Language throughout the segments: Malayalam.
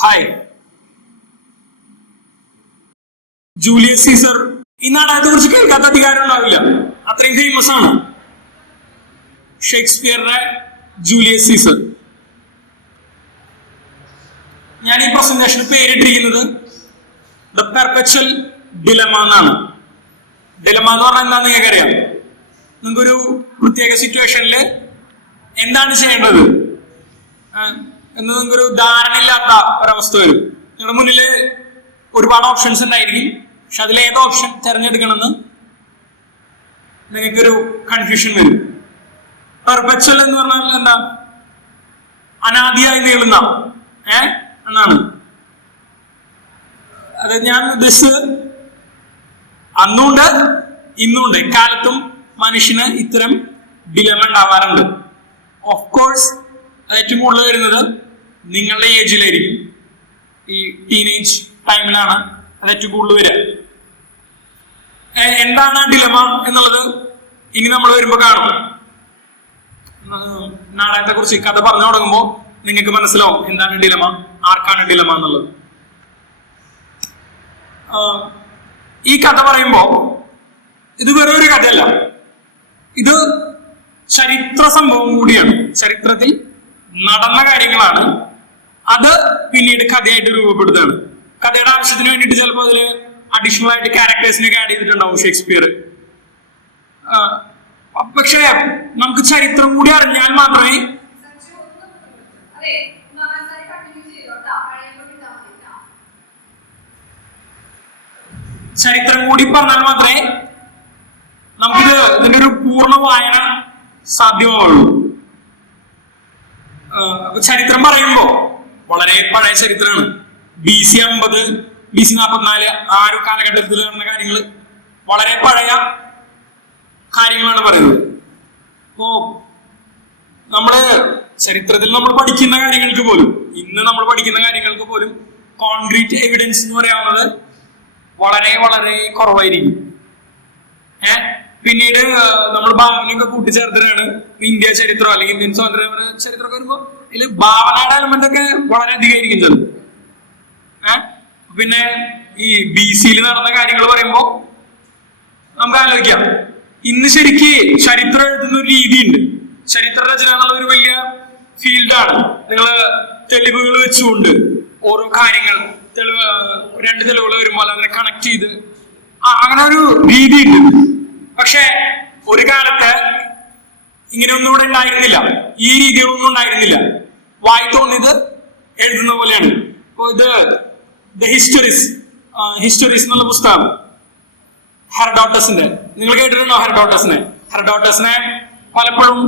ഹായ്. ജൂലിയസ് സീസർ ഈ നാടകത്തെ കുറിച്ച് കേൾക്കാത്ത അധികാരം ഉണ്ടാവില്ല, അത്രയും ഫേമസ് ആണ്. ഷേക്സ്പിയറുടെ ജൂലിയസ് സീസർ. ഞാൻ ഈ പ്രസന്റേഷന് പേരിട്ടിരിക്കുന്നത് ദ പെർപെച്വൽ ഡിലമ എന്നാണ്. ഡിലമ എന്ന് പറഞ്ഞാൽ എന്താണെന്ന് നിങ്ങൾക്കറിയാം. നിങ്ങൾക്കൊരു പ്രത്യേക സിറ്റുവേഷനിൽ എന്താണ് ചെയ്യേണ്ടത് എന്ന് നിങ്ങൾക്കൊരു ധാരണയില്ലാത്ത ഒരവസ്ഥ വരും. നിങ്ങളുടെ മുന്നിൽ ഒരുപാട് ഓപ്ഷൻസ് ഉണ്ടായിരിക്കും, പക്ഷെ അതിലേത് ഓപ്ഷൻ തിരഞ്ഞെടുക്കണമെന്ന് നിങ്ങൾക്കൊരു കൺഫ്യൂഷൻ വരും. പെർപെച്വൽ എന്ന് പറഞ്ഞാൽ എന്താ? അനാദിയായി നീളുന്ന എന്നാണ്. അത് ഞാൻ ഉദ്ദേശിച്ചത് അന്നുണ്ട് ഇന്നുണ്ട്, എക്കാലത്തും മനുഷ്യന് ഇത്തരം ഡിലമ ഉണ്ടാവാറുണ്ട്. ഓഫ് കോഴ്സ് അത് ഏറ്റവും കൂടുതൽ വരുന്നത് നിങ്ങളുടെ ഏജിലായിരിക്കും. ഈ ടീനേജ് ടൈമിലാണ് അത് ഏറ്റവും കൂടുതൽ വരിക. എന്താണ് ഡിലമ എന്നുള്ളത് ഇനി നമ്മൾ വരുമ്പോൾ കാണും. നാടകത്തെ കുറിച്ച് കഥ പറഞ്ഞു തുടങ്ങുമ്പോൾ നിങ്ങൾക്ക് മനസ്സിലാവും എന്താണ് ഡിലമ, ആർക്കാണ് ഡിലമ എന്നുള്ളത്. ഈ കഥ പറയുമ്പോൾ ഇത് വെറും ഒരു കഥയല്ല, ഇത് ചരിത്ര സംഭവം കൂടിയാണ്. ചരിത്രത്തിൽ നടന്ന കാര്യങ്ങളാണ്. അത് പിന്നീട് കഥയായിട്ട് രൂപപ്പെടുത്തുകയാണ്. കഥയുടെ ആവശ്യത്തിന് വേണ്ടിയിട്ട് ചിലപ്പോൾ അതിൽ അഡീഷണൽ ആയിട്ട് ക്യാരക്ടേഴ്സിനൊക്കെ ആഡ് ചെയ്തിട്ടുണ്ടാവും ഷേക്സ്പിയർ. പക്ഷേ നമുക്ക് ചരിത്രം കൂടി അറിഞ്ഞാൽ മാത്രമേ ചരിത്രം കൂടി പറഞ്ഞാൽ മാത്രമേ നമുക്കിത് ഇതിന്റെ ഒരു പൂർണ്ണ വായന സാധ്യമാവുള്ളൂ. ചരിത്രം പറയുമ്പോ വളരെ പഴയ ചരിത്രമാണ്. BC 50, BC 44 ആ ഒരു കാലഘട്ടത്തിൽ നടന്ന കാര്യങ്ങൾ, വളരെ പഴയ കാര്യങ്ങളാണ് പറയുന്നത്. അപ്പോ നമ്മള് ചരിത്രത്തിൽ നമ്മൾ പഠിക്കുന്ന കാര്യങ്ങൾക്ക് പോലും, ഇന്ന് നമ്മൾ പഠിക്കുന്ന കാര്യങ്ങൾക്ക് പോലും കോൺക്രീറ്റ് എവിഡൻസ് എന്ന് പറയാവുന്നത് വളരെ വളരെ കുറവായിരിക്കും. പിന്നീട് നമ്മൾ ഭാവനയൊക്കെ കൂട്ടിച്ചേർത്തിട്ടാണ് ഇന്ത്യ ചരിത്രം അല്ലെങ്കിൽ ഇന്ത്യൻ സ്വാതന്ത്ര്യ ചരിത്രമൊക്കെ വരുമ്പോൾ ഇതിൽ ഭാവനയുടെ എലമെന്റ് ഒക്കെ വളരെ അധികമായിരിക്കും ചിലത്. പിന്നെ ഈ BC നടന്ന കാര്യങ്ങൾ പറയുമ്പോൾ നമുക്ക് ആലോചിക്കാം, ഇന്ന് ശരിക്ക് ചരിത്രം എഴുതുന്ന ഒരു രീതിയുണ്ട്. ചരിത്ര രചന എന്നുള്ള ഒരു വലിയ ഫീൽഡാണ്. നിങ്ങൾ തെളിവുകൾ വെച്ചുകൊണ്ട് ഓരോ കാര്യങ്ങൾ രണ്ട് തെളിവുകൾ വരുമ്പോൾ അതിനെ കണക്ട് ചെയ്ത് അങ്ങനെ ഒരു രീതിയുണ്ട്. പക്ഷെ ഒരു കാലത്ത് ഇങ്ങനെയൊന്നും ഇവിടെ ഉണ്ടായിരുന്നില്ല, ഈ രീതികളൊന്നും ഉണ്ടായിരുന്നില്ല. വായി തോന്നിയത് എഴുതുന്ന പോലെയാണ്. ഇപ്പൊ ഇത് ദ ഹിസ്റ്ററീസ് എന്നുള്ള പുസ്തകം ഹെറഡോട്ടസിന്റെ, നിങ്ങൾ കേട്ടിട്ടുണ്ടോ ഹെറഡോട്ടസിനെ? ഹെറഡോട്ടസിനെ പലപ്പോഴും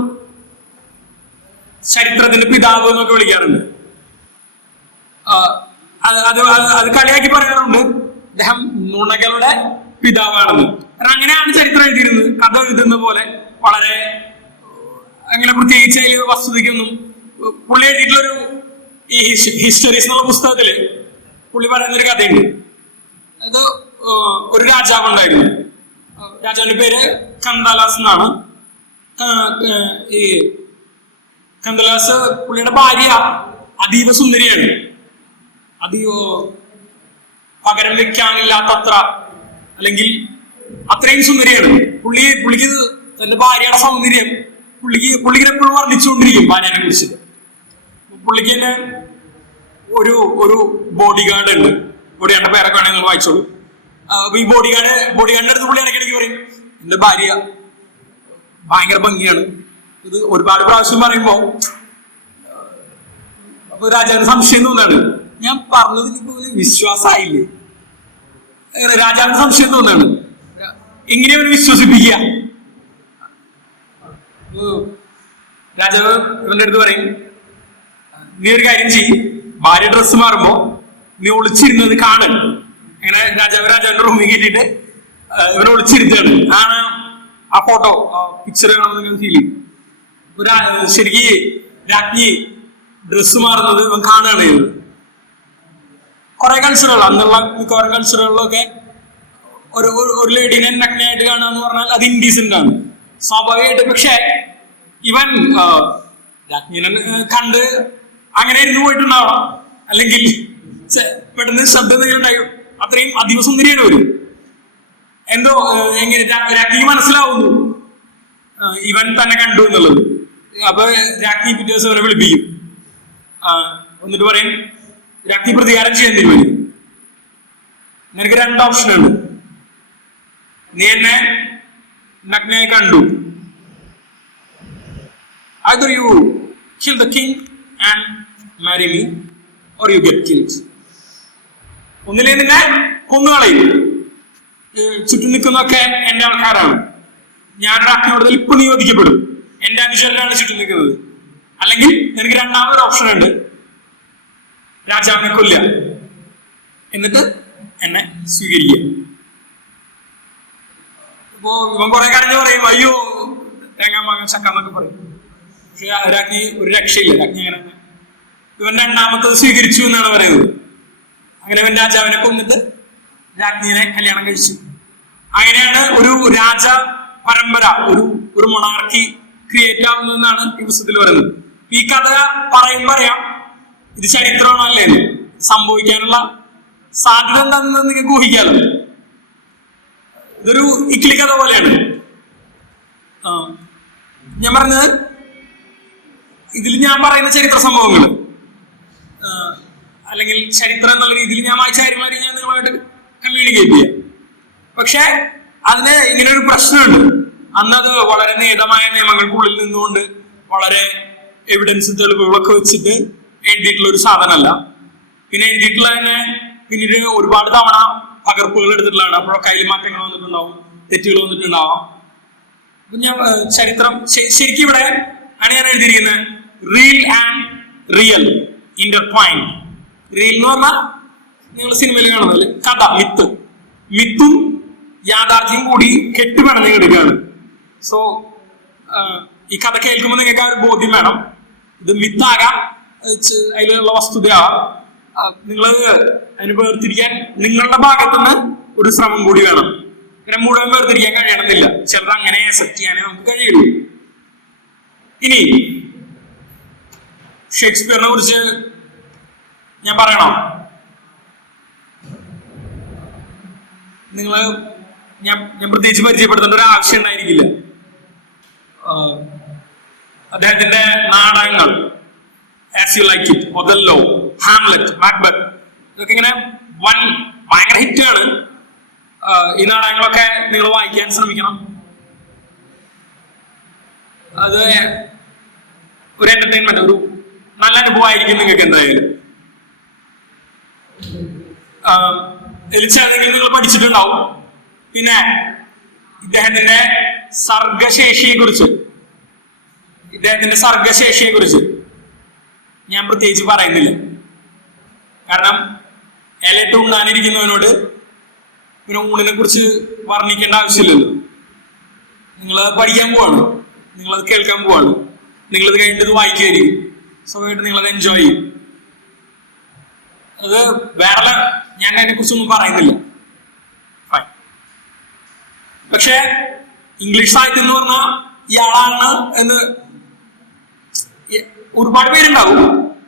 ചരിത്രത്തിന്റെ പിതാവ് എന്നൊക്കെ വിളിക്കാറുണ്ട്. അത് കളിയാക്കി പറയാറുണ്ട്, അദ്ദേഹം നുണകളുടെ പിതാവാണെന്ന്. കാരണം അങ്ങനെയാണ് ചരിത്രം എഴുതിയിരുന്നത്. കഥ എഴുതുന്ന പോലെ വളരെ അങ്ങനെ പ്രത്യേകിച്ച് അതിൽ വസ്തുതയ്ക്കൊന്നും. പുള്ളി എഴുതിയിട്ടുള്ളൊരു ഈ ഹിസ്റ്ററീസ് എന്നുള്ള പുസ്തകത്തില് പുള്ളി പറയുന്നൊരു കഥയുണ്ട്. അത് ഒരു രാജാവ് ഉണ്ടായിരുന്നു. രാജാവിന്റെ പേര് കന്ദലാസ് എന്നാണ്. ഈ കന്ദലാസ്, പുള്ളിയുടെ ഭാര്യ അതീവ സുന്ദരിയാണ്. അതീവ പകരം വെക്കാനില്ലാത്തത്ര, അല്ലെങ്കിൽ അത്രയും സുന്ദരിയാണ്. പുള്ളിക്ക് തന്റെ ഭാര്യയുടെ സൗന്ദര്യം പുള്ളിക്ക് എപ്പോഴും വർണ്ണിച്ചുകൊണ്ടിരിക്കും ഭാര്യനെ കുറിച്ചിട്ട്. പുള്ളിക്ക് തന്നെ ഒരു ബോഡി ഗാർഡ് ഉണ്ട്. ബോഡി ഗാർഡിന്റെ പേരൊക്കെ വേണമെങ്കിൽ നിങ്ങൾ വായിച്ചോളൂ. അപ്പൊ ഈ ബോഡി ഗാർഡിന്റെ അടുത്ത് പുള്ളി ഇടയ്ക്കിടയ്ക്ക് പറയും, എന്റെ ഭാര്യ ഭയങ്കര ഭംഗിയാണ്. ഇത് ഒരുപാട് പ്രാവശ്യം പറയുമ്പോ അപ്പൊ രാജാവിന് സംശയം തോന്നാണ്, ഞാൻ പറഞ്ഞതിൽ ഇപ്പൊ വിശ്വാസമായില്ലേ? രാജാവിന് സംശയം തോന്നാണ്, എങ്ങനെ അവന് വിശ്വസിപ്പിക്കുക? രാജാവ് ഇവന്റെ അടുത്ത് പറയും, നീ ഒരു കാര്യം ചെയ്യും, ഭാര്യ ഡ്രസ്സ് മാറുമ്പോ നീ ഒളിച്ചിരുന്നത് കാണും. അങ്ങനെ രാജാവിന്റെ റൂമിൽ കയറ്റിയിട്ട് ഇവനെ ഒളിച്ചിരുത്താണ്. ആണ് ആ ഫോട്ടോ പിക്ചർ കാണുന്ന ഫീൽ ചെയ്യും. ശരിക്ക് രാജ്ഞി ഡ്രസ്സ് മാറുന്നത് ഇവൻ കാണുകയാണ് ചെയ്തത്. കുറെ കൾച്ചറുകൾ, അന്നുള്ള മിക്കവാറും കൾച്ചറുകളിലൊക്കെ ഒരു ലേഡീനെ നഗ്നയായിട്ട് കാണുക എന്ന് പറഞ്ഞാൽ അത് ഇൻഡീസെന്റ് ആണ് സ്വാഭാവികമായിട്ട്. പക്ഷെ ഇവൻ രാജ്ഞിനെ കണ്ട് അങ്ങനെ ഇരുന്ന് പോയിട്ടുണ്ടാവണം, അല്ലെങ്കിൽ പെട്ടെന്ന് ശബ്ദം എന്തെങ്കിലും ഉണ്ടായി. അത്രയും അതിവസുന്ദരിയാണ് അവര്. എന്തോ എങ്ങനെ രാജ്ഞിക്ക് മനസ്സിലാവുന്നു ഇവൻ തന്നെ കണ്ടു എന്നുള്ളത്. അപ്പൊ രാജ്ഞി പിറ്റേ ദിവസം അവനെ വിളിപ്പിക്കും. എന്നിട്ട് പറയും, രാജ്ഞി പ്രതികാരം ചെയ്യാൻ തീരുമാനിക്കും. നിനക്ക് 2 ഓപ്ഷൻ ഉണ്ട്. നീ എന്നെ നഗ്നയായി കണ്ടു, either you kill the king and marry me or you get killed. ഒന്നിലെ നിന്നെ കൊന്നുകളയും. ചുറ്റും നിൽക്കുന്നതൊക്കെ എന്റെ ആൾക്കാരാണ്. ഞാൻ രാജ്ഞിയോട് ഇപ്പൊ നീ വധിക്കപ്പെടും. എന്റെ അനുചരനാണ് ചുറ്റും നിൽക്കുന്നത്. അല്ലെങ്കിൽ നിനക്ക് 2ാമതൊരു ഓപ്ഷൻ ഉണ്ട്, രാജാവിനെ കൊല്ലുക, എന്നിട്ട് എന്നെ സ്വീകരിക്കുക. ഇപ്പോ ഇവൻ കുറെ കരഞ്ഞ് പറയും, അയ്യോ തേങ്ങാ മാങ്ങ ചക്ക എന്നൊക്കെ പറയും. പക്ഷെ രാജ്ഞി ഒരു രക്ഷയില്ല. രാജ്ഞി അങ്ങനെ ഇവൻ 2ാമത്തത് സ്വീകരിച്ചു എന്നാണ് പറയുന്നത്. അങ്ങനെ ഇവൻ രാജാവിനെ കൊന്നിട്ട് രാജ്ഞിനെ കല്യാണം കഴിച്ചു. അങ്ങനെയാണ് ഒരു രാജ പരമ്പര, ഒരു മൊണാർക്കി ക്രിയേറ്റ് ആവുന്നതെന്നാണ് ഈ പുസ്തകത്തിൽ പറയുന്നത്. ഈ കഥ പറയുമ്പോൾ അറിയാം ഇത് ചരിത്രമാണല്ലേ, സംഭവിക്കാനുള്ള സാധ്യത എന്താണെന്ന് നിങ്ങൾക്ക് ഊഹിക്കാലോ. ഇതൊരു ഇക്കിളി കഥ പോലെയാണ്. ഞാൻ പറഞ്ഞത് ഇതിൽ ഞാൻ പറയുന്ന ചരിത്ര സംഭവങ്ങൾ അല്ലെങ്കിൽ ചരിത്രം എന്നുള്ള രീതിയിൽ ഞാൻ വായിച്ച കാര്യങ്ങളായിരിക്കും ഞാൻ നിങ്ങളുമായിട്ട് കമ്മ്യൂണിക്കേറ്റ് ചെയ്യാം. പക്ഷെ അതിന് ഇങ്ങനെ ഒരു പ്രശ്നമുണ്ട്. അന്നത് വളരെ നിയതമായ നിയമങ്ങൾക്കുള്ളിൽ നിന്നുകൊണ്ട് വളരെ എവിഡൻസ് തെളിവുകളൊക്കെ വെച്ചിട്ട് എഴുതിയിട്ടുള്ള ഒരു സാധനമല്ല. പിന്നെ എഴുതിയിട്ടുള്ള തന്നെ പിന്നീട് ഒരുപാട് തവണ പകർപ്പുകൾ എടുത്തിട്ടുള്ളതാണ്. അപ്പോഴൊക്കെ അതിൽ മാറ്റങ്ങൾ വന്നിട്ടുണ്ടാവും, തെറ്റുകൾ വന്നിട്ടുണ്ടാവാം. അപ്പൊ ഞാൻ ചരിത്രം ശരിക്കും ഇവിടെ ആണ് ഞാൻ എഴുതിയിരിക്കുന്നത്, റീൽ ആൻഡ് റിയൽ ഇന്റർട്വൈൻഡ്. റീൽ എന്ന് പറഞ്ഞാൽ നിങ്ങൾ സിനിമയിൽ കാണുന്നത് കഥ, മിത്തും യാഥാർത്ഥ്യം കൂടി കെട്ടുപിണഞ്ഞ് കിടക്കുകയാണ്. സോ ഈ കഥ കേൾക്കുമ്പോൾ നിങ്ങൾക്ക് ആ ഒരു ബോധ്യം വേണം, ഇത് മിത്താകാം, അതിലുള്ള വസ്തുതയാകാം. നിങ്ങൾ അതിന് വേർതിരിക്കാൻ നിങ്ങളുടെ ഭാഗത്തുനിന്ന് ഒരു ശ്രമം കൂടി വേണം. ഇങ്ങനെ മുഴുവൻ വേർതിരിക്കാൻ കഴിയണമെന്നില്ല. ചിലത് അങ്ങനെ അക്സെപ്റ്റ് ചെയ്യാനേ നമുക്ക് കഴിയുള്ളൂ. ഇനി ഷേക്സ്പിയറിനെ കുറിച്ച് ഞാൻ പറയണോ? ഞാൻ പ്രത്യേകിച്ച് പരിചയപ്പെടുത്തേണ്ട ഒരു ആവശ്യം ഉണ്ടായിരിക്കില്ല. അദ്ദേഹത്തിന്റെ നാടകങ്ങൾ as you like it, Othello, Hamlet, Macbeth, ഇതൊക്കെ ഇങ്ങനെ ഭയങ്കര ഹിറ്റാണ്. ഈ നാടകങ്ങളൊക്കെ നിങ്ങൾ വായിക്കാൻ ശ്രമിക്കണം. അത് ഒരു എന്റർടൈൻമെന്റ്, ഒരു നല്ല അനുഭവമായിരിക്കും നിങ്ങൾക്ക് എന്തായാലും. എലിച്ചാണെങ്കിൽ നിങ്ങൾ പഠിച്ചിട്ടുണ്ടാവും. പിന്നെ ഇദ്ദേഹത്തിന്റെ സർഗശേഷിയെ കുറിച്ച് ഞാൻ പ്രത്യേകിച്ച് പറയുന്നില്ല. കാരണം ഇലയിട്ട് ഉണ്ണാനിരിക്കുന്നവനോട് പിന്നെ ഊണിനെ കുറിച്ച് വർണ്ണിക്കേണ്ട ആവശ്യമില്ലല്ലോ. നിങ്ങൾ പഠിക്കാൻ പോവാണ്, നിങ്ങളത് കേൾക്കാൻ പോവാണ്, നിങ്ങളത് കഴിഞ്ഞിട്ട് വായിക്കായിരിക്കും. സ്വയമായിട്ട് നിങ്ങളത് എൻജോയ് ചെയ്യും. അത് വേറെ ഞാൻ അതിനെ കുറിച്ചൊന്നും പറയുന്നില്ല. പക്ഷെ ഇംഗ്ലീഷ് സാഹിത്യം എന്ന് പറഞ്ഞാൽ ഇയാളാണ് എന്ന് ഒരുപാട് പേരുണ്ടാവും.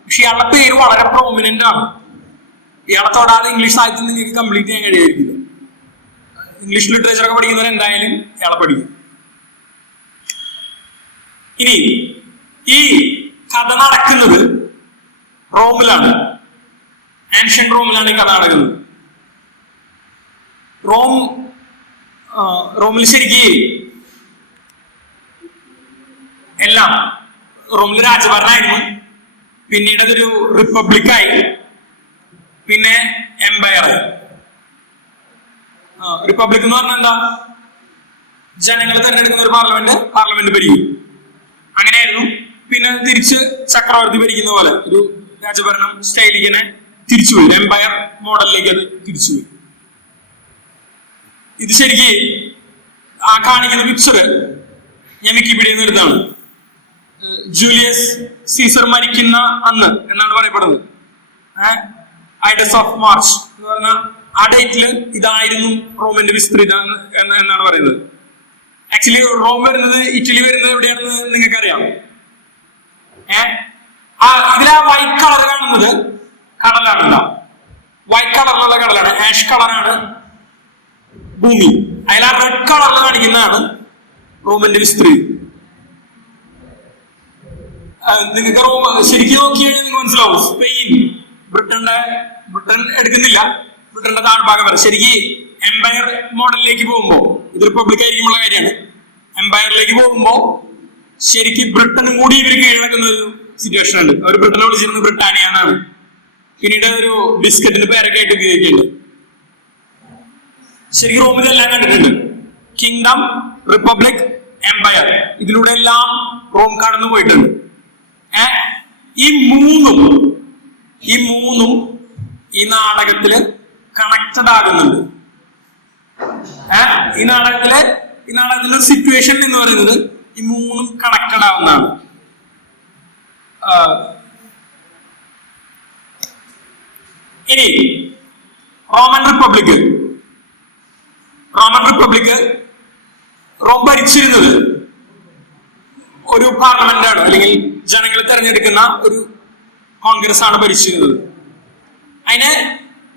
പക്ഷെ ഇയാളുടെ പേര് വളരെ പ്രോമിനന്റ് ആണ്. ഇയാളെ തൊടാതെ ഇംഗ്ലീഷ് സാഹിത്യം നിങ്ങൾക്ക് കംപ്ലീറ്റ് ചെയ്യാൻ കഴിയായിരിക്കില്ല. ഇംഗ്ലീഷ് ലിറ്ററേച്ചർ ഒക്കെ പഠിക്കുന്നവർ എന്തായാലും ഇയാളെ പഠിക്കും. ഇനി ഈ കഥ നടക്കുന്നത് റോമിലാണ്, ആൻഷ്യൻ റോമിലാണ് ഈ കഥ നടക്കുന്നത്. റോമിൽ ശരിക്കും എല്ലാം, റോമിൽ രാജഭരണമായിരുന്നു, പിന്നീട് അതൊരു റിപ്പബ്ലിക്കായി, പിന്നെ എംപയർ. റിപ്പബ്ലിക് എന്ന് പറഞ്ഞാൽ എന്താ? ജനങ്ങൾ തെരഞ്ഞെടുക്കുന്ന ഒരു പാർലമെന്റ് ഭരിക്കും. അങ്ങനെയായിരുന്നു. പിന്നെ തിരിച്ച് ചക്രവർത്തി ഭരിക്കുന്ന പോലെ ഒരു രാജഭരണം സ്റ്റൈലിങ്ങനെ തിരിച്ചുപോയി, എംപയർ മോഡലിലേക്ക് അത് തിരിച്ചുപോയി. ഇത് ശരിക്ക് ആ കാണിക്കുന്ന പിക്ചർ ഞാൻ വിക്കിപീഡിയയിൽ നിന്ന് എടുത്താണ്. ജൂലിയസ് സീസർ മരിക്കുന്ന അന്ന് എന്നാണ് പറയപ്പെടുന്നത്. ഐഡസ് ഓഫ് മാർച്ച് എന്ന് പറഞ്ഞ ആ ഡേറ്റില് ഇതായിരുന്നു റോമിന്റെ വിസ്തൃതി എന്നാണ് പറയുന്നത്. ആക്ച്വലി റോം വരുന്നത്, ഇറ്റലി വരുന്നത് എവിടെയാണെന്ന് നിങ്ങൾക്ക് അറിയാം. ഇതിലാ വൈറ്റ് കളർ കാണുന്നത് കടലാണല്ലോ. കളറിലുള്ള കടലാണ്, ആഷ് കളറാണ് ഭൂമി. അതിൽ ആ റെഡ് കളറിൽ കാണിക്കുന്നതാണ് റോമിന്റെ വിസ്തൃതി. നിങ്ങൾക്ക് റോം ശരിക്കും നോക്കി കഴിഞ്ഞാൽ നിങ്ങൾക്ക് മനസ്സിലാവും. സ്പെയിൻ, ബ്രിട്ടൻ എടുക്കുന്നില്ല, ബ്രിട്ടന്റെ താഴ്ഭാഗം വരെ. ശരിക്കും എംപയർ മോഡലിലേക്ക് പോകുമ്പോ, ഇത് റിപ്പബ്ലിക് ആയിരിക്കുമുള്ള കാര്യമാണ്, എംപയറിലേക്ക് പോകുമ്പോ ശരിക്കും ബ്രിട്ടനും കൂടി ഇവർ കീഴടക്കുന്ന ഒരു സിറ്റുവേഷൻ ഉണ്ട്. അവർ ബ്രിട്ടനെ വിളിച്ചിരുന്നത് ബ്രിട്ടാനിയ എന്നാണ്. പിന്നീട് ഒരു ബിസ്ക്കറ്റിന്റെ പേരൊക്കെ ആയിട്ട് ഉപയോഗിക്കുന്നുണ്ട്. ശരിക്കും റോം ഇതെല്ലാം കണ്ടിട്ടുണ്ട്. കിങ്ഡം, റിപ്പബ്ലിക്, എംപയർ, ഇതിലൂടെ എല്ലാം റോം കടന്നു പോയിട്ടുണ്ട്. ഈ മൂന്നും ഈ നാടകത്തില് കണക്റ്റഡ് ആകുന്നുണ്ട്. ഈ നാടകത്തിലെ സിറ്റുവേഷൻ എന്ന് പറയുന്നത് ഈ മൂന്നും കണക്റ്റഡ് ആവുന്നതാണ്. ഇനി റോമൻ റിപ്പബ്ലിക് റോം ഭരിച്ചിരുന്നത് ഒരു പാർലമെന്റ് ആണ്, അല്ലെങ്കിൽ ജനങ്ങൾ തെരഞ്ഞെടുക്കുന്ന ഒരു കോൺഗ്രസ് ആണ് ഭരിച്ചിരുന്നത്. അതിന്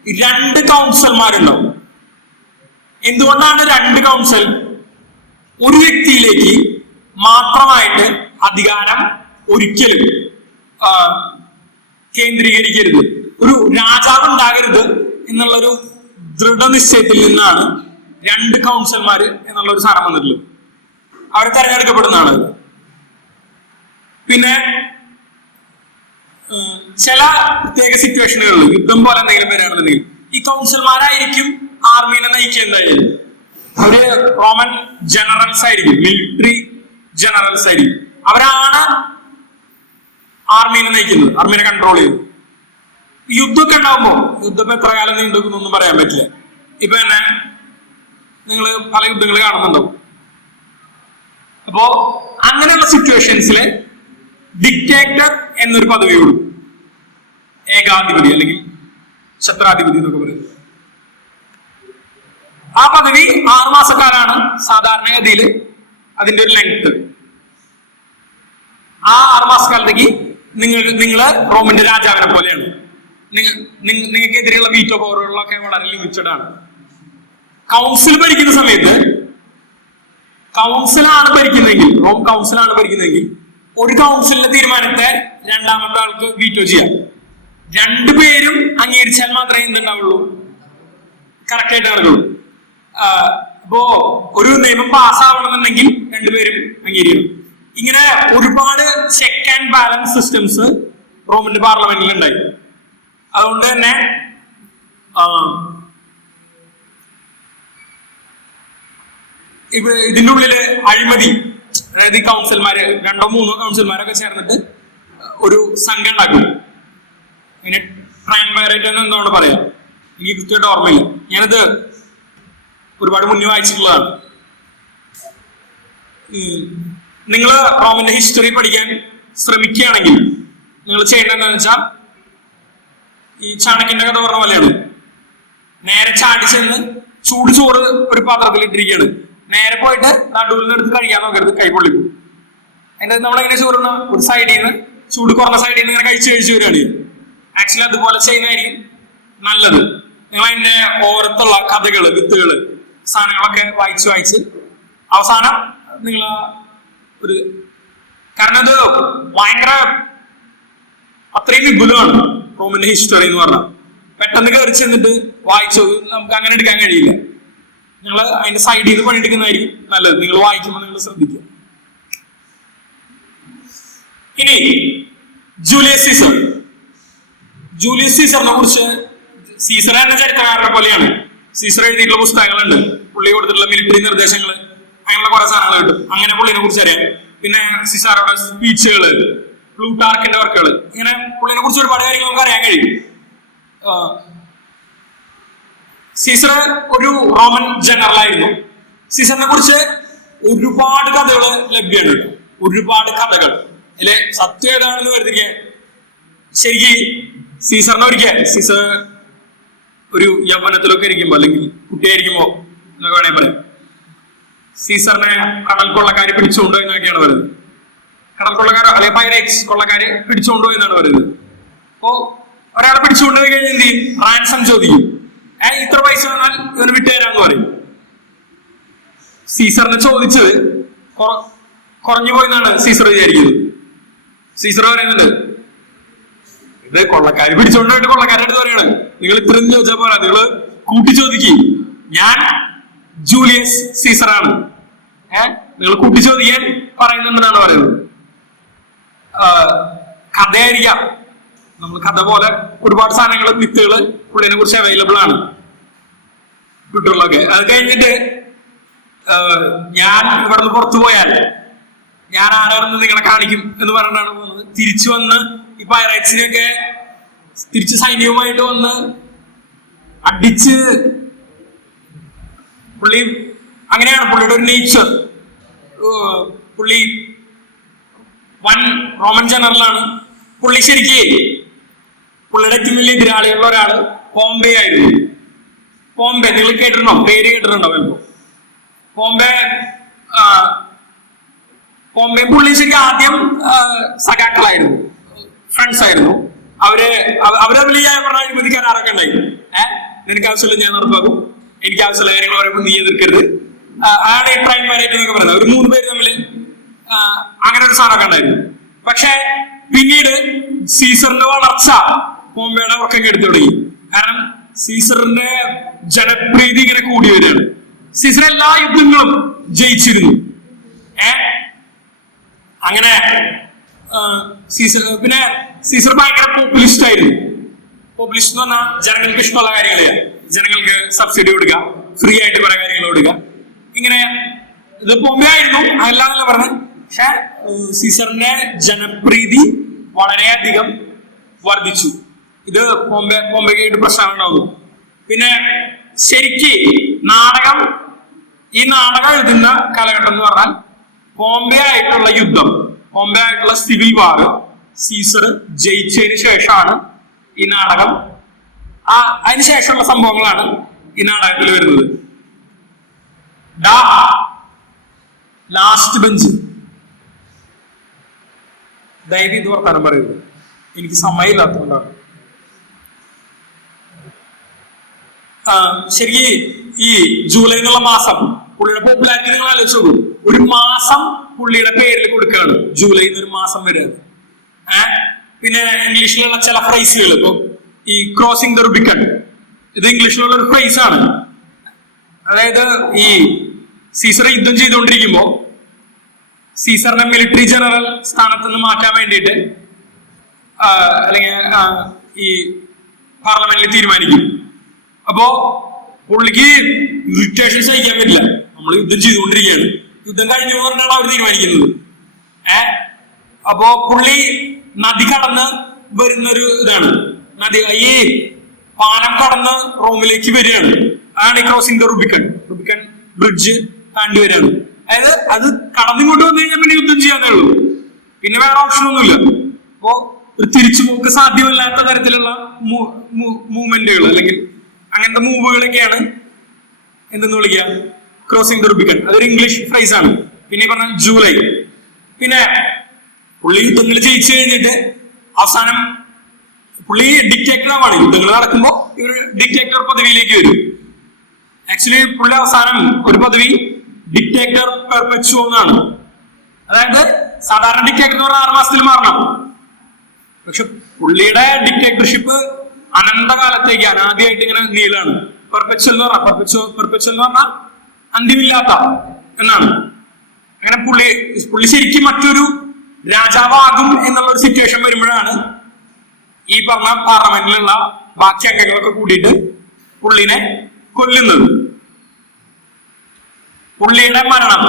2 കൗൺസിലർമാരുണ്ടാവും. എന്തുകൊണ്ടാണ് 2 കൗൺസിൽ? ഒരു വ്യക്തിയിലേക്ക് മാത്രമായിട്ട് അധികാരം ഒരിക്കലും കേന്ദ്രീകരിക്കരുത്, ഒരു രാജാവ് ഉണ്ടാകരുത് എന്നുള്ളൊരു ദൃഢനിശ്ചയത്തിൽ നിന്നാണ് 2 കൗൺസിലർമാര് എന്നുള്ള ഒരു സാധനം വന്നിട്ടുള്ളത്. അവർ തെരഞ്ഞെടുക്കപ്പെടുന്നതാണ്. പിന്നെ ചില പ്രത്യേക സിറ്റുവേഷനുകളിൽ യുദ്ധം പോലെ എന്തെങ്കിലും വരികയാണെന്നുണ്ടെങ്കിൽ ഈ കൗൺസിലർമാരായിരിക്കും ആർമീനെ നയിക്കുന്നതായിരിക്കും. അവര് റോമൻ ജനറൽസ് ആയിരിക്കും, മിലിറ്ററി ജനറൽസ് ആയിരിക്കും. അവരാണ് ആർമീനെ നയിക്കുന്നത്, ആർമീനെ കൺട്രോൾ ചെയ്യുന്നത്. യുദ്ധമൊക്കെ ഉണ്ടാവുമ്പോ, യുദ്ധം എത്ര കാലം നീണ്ടുന്നൊന്നും പറയാൻ പറ്റില്ല. ഇപ്പൊ തന്നെ നിങ്ങൾ പല യുദ്ധങ്ങൾ കാണുന്നുണ്ടാവും. അപ്പോ അങ്ങനെയുള്ള സിറ്റുവേഷൻസില് ഡിക്റ്റേറ്റർ എന്നൊരു പദവി കൊടുക്കും. ഏകാധിപതി അല്ലെങ്കിൽ ഛത്രാധിപതി എന്നൊക്കെ പറയുന്നത്. ആ പദവി 6 മാസക്കാരാണ് സാധാരണഗതിയിൽ അതിന്റെ ഒരു ലെങ്ത്. ആ 6 മാസക്കാലത്തേക്ക് നിങ്ങള് റോമിന്റെ രാജാവിനെ പോലെയാണ്. നിങ്ങൾക്കെതിരെയുള്ള വീറ്റോ പവറുകളൊക്കെ വളരെ ലിമിറ്റഡ് ആണ്. കൗൺസിൽ ഭരിക്കുന്ന സമയത്ത് കൗൺസിലാണ് ഭരിക്കുന്നതെങ്കിൽ, റോം കൗൺസിലാണ് ഭരിക്കുന്നതെങ്കിൽ ഒരു കൗൺസിലിന്റെ തീരുമാനത്തെ രണ്ടാമത്തെ ആൾക്ക് വീറ്റോ ചെയ്യാം. 2 പേരും അംഗീകരിച്ചാൽ മാത്രമേ എന്തുണ്ടാവുള്ളൂ, കറക്റ്റ് ആയിട്ട് നടക്കുള്ളൂ. അപ്പോ ഒരു നിയമം പാസ്സാവണമെന്നുണ്ടെങ്കിൽ 2 പേരും അംഗീകരിക്കണം. ഇങ്ങനെ ഒരുപാട് ചെക്ക് ആൻഡ് ബാലൻസ് സിസ്റ്റംസ് റോമിന്റെ പാർലമെന്റിൽ ഉണ്ടായി. അതുകൊണ്ട് തന്നെ ഇതിന്റെ ഉള്ളില് അഴിമതി, അതായത് ഈ കൗൺസിലർമാര് 2 or 3 കൗൺസിലർമാരൊക്കെ ചേർന്നിട്ട് ഒരു സംഘം ഉണ്ടാക്കും. ഇങ്ങനെ ട്രയംവൈറേറ്റ് എന്ന് എന്തുകൊണ്ട് പറയാം, എനിക്ക് കൃത്യമായിട്ട് ഓർമ്മയില്ല. ഞാനത് ഒരുപാട് മുന്നേ വായിച്ചിട്ടുള്ളതാണ്. നിങ്ങൾ റോമിന്റെ ഹിസ്റ്ററി പഠിക്കാൻ ശ്രമിക്കുകയാണെങ്കിൽ നിങ്ങൾ ചെയ്യേണ്ടത് എന്താണെന്ന് വെച്ചാൽ, ഈ ചാണക്യന്റെ കഥ പറഞ്ഞ പോലെയാണ്. നേരെ ചാടി ചെന്ന് ചൂട് ചോറ് ഒരു പാത്രത്തിൽ ഇട്ടിരിക്കുകയാണ്. നേരെ പോയിട്ട് നടുവിൽ നിന്ന് എടുത്ത് കഴിക്കാൻ നോക്കരുത്, കൈ പൊള്ളിക്കും. അതിന്റെ നമ്മളെങ്ങനെ ചോറുന്ന ഒരു സൈഡിൽ നിന്ന്, ചൂട് കുറഞ്ഞ സൈഡിൽ നിന്ന് ഇങ്ങനെ കഴിച്ചു വരികയാണ്. ആക്ച്വലി അതുപോലെ ചെയ്യുന്നതായിരിക്കും നല്ലത്. നിങ്ങൾ അതിന്റെ ഓരത്തുള്ള കഥകള്, വിത്തുകള്, സാധനങ്ങളൊക്കെ വായിച്ച് അവസാനം നിങ്ങൾ ഒരു, കാരണം ഇത് ഭയങ്കര അത്രയും വിപുലമാണ് റോമിന്റെ ഹിസ്റ്ററി എന്ന് പറഞ്ഞാൽ. പെട്ടെന്ന് കയറി ചെന്നിട്ട് വായിച്ചു നമുക്ക് അങ്ങനെ എടുക്കാൻ കഴിയില്ല. നിങ്ങൾ അതിന്റെ സൈഡിൽ നിന്ന് പണിയെടുക്കുന്നതായിരിക്കും നല്ലത്. നിങ്ങൾ വായിക്കുമ്പോൾ നിങ്ങൾ ശ്രദ്ധിക്കുക. ഇനി ജൂലിയസ് സീസറിനെ കുറിച്ച്, സീസർ എന്ന ചരിത്രകാരനെ പോലെയാണ്. സീസർ എഴുതിയിട്ടുള്ള പുസ്തകങ്ങളുണ്ട്, പുള്ളി കൊടുത്തിട്ടുള്ള മിലിറ്ററി നിർദ്ദേശങ്ങൾ, അങ്ങനെയുള്ള കുറെ സാധനങ്ങൾ കിട്ടും. അങ്ങനെ പുള്ളിനെ കുറിച്ച് അറിയാം. പിന്നെ സിസാറോടെ സ്പീച്ചുകള്, പ്ലൂട്ടാർക്കിന്റെ വർക്കുകൾ, ഇങ്ങനെ പുള്ളിനെ കുറിച്ച് ഒരുപാട് കാര്യങ്ങൾ നമുക്ക് അറിയാൻ കഴിയും. സീസർ ഒരു റോമൻ ജനറൽ ആയിരുന്നു. സീസറിനെ കുറിച്ച് ഒരുപാട് കഥകൾ ലഭ്യമാണ്, ഒരുപാട് കഥകൾ. അല്ലെ സത്യം ഏതാണെന്ന് കരുതിരിക്കുക. ശരിക്ക് സീസർ ഒരു യൗവനത്തിലൊക്കെ ഇരിക്കുമ്പോ, അല്ലെങ്കിൽ കുട്ടിയായിരിക്കുമ്പോ എന്നൊക്കെ വേണമെങ്കിൽ പറയാം, സീസറിനെ കടൽ കൊള്ളക്കാര് പിടിച്ചുകൊണ്ടുപോയി എന്നൊക്കെയാണ് പറയുന്നത്. കടൽ കൊള്ളക്കാരോ അല്ലെങ്കിൽ പൈറേറ്റ്സ് കൊള്ളക്കാര് പിടിച്ചുകൊണ്ടുപോയി എന്നാണ് പറയുന്നത്. അപ്പോ ഒരാളെ പിടിച്ചുകൊണ്ടുപോയി കഴിഞ്ഞാൽ എന്ത് ചെയ്യും? റാൻസം റാൻസം ചോദിക്കും. ഇത്ര പൈസ തന്നാൽ ഇവന് വിട്ടുതരാന്ന് പറയും. സീസറിനെ ചോദിച്ചത് കുറഞ്ഞു പോയെന്നാണ് സീസർ വിചാരിക്കുന്നത്. സീസർ പറയുന്നുണ്ട്, ഇത് കൊള്ളക്കാര് പിടിച്ചോണ്ടായിട്ട് കൊള്ളക്കാരുടെ അടുത്ത് പറയാണ്, നിങ്ങൾ ഇത്രയും ചോദിച്ചാൽ പോരാ, നിങ്ങൾ കൂട്ടി ചോദിക്കും, ഞാൻ ജൂലിയസ് സീസറാണ്, നിങ്ങൾ കൂട്ടി ചോദിക്കാൻ പറയുന്നുണ്ടെന്നാണ് പറയുന്നത്. കഥയായിരിക്കാം, നമ്മൾ കഥ പോലെ ഒരുപാട് സാധനങ്ങൾ, വിത്തുകള് പുള്ളിനെ കുറിച്ച് അവൈലബിൾ ആണ് ട്വിറ്ററിലൊക്കെ. അത് കഴിഞ്ഞിട്ട് ഞാൻ ഇവിടെ നിന്ന് പുറത്തു പോയാൽ ഞാൻ ആരാണെന്ന് നിങ്ങളെ കാണിക്കും എന്ന് പറഞ്ഞിട്ടാണ് പോകുന്നത്. തിരിച്ചു വന്ന് ഈ പൈറേറ്റ്സിനെയൊക്കെ തിരിച്ച് സൈന്യവുമായിട്ട് വന്ന് അടിച്ച് പുള്ളി, അങ്ങനെയാണ് പുള്ളിയുടെ ഒരു നേച്ചർ. പുള്ളി വൻ റോമൻ ജനറലാണ്. പുള്ളി ശരിക്ക് പുള്ളിയുടെ ഏറ്റവും വലിയ എതിരാളിയുള്ള ഒരാള് പോംബെ ആയിരുന്നു. പോംബെ നിങ്ങൾ കേട്ടിട്ടുണ്ടോ? പേര് കേട്ടിട്ടുണ്ടോ? പോംബെ പുള്ളി ശരിക്കും ആദ്യം സഖാക്കളായിരുന്നു, ഫ്രണ്ട്സ് ആയിരുന്നു. അവരെ വലിയ അഴിമതിക്കാരൊക്കെ ഉണ്ടായി. നിനക്ക് ആവശ്യമില്ല ഞാൻ നടപ്പാക്കും, എനിക്ക് ആവശ്യമുള്ള കാര്യങ്ങൾ പറയുമ്പോൾ നീ എതിർക്കരുത്, അയാളുടെ ട്രൈൻ മാരേജ് എന്നൊക്കെ പറയുന്നത് ഒരു 3 പേര് തമ്മിൽ അങ്ങനെ ഒരു സാധനമൊക്കെ ഉണ്ടായിരുന്നു. പക്ഷെ പിന്നീട് സീസറിന്റെ വളർച്ച പോംബെയുടെ ഉറക്കം കെടുത്തു തുടങ്ങി. കാരണം സീസറിന്റെ ജനപ്രീതി ഇങ്ങനെ കൂടി വരികയാണ്. സീസർ എല്ലാ യുദ്ധങ്ങളും ജയിച്ചിരുന്നു. അങ്ങനെ പിന്നെ സീസർ ഭയങ്കര പോപ്പുലിസ്റ്റ് ആയിരുന്നു. പോപ്പുലിസ്റ്റ് എന്ന് പറഞ്ഞാൽ ജനങ്ങൾക്ക് ഇഷ്ടമുള്ള കാര്യങ്ങൾ ചെയ്യാം, ജനങ്ങൾക്ക് സബ്സിഡി കൊടുക്കുക, ഫ്രീ ആയിട്ട് കുറെ കാര്യങ്ങൾ കൊടുക്കുക. ഇങ്ങനെ ഇത് പോംബെ ആയിരുന്നു, അതല്ലാന്നല്ല പറഞ്ഞത്. പക്ഷെ സീസറിന്റെ ജനപ്രീതി വളരെയധികം വർദ്ധിച്ചു. ഇത് പോംബെക്കായിട്ട് പ്രശ്നം ഉണ്ടാവുന്നു. പിന്നെ ശരിക്ക് ഈ നാടകം എഴുതുന്ന കാലഘട്ടം എന്ന് പറഞ്ഞാൽ പോംബെ ആയിട്ടുള്ള യുദ്ധം, പോംബെ ആയിട്ടുള്ള സിവിൽ വാർ സീസർ ജയിച്ചതിന് ശേഷമാണ് ഈ നാടകം, അതിനുശേഷമുള്ള സംഭവങ്ങളാണ് ഈ നാടകത്തിൽ വരുന്നത്. ലാസ്റ്റ് ബെഞ്ച്, ദയവ് ഇത് വർത്താനം പറയരുത്, എനിക്ക് സമയമില്ലാത്തതുകൊണ്ടാണ്. ശരിക്ക് ഈ ജൂലൈ എന്നുള്ള മാസം പുള്ളിയുടെ പോപ്പുലാരിറ്റി നിങ്ങൾ ആലോചിച്ച് നോക്കൂ. ഒരു മാസം പുള്ളിയുടെ പേരിൽ കൊടുക്കുകയാണ്, ജൂലൈ എന്നൊരു മാസം വരെ. പിന്നെ ഇംഗ്ലീഷിലുള്ള ചില ഫ്രൈസുകൾ, ഇപ്പൊ ഈ ക്രോസിംഗ് ദ റുബിക്കൺ, ഇത് ഇംഗ്ലീഷിലുള്ള ഒരു ഫ്രൈസ് ആണ്. അതായത് ഈ സീസർ യുദ്ധം ചെയ്തുകൊണ്ടിരിക്കുമ്പോ സീസറിനെ മിലിറ്ററി ജനറൽ സ്ഥാനത്ത് നിന്ന് മാറ്റാൻ വേണ്ടിയിട്ട് അല്ലെങ്കിൽ ഈ പാർലമെന്റിൽ തീരുമാനിക്കും. അപ്പോ പുള്ളിക്ക് ഇറിറ്റേഷൻ സഹിക്കാൻ പറ്റില്ല, നമ്മൾ യുദ്ധം ചെയ്തുകൊണ്ടിരിക്കുകയാണ്, യുദ്ധം കഴിഞ്ഞു പറഞ്ഞാണ് അവർ തീരുമാനിക്കുന്നത്. അപ്പോ പുള്ളി നദി കടന്ന് വരുന്നൊരു ഇതാണ്, നദി ഈ പാലം കടന്ന് റോമിലേക്ക് വരികയാണ്. അതാണ് ഈ ക്രോസിംഗ് ദ റുബിക്കൺ ബ്രിഡ്ജ് താണ്ടി വരികയാണ്. അതായത് അത് കടന്നിങ്ങോട്ട് വന്നു കഴിഞ്ഞാൽ പിന്നെ യുദ്ധം ചെയ്യാനേ ഉള്ളൂ, പിന്നെ വേറെ ഓപ്ഷൻ ഒന്നുമില്ല. അപ്പോ ഒരു തിരിച്ചുപോക്ക് സാധ്യമല്ലാത്ത തരത്തിലുള്ള മൂവ്മെന്റുകൾ അല്ലെങ്കിൽ അങ്ങനത്തെ മൂവുകളൊക്കെയാണ് എന്തെന്ന് വിളിക്കുക, ക്രോസിംഗ് ദ റുബിക്കൺ. അതൊരു ഇംഗ്ലീഷ് ഫ്രൈസ് ആണ്. പിന്നെ പറഞ്ഞ ജൂലൈ, പിന്നെ പുള്ളി യുദ്ധങ്ങൾ ജയിച്ചു കഴിഞ്ഞിട്ട് അവസാനം പുള്ളി ഡിക്റ്റേറ്റർ ആവാണ്. യുദ്ധങ്ങൾ നടക്കുമ്പോൾ ഒരു ഡിക്റ്റേറ്റർ പദവിയിലേക്ക് വരും. ആക്ച്വലി പുള്ളി അവസാനം ഒരു പദവി ഡിക്റ്റേറ്റർ പെർപെച്വോ എന്നാണ്. അതായത് സാധാരണ ഡിക്റ്റേറ്റർ എന്ന് പറഞ്ഞാൽ 6 മാസത്തിൽ മാറണം. പക്ഷെ പുള്ളിയുടെ ഡിക്റ്റേറ്റർഷിപ്പ് അനന്തകാലത്തേക്ക് അനാദിയായിട്ട് ഇങ്ങനെ നീളാണ്. പെർപെച്വൽ എന്ന് പറഞ്ഞാൽ അന്ത്യമില്ലാത്ത എന്നാണ്. അങ്ങനെ പുള്ളി ശരിക്കും മറ്റൊരു രാജാവാകും എന്നുള്ള ഒരു സിറ്റുവേഷൻ വരുമ്പോഴാണ് ഈ പറഞ്ഞ പാർലമെന്റിലുള്ള ബാക്കി അംഗങ്ങളൊക്കെ കൂടിയിട്ട് പുള്ളിനെ കൊല്ലുന്നത്. പുള്ളിയുടെ മരണം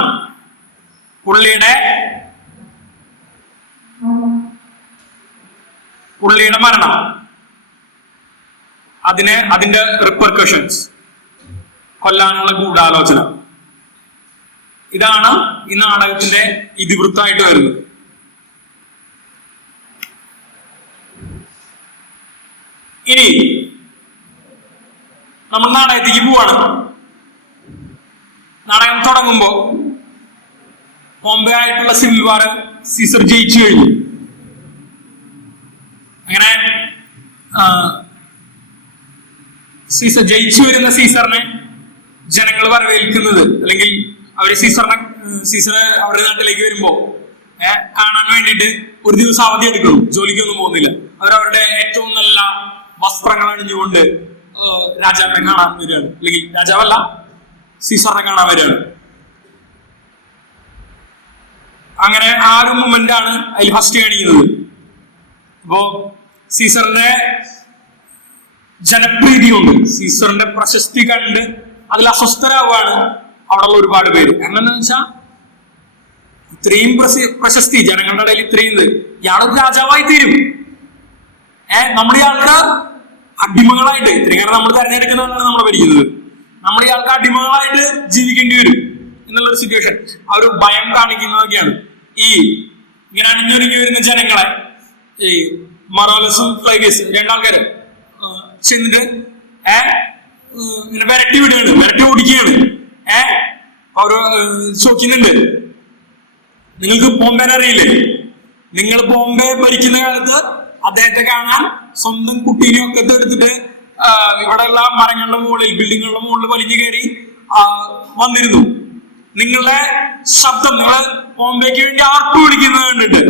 അതിന്റെ റിപ്പർക്കഷൻസ്, കൊല്ലാനുള്ള ഗൂഢാലോചന, ഇതാണ് ഈ നാടകത്തിന്റെ ഇതിവൃത്തമായിട്ട് വരുന്നത്. ഇനി നമ്മൾ നാടകത്തേക്ക് പോവാണ്. നാടകം തുടങ്ങുമ്പോ പോംബെ ആയിട്ടുള്ള സിവിൽ വാർ സീസർ ജയിച്ചു കഴിഞ്ഞു. അങ്ങനെ സീസർ ജയിച്ചു വരുന്ന സീസറിനെ ജനങ്ങൾ വരവേൽക്കുന്നത്, അല്ലെങ്കിൽ അവര് സീസർ അവരുടെ നാട്ടിലേക്ക് വരുമ്പോ കാണാൻ വേണ്ടിയിട്ട് ഒരു ദിവസം അവധി എടുക്കണം, ജോലിക്കൊന്നും പോകുന്നില്ല. അവരവരുടെ ഏറ്റവും നല്ല വസ്ത്രങ്ങൾ അണിഞ്ഞുകൊണ്ട് രാജാവിനെ കാണാൻ വരികയാണ്, അല്ലെങ്കിൽ രാജാവല്ല സീസറിനെ കാണാൻ വരികയാണ്. അങ്ങനെ ആ ഒരു മൂമെന്റ് ആണ് അതിൽ ഫസ്റ്റ് കാണിക്കുന്നത്. അപ്പോ സീസറിന്റെ ജനപ്രീതി കൊണ്ട്, സീസറിന്റെ പ്രശസ്തി കണ്ട് അതിൽ അസ്വസ്ഥരാവാണ് അവിടെയുള്ള ഒരുപാട് പേര്. എങ്ങനെയാന്ന് വെച്ചാൽ ഇത്രയും പ്രശസ്തി ജനങ്ങളുടെ ഇടയിൽ ഇത്രയും ഇയാളൊരു രാജാവായി തീരും, നമ്മുടെ ഇയാളുടെ അടിമകളായിട്ട്, ഇത്രയും കാരണം നമ്മൾ തെരഞ്ഞെടുക്കുന്നതാണ് നമ്മളെ ഭരിക്കുന്നത്, നമ്മൾ ഇയാൾക്ക് അടിമകളായിട്ട് ജീവിക്കേണ്ടി വരും എന്നുള്ളൊരു സിറ്റുവേഷൻ, ആ ഒരു ഭയം കാണിക്കുന്നതൊക്കെയാണ്. ഈ ഇങ്ങനെ അണിഞ്ഞൊരുങ്ങി വരുന്ന ജനങ്ങളെ ഈ മറോലസും ഫ്ലൈവേസ് രണ്ടാൾക്കാര് ചെന്നിട്ട് ഇങ്ങനെ വരട്ടി വിടുകയാണ്, വരട്ടി ഓടിക്കുകയാണ്. അവര് ചോദിക്കുന്നുണ്ട്, നിങ്ങൾക്ക് ബോംബെനെ അറിയില്ലേ? നിങ്ങൾ ബോംബെ ഭരിക്കുന്ന കാലത്ത് അദ്ദേഹത്തെ കാണാൻ സ്വന്തം കുട്ടീനെ ഒക്കെ എടുത്തിട്ട് ഇവിടെയുള്ള മരങ്ങളുടെ മുകളിൽ, ബിൽഡിങ്ങുകളുടെ മുകളിൽ വലിഞ്ഞു കയറി വന്നിരുന്നു. നിങ്ങളുടെ ശബ്ദം, നിങ്ങൾ ബോംബെക്ക് വേണ്ടി ആർപ്പ് വിളിക്കുന്നത് കണ്ടിട്ട്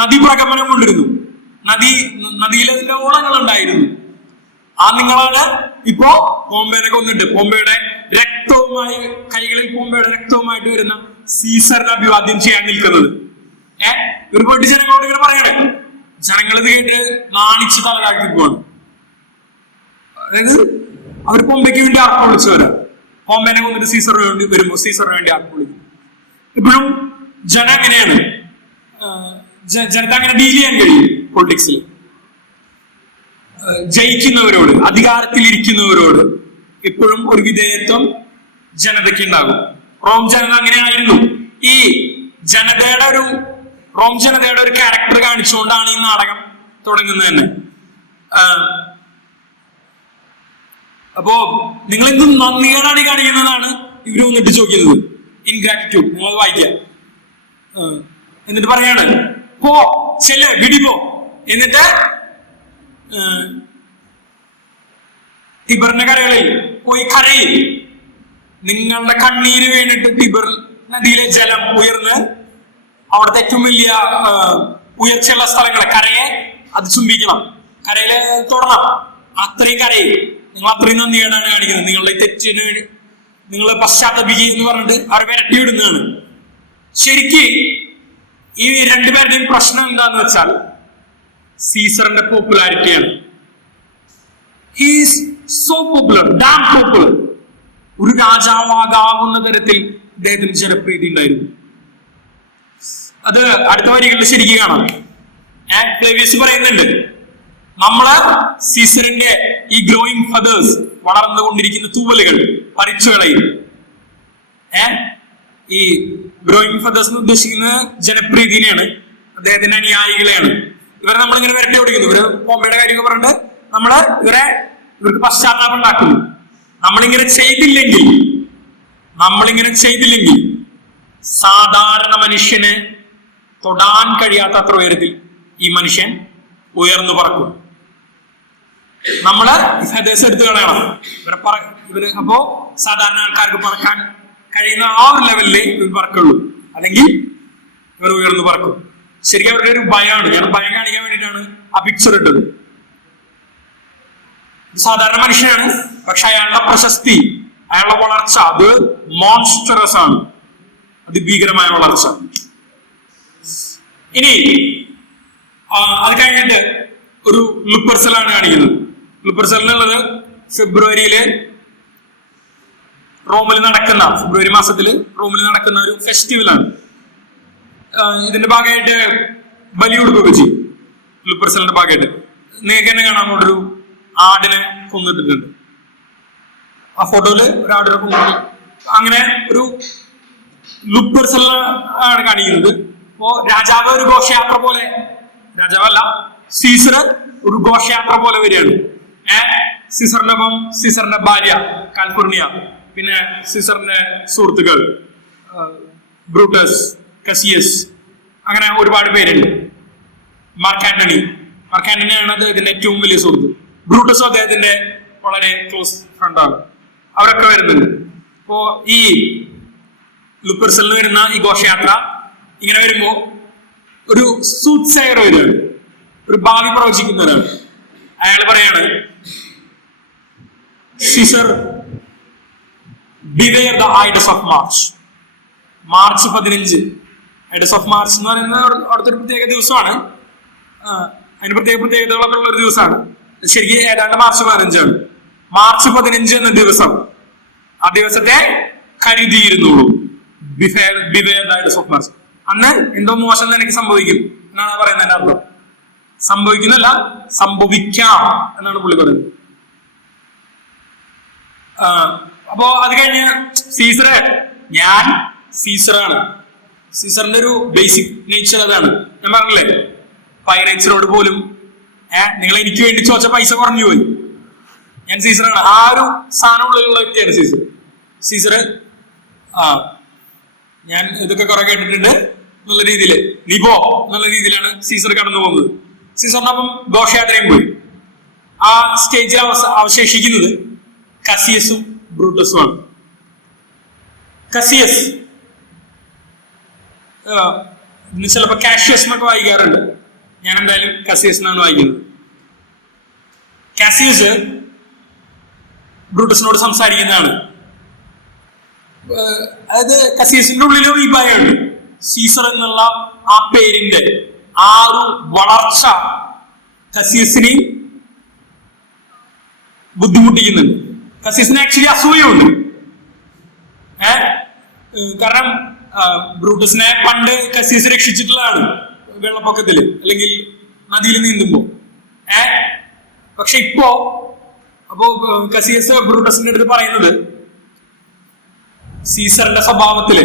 നദി പ്രകമ്പനം കൊണ്ടിരുന്നു, നദിയിലെ ഓളങ്ങൾ ഉണ്ടായിരുന്നു. ആ നിങ്ങളാണ് ഇപ്പോ ബോംബെനെ കൊന്നിട്ട് ബോംബെയുടെ രക്തവുമായി, കൈകളിൽ ബോംബെയുടെ രക്തവുമായിട്ട് വരുന്ന സീസറിനെ അഭിവാദ്യം ചെയ്യാൻ നിൽക്കുന്നത്. ഒരു പെട്ടി ജനങ്ങളോട് ഇങ്ങനെ പറയണേ, ജനങ്ങൾ ഇത് കേട്ട് നാണിച്ച് തലകാക്കി പോവാണ്. അതായത് അവർ ബോംബെക്ക് വേണ്ടി ആർപ്പ് വിളിച്ചവരാ, ബോംബെനെ കൊന്നിട്ട് സീസറിന് വേണ്ടി വരുമ്പോ സീസറിന് വേണ്ടി ആർപ്പ് വിളിക്കും. ഇപ്പോഴും ജനം എങ്ങനെയാണ്, ജനത്തെ അങ്ങനെ ഡീൽ ചെയ്യാൻ കഴിയും പൊളിറ്റിക്സിൽ. ജയിക്കുന്നവരോട്, അധികാരത്തിലിരിക്കുന്നവരോട് എപ്പോഴും ഒരു വിധേയത്വം ജനതയ്ക്ക് ഉണ്ടാകും. റോം ജനത അങ്ങനെയായിരുന്നു. ഈ റോം ജനതയുടെ ഒരു ക്യാരക്ടർ കാണിച്ചുകൊണ്ടാണ് ഈ നാടകം തുടങ്ങുന്നത് തന്നെ. അപ്പോ നിങ്ങൾ എന്ത് നന്ദികേടാണ് കാണിക്കുന്നതാണ് ഇവര് വന്നിട്ട് ചോദിക്കുന്നത്. ഇൻഗ്രാറ്റിറ്റ്യൂഡ്. നിങ്ങൾ വായിക്കുക. എന്നിട്ട് പറയാണ്, പോ ചെല്ല് വിടിപോ. എന്നിട്ട് ടിബറിന്റെ കരകളിൽ പോയി കരയിൽ. നിങ്ങളുടെ കണ്ണീര് വീണിട്ട് ടിബർ നദിയിലെ ജലം ഉയർന്ന് അവിടുത്തെ ഏറ്റവും വലിയ ഉയർച്ചയുള്ള സ്ഥലങ്ങളെ, കരയെ അത് ചുംബിക്കണം, കരയില് തൊടണം. അത്രയും കരയിൽ നിങ്ങൾ അത്രയും നന്ദികേടാണ് കാണിക്കുന്നത്. നിങ്ങളുടെ തെറ്റിന് നിങ്ങൾ പശ്ചാത്തപിക്കുക എന്ന് പറഞ്ഞിട്ട് അവരെ വിരട്ടി വിടുന്നതാണ്. ശരിക്ക് ഈ രണ്ടുപേരുടെയും പ്രശ്നം എന്താന്ന് വെച്ചാൽ സീസറിന്റെ പോപ്പുലാരിറ്റിയാണ്. He's so popular, damn popular. ഒരു രാജാവാകാവുന്ന തരത്തിൽ അദ്ദേഹത്തിന് ജനപ്രീതി ഉണ്ടായിരുന്നു. അത് അടുത്ത വരികളിൽ ശരിക്കും കാണാം. ഫ്ലേവിയസ് പറയുന്നുണ്ട്, നമ്മള് സീസറിന്റെ ഈ ഗ്രോയിങ് ഫെദേഴ്സ്, വളർന്നുകൊണ്ടിരിക്കുന്ന തൂവലുകൾ പറിച്ചു കളയും. ഈ ഗ്രോയിങ് ഫെദേഴ്സ് എന്ന് ഉദ്ദേശിക്കുന്നത് ജനപ്രീതിനെയാണ്, അദ്ദേഹത്തിന്റെ അനുയായികളെയാണ്. ഇവരെ നമ്മളിങ്ങനെ വരട്ടി ഓടിക്കുന്നു. ഇവര് ബോംബെയുടെ കാര്യമൊക്കെ പറഞ്ഞിട്ട് ഇവർക്ക് പശ്ചാത്താപം ഉണ്ടാക്കുന്നു. നമ്മളിങ്ങനെ ചെയ്തില്ലെങ്കിൽ സാധാരണ മനുഷ്യന് തൊടാൻ കഴിയാത്ത അത്ര ഉയരത്തിൽ ഈ മനുഷ്യൻ ഉയർന്നു പറക്കും. നമ്മള് ഫെദേഴ്സ് എടുത്തു കളയണം. ഇവര് അപ്പോ സാധാരണ ആൾക്കാർക്ക് പറക്കാൻ കഴിയുന്ന ആ ഒരു ലെവലിലേ ഇവർ പറക്കുള്ളൂ, അല്ലെങ്കിൽ ഇവർ ഉയർന്നു പറക്കും. ശരിക്കും അവരുടെ ഒരു ഭയമാണ്. ഞാൻ ഭയം കാണിക്കാൻ വേണ്ടിയിട്ടാണ് ആ പിക്ചർ ഇട്ടത്. സാധാരണ മനുഷ്യനാണ്, പക്ഷെ അയാളുടെ പ്രശസ്തി, അയാളുടെ വളർച്ച അത് മോൺസ്റ്ററസ് ആണ്, അതിഭീകരമായ വളർച്ച. ഇനി അത് കഴിഞ്ഞിട്ട് ഒരു ലുപ്പർസലാണ് കാണിക്കുന്നത്. ലുപ്പർസലിനുള്ളത് ഫെബ്രുവരി മാസത്തില് റോമിൽ നടക്കുന്ന ഒരു ഫെസ്റ്റിവലാണ്. ഇതിന്റെ ഭാഗമായിട്ട് ബലി കൊടുക്കുകയൊക്കെ ചെയ്യും. ലുപ്പർസലിന്റെ ഭാഗമായിട്ട് നിങ്ങൾക്ക് തന്നെ കാണാൻ ഒരു ആടിനെ കൊന്നിട്ടിട്ടുണ്ട്. ആ ഫോട്ടോയില് ഒരു ആടിനെ കൊന്നിട്ട് അങ്ങനെ ഒരു ലുപ്പർസൽ ആണ് കാണിക്കുന്നത്. അപ്പോ രാജാവ് ഒരു ഘോഷയാത്ര പോലെ, രാജാവല്ല സീസർ ഒരു ഘോഷയാത്ര പോലെ വരികയാണ്. സീസറിനൊപ്പം സീസറിന്റെ ഭാര്യ കാലിഫോർണിയ, പിന്നെ സീസറിന്റെ സുഹൃത്തുക്കൾ ബ്രൂട്ടസ്, കസിയസ്, അങ്ങനെ ഒരുപാട് പേരുണ്ട്. മാർക്ക് ആന്റണിയാണ് ഇതിന്റെ ഏറ്റവും വലിയ സുഹൃത്ത്. ബ്രൂട്ടസും അദ്ദേഹത്തിന്റെ വളരെ ക്ലോസ് ഫ്രണ്ടാണ്. അവരൊക്കെ വരുന്നുണ്ട്. ഇപ്പോ ഈ ലുപ്പർസിൽ നിന്ന് വരുന്ന ഈ ഘോഷയാത്ര ഇങ്ങനെ വരുമ്പോ ഒരു സൂട്ട് സെയർ വരികയാണ്, ഒരു ഭാവി പ്രവചിക്കുന്നവരാണ്. അയാൾ പറയാണ്, Caesar beware the Ides of March. March 15 Ides of March എന്ന് പറയുന്നത് അവിടുത്തെ ഒരു പ്രത്യേക ദിവസമാണ്. അതിന് പ്രത്യേകതകളൊക്കെ ഉള്ള ഒരു ദിവസമാണ്. ശരിക്കും ഏതാണ്ട് മാർച്ച് 15 മാർച്ച് 15 എന്ന ദിവസം, ആ ദിവസത്തെ കരുതിയിരുന്നുള്ളൂ. Beware the Ides of March. അന്ന് എന്തോ മോശം എനിക്ക് സംഭവിക്കും എന്നാണ് പറയുന്നതിന്റെ അർത്ഥം. സംഭവിക്കുന്നല്ല, സംഭവിക്കാം എന്നാണ് പുള്ളി പറയുന്നത്. അപ്പോ അത് കഴിഞ്ഞ് സീസറെ, ഞാൻ സീസറാണ്. സീസറിന്റെ ഒരു ബേസിക് നേച്ചർ അതാണ്. ഞാൻ പറഞ്ഞില്ലേ, പൈറേറ്റ്സിനോട് പോലും നിങ്ങൾ എനിക്ക് വേണ്ടി ചോദിച്ച പൈസ കുറഞ്ഞു പോയി, ഞാൻ സീസറാണ്. ആ ഒരു സാധനം ഉള്ളിലുള്ള വ്യക്തിയാണ് സീസർ. സീസർ ഞാൻ ഇതൊക്കെ കുറെ കേട്ടിട്ടുണ്ട് എന്നുള്ള രീതിയിൽ, നീ പോ എന്നുള്ള രീതിയിലാണ് സീസർ കടന്നു പോകുന്നത്. സീസറിനൊപ്പം ഘോഷയാത്രയും പോയി. ആ സ്റ്റേജിൽ അവശേഷിക്കുന്നത് കസിയസും ബ്രൂട്ടസുമാണ്. കസിയസ് ചിലപ്പോ കാഷ്യസ് എന്നൊക്കെ വായിക്കാറുണ്ട്. ഞാൻ എന്തായാലും കസിയസ് എന്നാണ് വായിക്കുന്നത്. കാസിയസ് ബ്രൂട്ടസിനോട് സംസാരിക്കുന്നതാണ്. അതായത് കസിയസിന്റെ ഉള്ളിലും ഈ ഭയമുണ്ട്. സീസർ എന്നുള്ള ആ പേരിന്റെ ആ ഒരു വളർച്ച കസിയസിനെ ബുദ്ധിമുട്ടിക്കുന്നുണ്ട്. കസിയസിന് ആക്ച്വലി അസൂയുണ്ട്. കാരണം ബ്രൂട്ടസിനെ പണ്ട് കസിയസ് രക്ഷിച്ചിട്ടുള്ളതാണ് വെള്ളപ്പൊക്കത്തില് അല്ലെങ്കിൽ നദിയിൽ നീന്തുമ്പോ. പക്ഷെ അപ്പോ കസിയസ് ബ്രൂട്ടസിന്റെ അടുത്ത് പറയുന്നത് സീസറിന്റെ സ്വഭാവത്തില്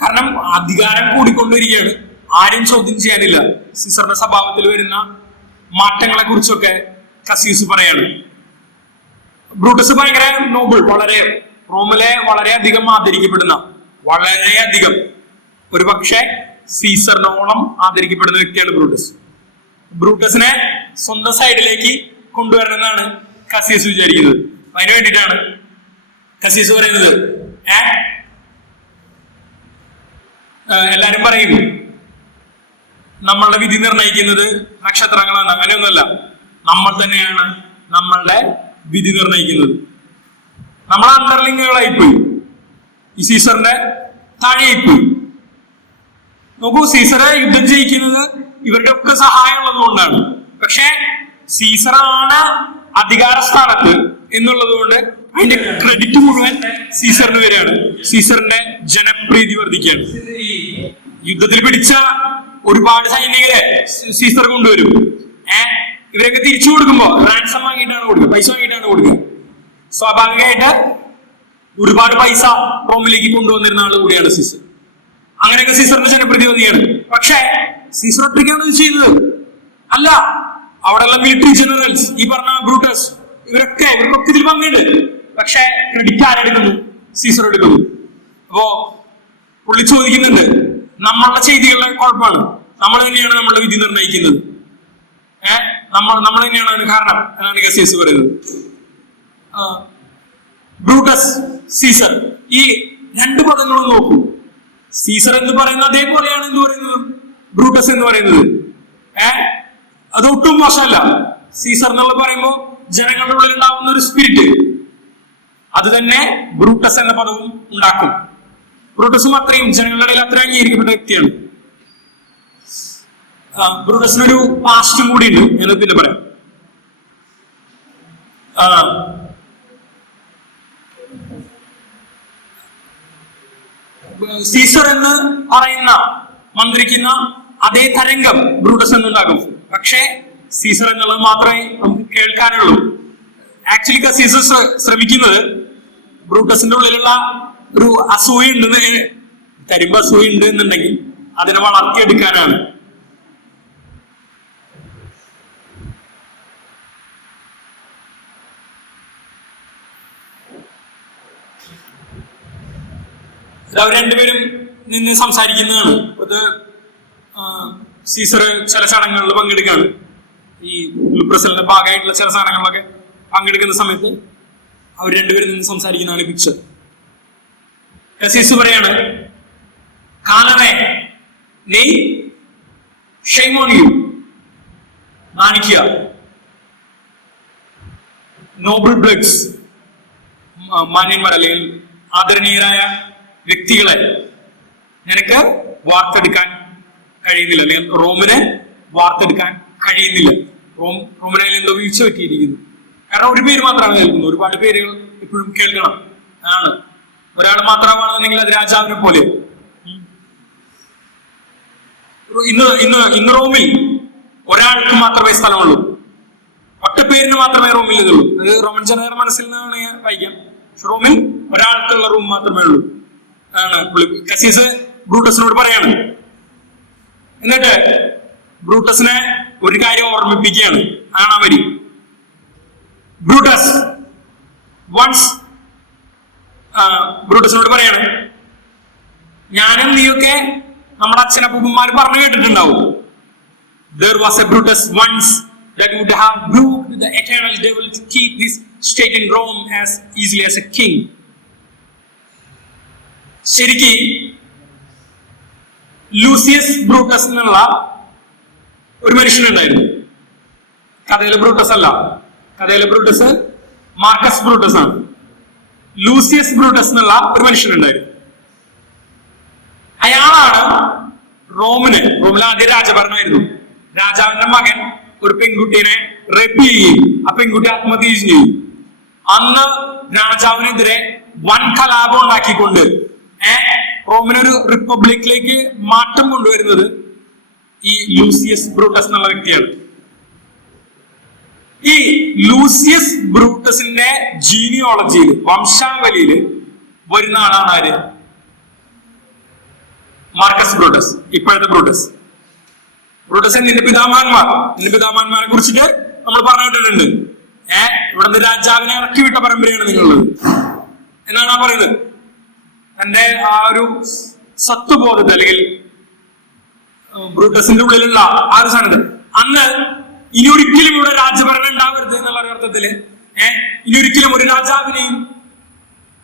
കാരണം അധികാരം കൂടിക്കൊണ്ടിരിക്കുകയാണ്, ആരും ചോദ്യം ചെയ്യാനില്ല. സീസറിന്റെ സ്വഭാവത്തിൽ വരുന്ന മാറ്റങ്ങളെ കുറിച്ചൊക്കെ കസിയസ് പറയാണ്. ബ്രൂട്ടസ് ഭയങ്കര നോബിൾ, റോമിലെ വളരെയധികം ആദരിക്കപ്പെടുന്ന, വളരെയധികം, ഒരു പക്ഷേ സീസറിനോളം ആദരിക്കപ്പെടുന്ന വ്യക്തിയാണ് ബ്രൂട്ടസ്. ബ്രൂട്ടസിനെ സ്വന്തം സൈഡിലേക്ക് കൊണ്ടുവരണമെന്നാണ് കസിയസ് വിചാരിക്കുന്നത്. അതിനു വേണ്ടിയിട്ടാണ് കസിയസ് പറയുന്നത്, എല്ലാരും പറയും നമ്മളുടെ വിധി നിർണയിക്കുന്നത് നക്ഷത്രങ്ങളാണ്. അങ്ങനെയൊന്നുമല്ല, നമ്മൾ തന്നെയാണ് നമ്മളുടെ വിധി നിർണയിക്കുന്നത്. നമ്മൾ അന്തർലിംഗങ്ങളായിപ്പോയി, ഈ സീസറിന്റെ താഴെയായിപ്പോയി. നോക്കൂ, സീസറെ യുദ്ധം ജയിക്കുന്നത് ഇവരുടെ ഒക്കെ സഹായം ഉള്ളത് കൊണ്ടാണ്. പക്ഷെ സീസറാണ് അധികാര സ്ഥാനത്ത് എന്നുള്ളത് കൊണ്ട് അതിന്റെ ക്രെഡിറ്റ് മുഴുവൻ സീസറിന് വരികയാണ്. സീസറിന്റെ ജനപ്രീതി വർദ്ധിക്കുകയാണ്. യുദ്ധത്തിൽ പിടിച്ച ഒരുപാട് സൈനികരെ സീസർ കൊണ്ടുവരും. ഇവരൊക്കെ തിരിച്ചു കൊടുക്കുമ്പോ റാൻസം വാങ്ങിയിട്ടാണ് കൊടുക്കുക, പൈസ വാങ്ങിയിട്ടാണ് കൊടുക്കുക. സ്വാഭാവികമായിട്ട് ഒരുപാട് പൈസ റോമിലേക്ക് കൊണ്ടുവന്നിരുന്ന ആൾ കൂടിയാണ് സീസർ. അങ്ങനെയൊക്കെ സീസറിന്റെ ജനപ്രീതി വർദ്ധിക്കുകയാണ്. പക്ഷേ സീസർ ഒറ്റയ്ക്കാണ് ഇത് ചെയ്യുന്നത് അല്ല. അവിടെയുള്ള മിലിറ്ററി ജനറൽസ്, ഈ പറഞ്ഞ ബ്രൂട്ടസ്, ഇവർക്കൊക്കെ ഇതിൽ പങ്കുണ്ട്. പക്ഷെ ക്രെഡിറ്റ് ആരെടുക്കുന്നു? സീസർ എടുക്കുന്നു. അപ്പോ പുള്ളി ചോദിക്കുന്നുണ്ട്, നമ്മളുടെ ചെയ്തികളുടെ കുഴപ്പമാണ്, നമ്മൾ തന്നെയാണ് നമ്മളുടെ വിധി നിർണ്ണയിക്കുന്നത്, നമ്മൾ തന്നെയാണ് അതിന് കാരണം എന്നാണ് കസിയസ് പറയുന്നത്. ബ്രൂട്ടസ്, സീസർ, ഈ രണ്ട് പദങ്ങളും നോക്കൂ. സീസർ എന്ന് പറയുന്നത് അതേപോലെയാണ് എന്ന് പറയുന്നത് ബ്രൂട്ടസ് എന്ന് പറയുന്നത്. അതൊട്ടും മോശമല്ല. സീസർ എന്നുള്ള പറയുമ്പോൾ ജനങ്ങളുടെ ഉള്ളിൽ ഉണ്ടാകുന്ന ഒരു സ്പിരിറ്റ്, അത് തന്നെ ബ്രൂട്ടസ് എന്ന പദവും ഉണ്ടാക്കും. ബ്രൂട്ടസും അത്രയും ജനങ്ങളുടെ ഇടയിൽ അത്ര അംഗീകരിക്കപ്പെട്ട വ്യക്തിയാണ്. ബ്രൂട്ടസിനൊരു പാസ്റ്റും കൂടിയുണ്ട്, ഞാൻ പിന്നെ പറയാം. സീസർ എന്ന് പറയുന്ന മന്ത്രിക്കുന്ന അതേ തരംഗം ബ്രൂട്ടസ് എന്നുണ്ടാകും. പക്ഷേ സീസർ എന്നുള്ളത് മാത്രമേ നമുക്ക് കേൾക്കാനുള്ളൂ. ആക്ച്വലി സീസർ ശ്രമിക്കുന്നത് ബ്രൂട്ടസിന്റെ ഉള്ളിലുള്ള ഒരു അസൂയ ഉണ്ടെന്ന്, തരുമ്പോ അസൂയ ഉണ്ട് എന്നുണ്ടെങ്കിൽ അതിനെ വളർത്തിയെടുക്കാനാണ്. അവർ രണ്ടുപേരും നിന്ന് സംസാരിക്കുന്നതാണ്. അത് സീസർ ചില ചടങ്ങുകളിൽ പങ്കെടുക്കാണ്. ഈ പ്രസിഡന്റിന്റെ ഭാഗമായിട്ടുള്ള ചില സാധനങ്ങളിലൊക്കെ പങ്കെടുക്കുന്ന സമയത്ത് അവർ രണ്ടുപേരും നിന്ന് സംസാരിക്കുന്നതാണ് പിക്ചർ. കസീസ് പറയാണ്, കാലനെ നീ ഷെയ്ം ഓൺ യു, മാനിക്കുക, നോബിൾ ബ്ലഡ്സ്, മാന്യന്മാർ അല്ലെങ്കിൽ ആദരണീയരായ വ്യക്തികളെ നിനക്ക് വാർത്തെടുക്കാൻ കഴിയുന്നില്ല, അല്ലെങ്കിൽ റോമിനെ വാർത്തെടുക്കാൻ കഴിയുന്നില്ല. റോമിനെ എന്തോ വീഴ്ച പറ്റിയിരിക്കുന്നു. കാരണം ഒരു പേര് മാത്രമാണ് കേൾക്കുന്നത്, ഒരുപാട് പേരുകൾ എപ്പോഴും കേൾക്കണം ആണ്. ഒരാൾ മാത്രമാണെന്നുണ്ടെങ്കിൽ അത് രാജാവിനെ പോലെ. ഇന്ന് റോമിൽ ഒരാൾക്ക് മാത്രമേ സ്ഥലമുള്ളൂ, ഒറ്റ പേരിന് മാത്രമേ റോമിൽ ഇതുള്ളൂ. അത് റോമൻ ജനതയുടെ മനസ്സിൽ നിന്നാണ് ഞാൻ വായിക്കാം. റോമിൽ ഒരാൾക്കുള്ള റൂം മാത്രമേ ഉള്ളൂ ആണ് കസീസ് ബ്രൂട്ടസിനോട് പറയാണ്. എന്നിട്ട് ബ്രൂട്ടസിനെ ഒരു കാര്യം ഓർമ്മിപ്പിക്കുകയാണ്. കാണാൻ വരി, ബ്രൂട്ടസ് വൺസ് ബ്രൂട്ടസിനോട് പറയാണ്, ഞാനും നീയൊക്കെ നമ്മുടെ അച്ഛനപ്പൂപ്പന്മാർ പറഞ്ഞു കേട്ടിട്ടുണ്ടാവും. There was a Brutus once that would have bribed the eternal devil to keep this state in Rome as easily as a king. ശരിക്ക് ലൂസിയസ് ബ്രൂട്ടസ് എന്നുള്ള ഒരു മനുഷ്യനുണ്ടായിരുന്നു. കഥയിലെ ബ്രൂട്ടസ് അല്ല, കഥയിലെ ബ്രൂട്ടസ് മാർക്കസ് ബ്രൂട്ടസ് ആണ്. ലൂസിയസ് ബ്രൂട്ടസ് എന്നുള്ള ഒരു മനുഷ്യനുണ്ടായിരുന്നു. അയാളാണ് റോമിലെ ആദ്യ രാജഭരണമായിരുന്നു. രാജാവിന്റെ മകൻ ഒരു പെൺകുട്ടിയെ റേപ്പ് ചെയ്യുകയും ആ പെൺകുട്ടി ആത്മഹത്യ ചെയ്യും. അന്ന് രാജാവിനെതിരെ വൻ കലാപം ഉണ്ടാക്കിക്കൊണ്ട് റോമിനൊരു റിപ്പബ്ലിക്കിലേക്ക് മാറ്റം കൊണ്ടുവരുന്നത് ഈ ലൂസിയസ് ബ്രൂട്ടസ് എന്നുള്ള വ്യക്തിയാണ്. ഈ ലൂസിയസ് ബ്രൂട്ടസിന്റെ ജീനിയോളജിയിൽ, വംശാവലിയിൽ വരുന്ന ആളാണ് ആര്? മാർക്കസ് ബ്രൂട്ടസ്, ഇപ്പോഴത്തെ ബ്രൂട്ടസ്. ബ്രൂട്ടസ് നിന്റെ പിതാമഹന്മാരെ കുറിച്ചിട്ട് നമ്മൾ പറഞ്ഞിട്ടുണ്ട്. ഇവിടുന്ന് രാജാവിനെ ഇറക്കി വിട്ട പരമ്പരയാണ് നിങ്ങളുള്ളത് എന്നാണ് ആ പറയുന്നത്. തന്റെ ആ ഒരു സത്വബോധത്തെ, അല്ലെങ്കിൽ ബ്രൂട്ടസിന്റെ ഉള്ളിലുള്ള ആ ഒരു സാധനത്തെ, അന്ന് ഇനി ഒരിക്കലും ഇവിടെ രാജഭരണം ഉണ്ടാവരുത് എന്നുള്ള അർത്ഥത്തില് ഇനി ഒരിക്കലും ഒരു രാജാവിനെയും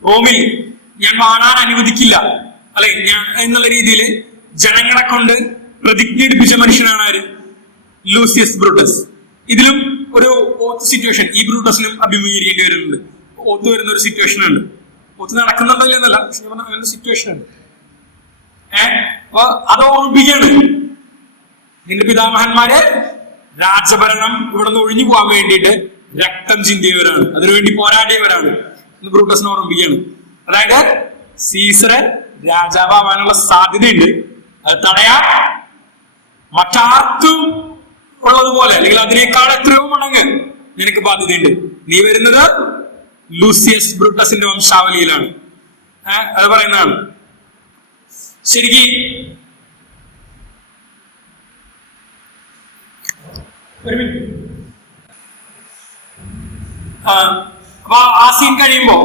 റോമിൽ ഞാൻ കാണാൻ അനുവദിക്കില്ല, അല്ലെ ഞാൻ എന്നുള്ള രീതിയിൽ ജനങ്ങളെ കൊണ്ട് പ്രതിജ്ഞ എടുപ്പിച്ച മനുഷ്യനാണ് ആര്? Lucius Brutus. ഇതിലും ഒരു ഓത്ത് സിറ്റുവേഷൻ ഈ ബ്രൂട്ടസിനും അഭിമുഖീകരിക്കേണ്ടി വരുന്നുണ്ട്. ഓത്ത് വരുന്ന ഒരു സിറ്റുവേഷൻ ഉണ്ട്. ഒത്ത് നടക്കുന്നുണ്ടോ ഇല്ലെന്നല്ല, പക്ഷെ അങ്ങനെ സിറ്റുവേഷൻ ഉണ്ട്. അപ്പൊ അത് ഓർമ്മിപ്പിക്കാണ്. നിന്റെ പിതാമഹന്മാര് രാജഭരണം ഇവിടെ നിന്ന് ഒഴിഞ്ഞു പോകാൻ വേണ്ടിയിട്ട് രക്തം ചിന്തിയവരാണ്, അതിനുവേണ്ടി പോരാടിയവരാണ് എന്ന് ബ്രൂട്ടസിനെ ഓർമ്മിപ്പിക്കുകയാണ്. അതായത് സീസറെ രാജാവാനുള്ള സാധ്യതയുണ്ട്, അത് തടയാൻ മറ്റാർക്കും ഉള്ളതുപോലെ അല്ലെങ്കിൽ അതിനേക്കാൾ എത്രയോ മടങ്ങ് നിനക്ക് ബാധ്യതയുണ്ട്. നീ വരുന്നത് ലൂസിയസ് ബ്രൂട്ടസിന്റെ വംശാവലിയിലാണ്. അത് പറയുന്നതാണ്. ശരിക്ക് ഒരു മിനിറ്റ്. അപ്പൊ ആ സീൻ കഴിയുമ്പോ